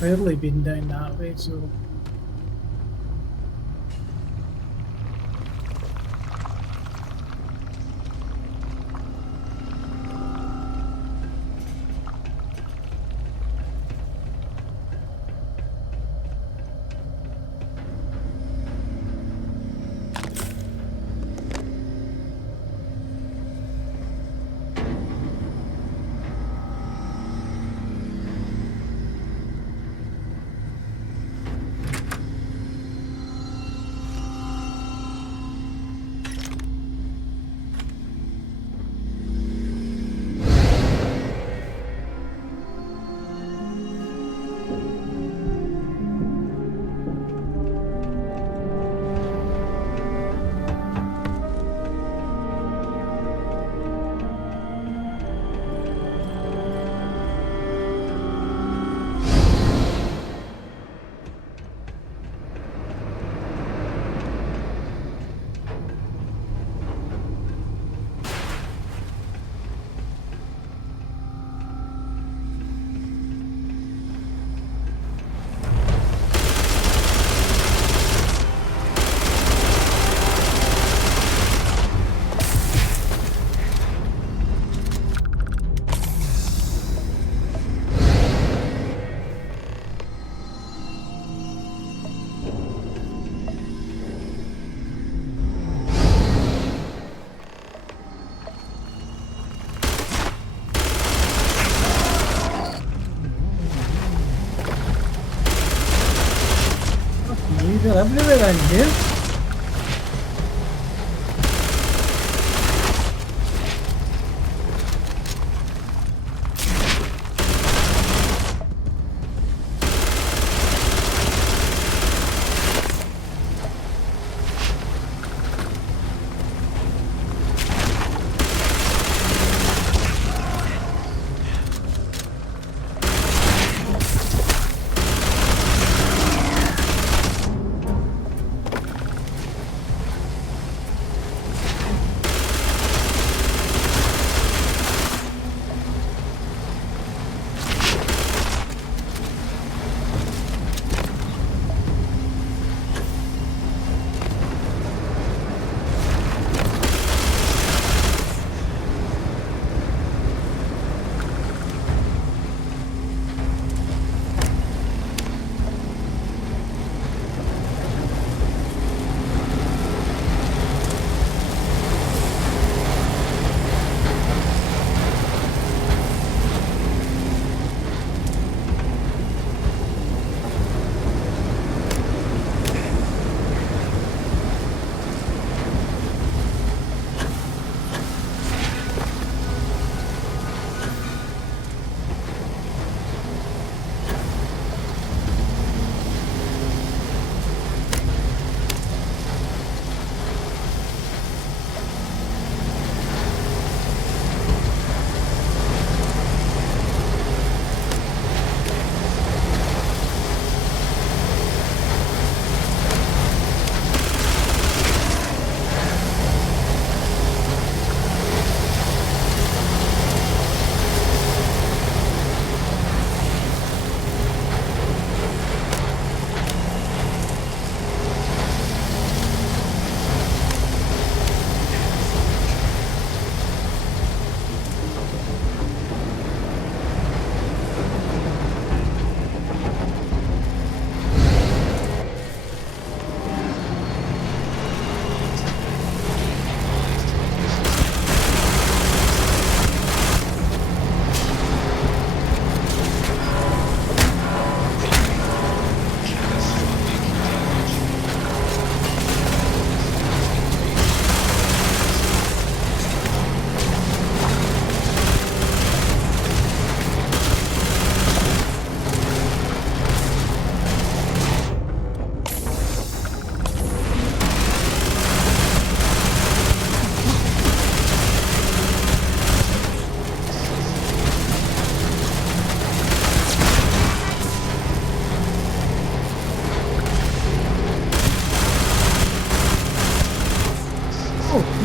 Rarely been down that way, so See, they're everywhere in here.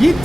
Yeet.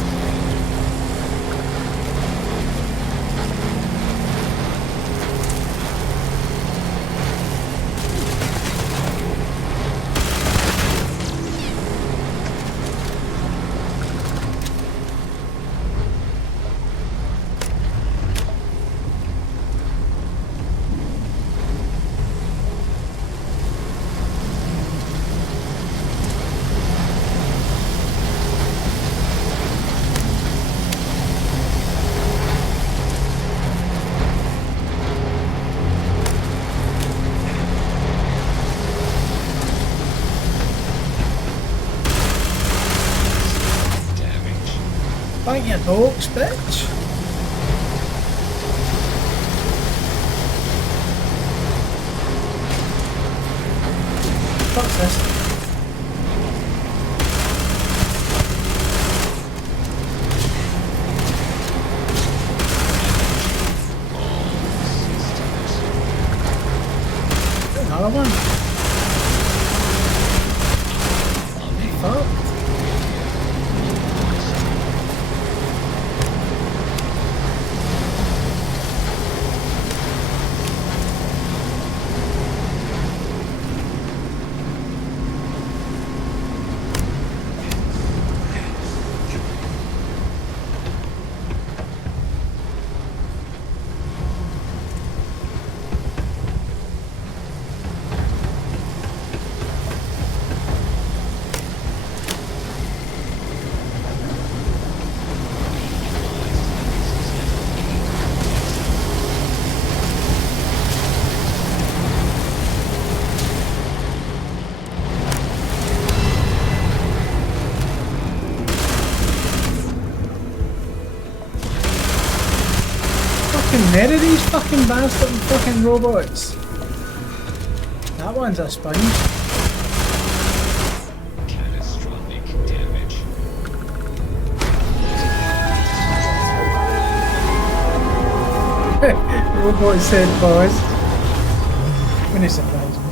Bite your dogs, bitch. What's this? Another one. Fuck. more of these fucking bastard fucking robots. That one's a sponge. Catastrophic damage. Robot said pause. Wouldn't surprise me.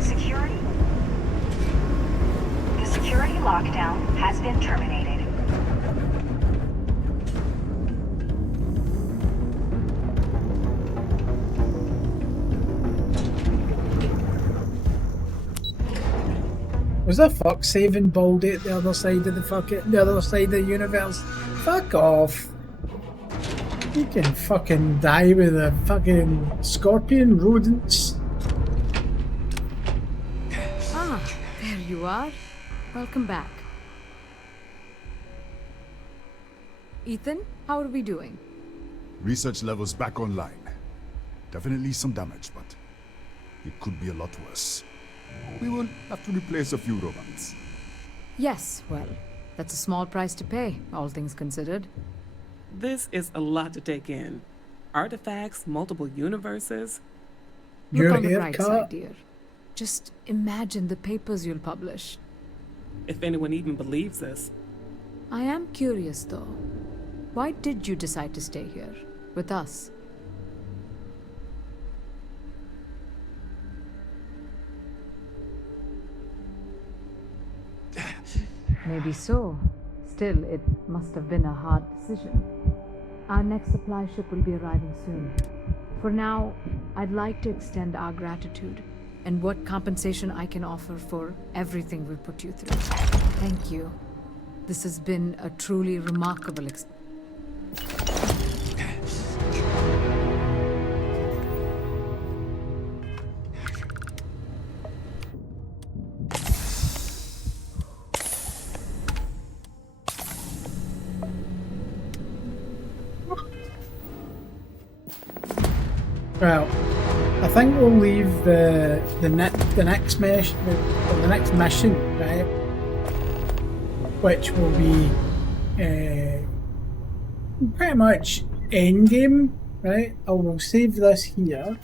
Security? The security lockdown has been terminated. Was the fuck saving Baldy at the other side of the other side of the universe? Fuck off. You can fucking die with a fucking scorpion rodents. Ah, there you are. Welcome back. Ethan, how are we doing? Research levels back online. Definitely some damage, but it could be a lot worse. We will have to replace a few robots. Yes, well, that's a small price to pay, all things considered. This is a lot to take in. Artifacts, multiple universes. Look on the bright side, dear. Just imagine the papers you'll publish. If anyone even believes this. I am curious, though. Why did you decide to stay here, with us? Maybe so. Still, it must have been a hard decision. Our next supply ship will be arriving soon. For now, I'd like to extend our gratitude and what compensation I can offer for everything we put you through. Thank you. This has been a truly remarkable experience. Well, I think we'll leave the next mission, right? Which will be pretty much endgame, right? I will save this here.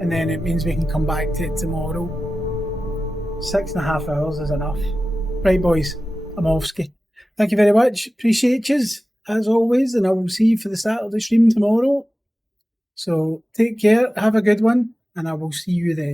And then it means we can come back to it tomorrow. 6.5 hours is enough. Right, boys, I'm offski. Thank you very much. Appreciate yous, as always, and I will see you for the Saturday stream tomorrow. So take care, have a good one, and I will see you then.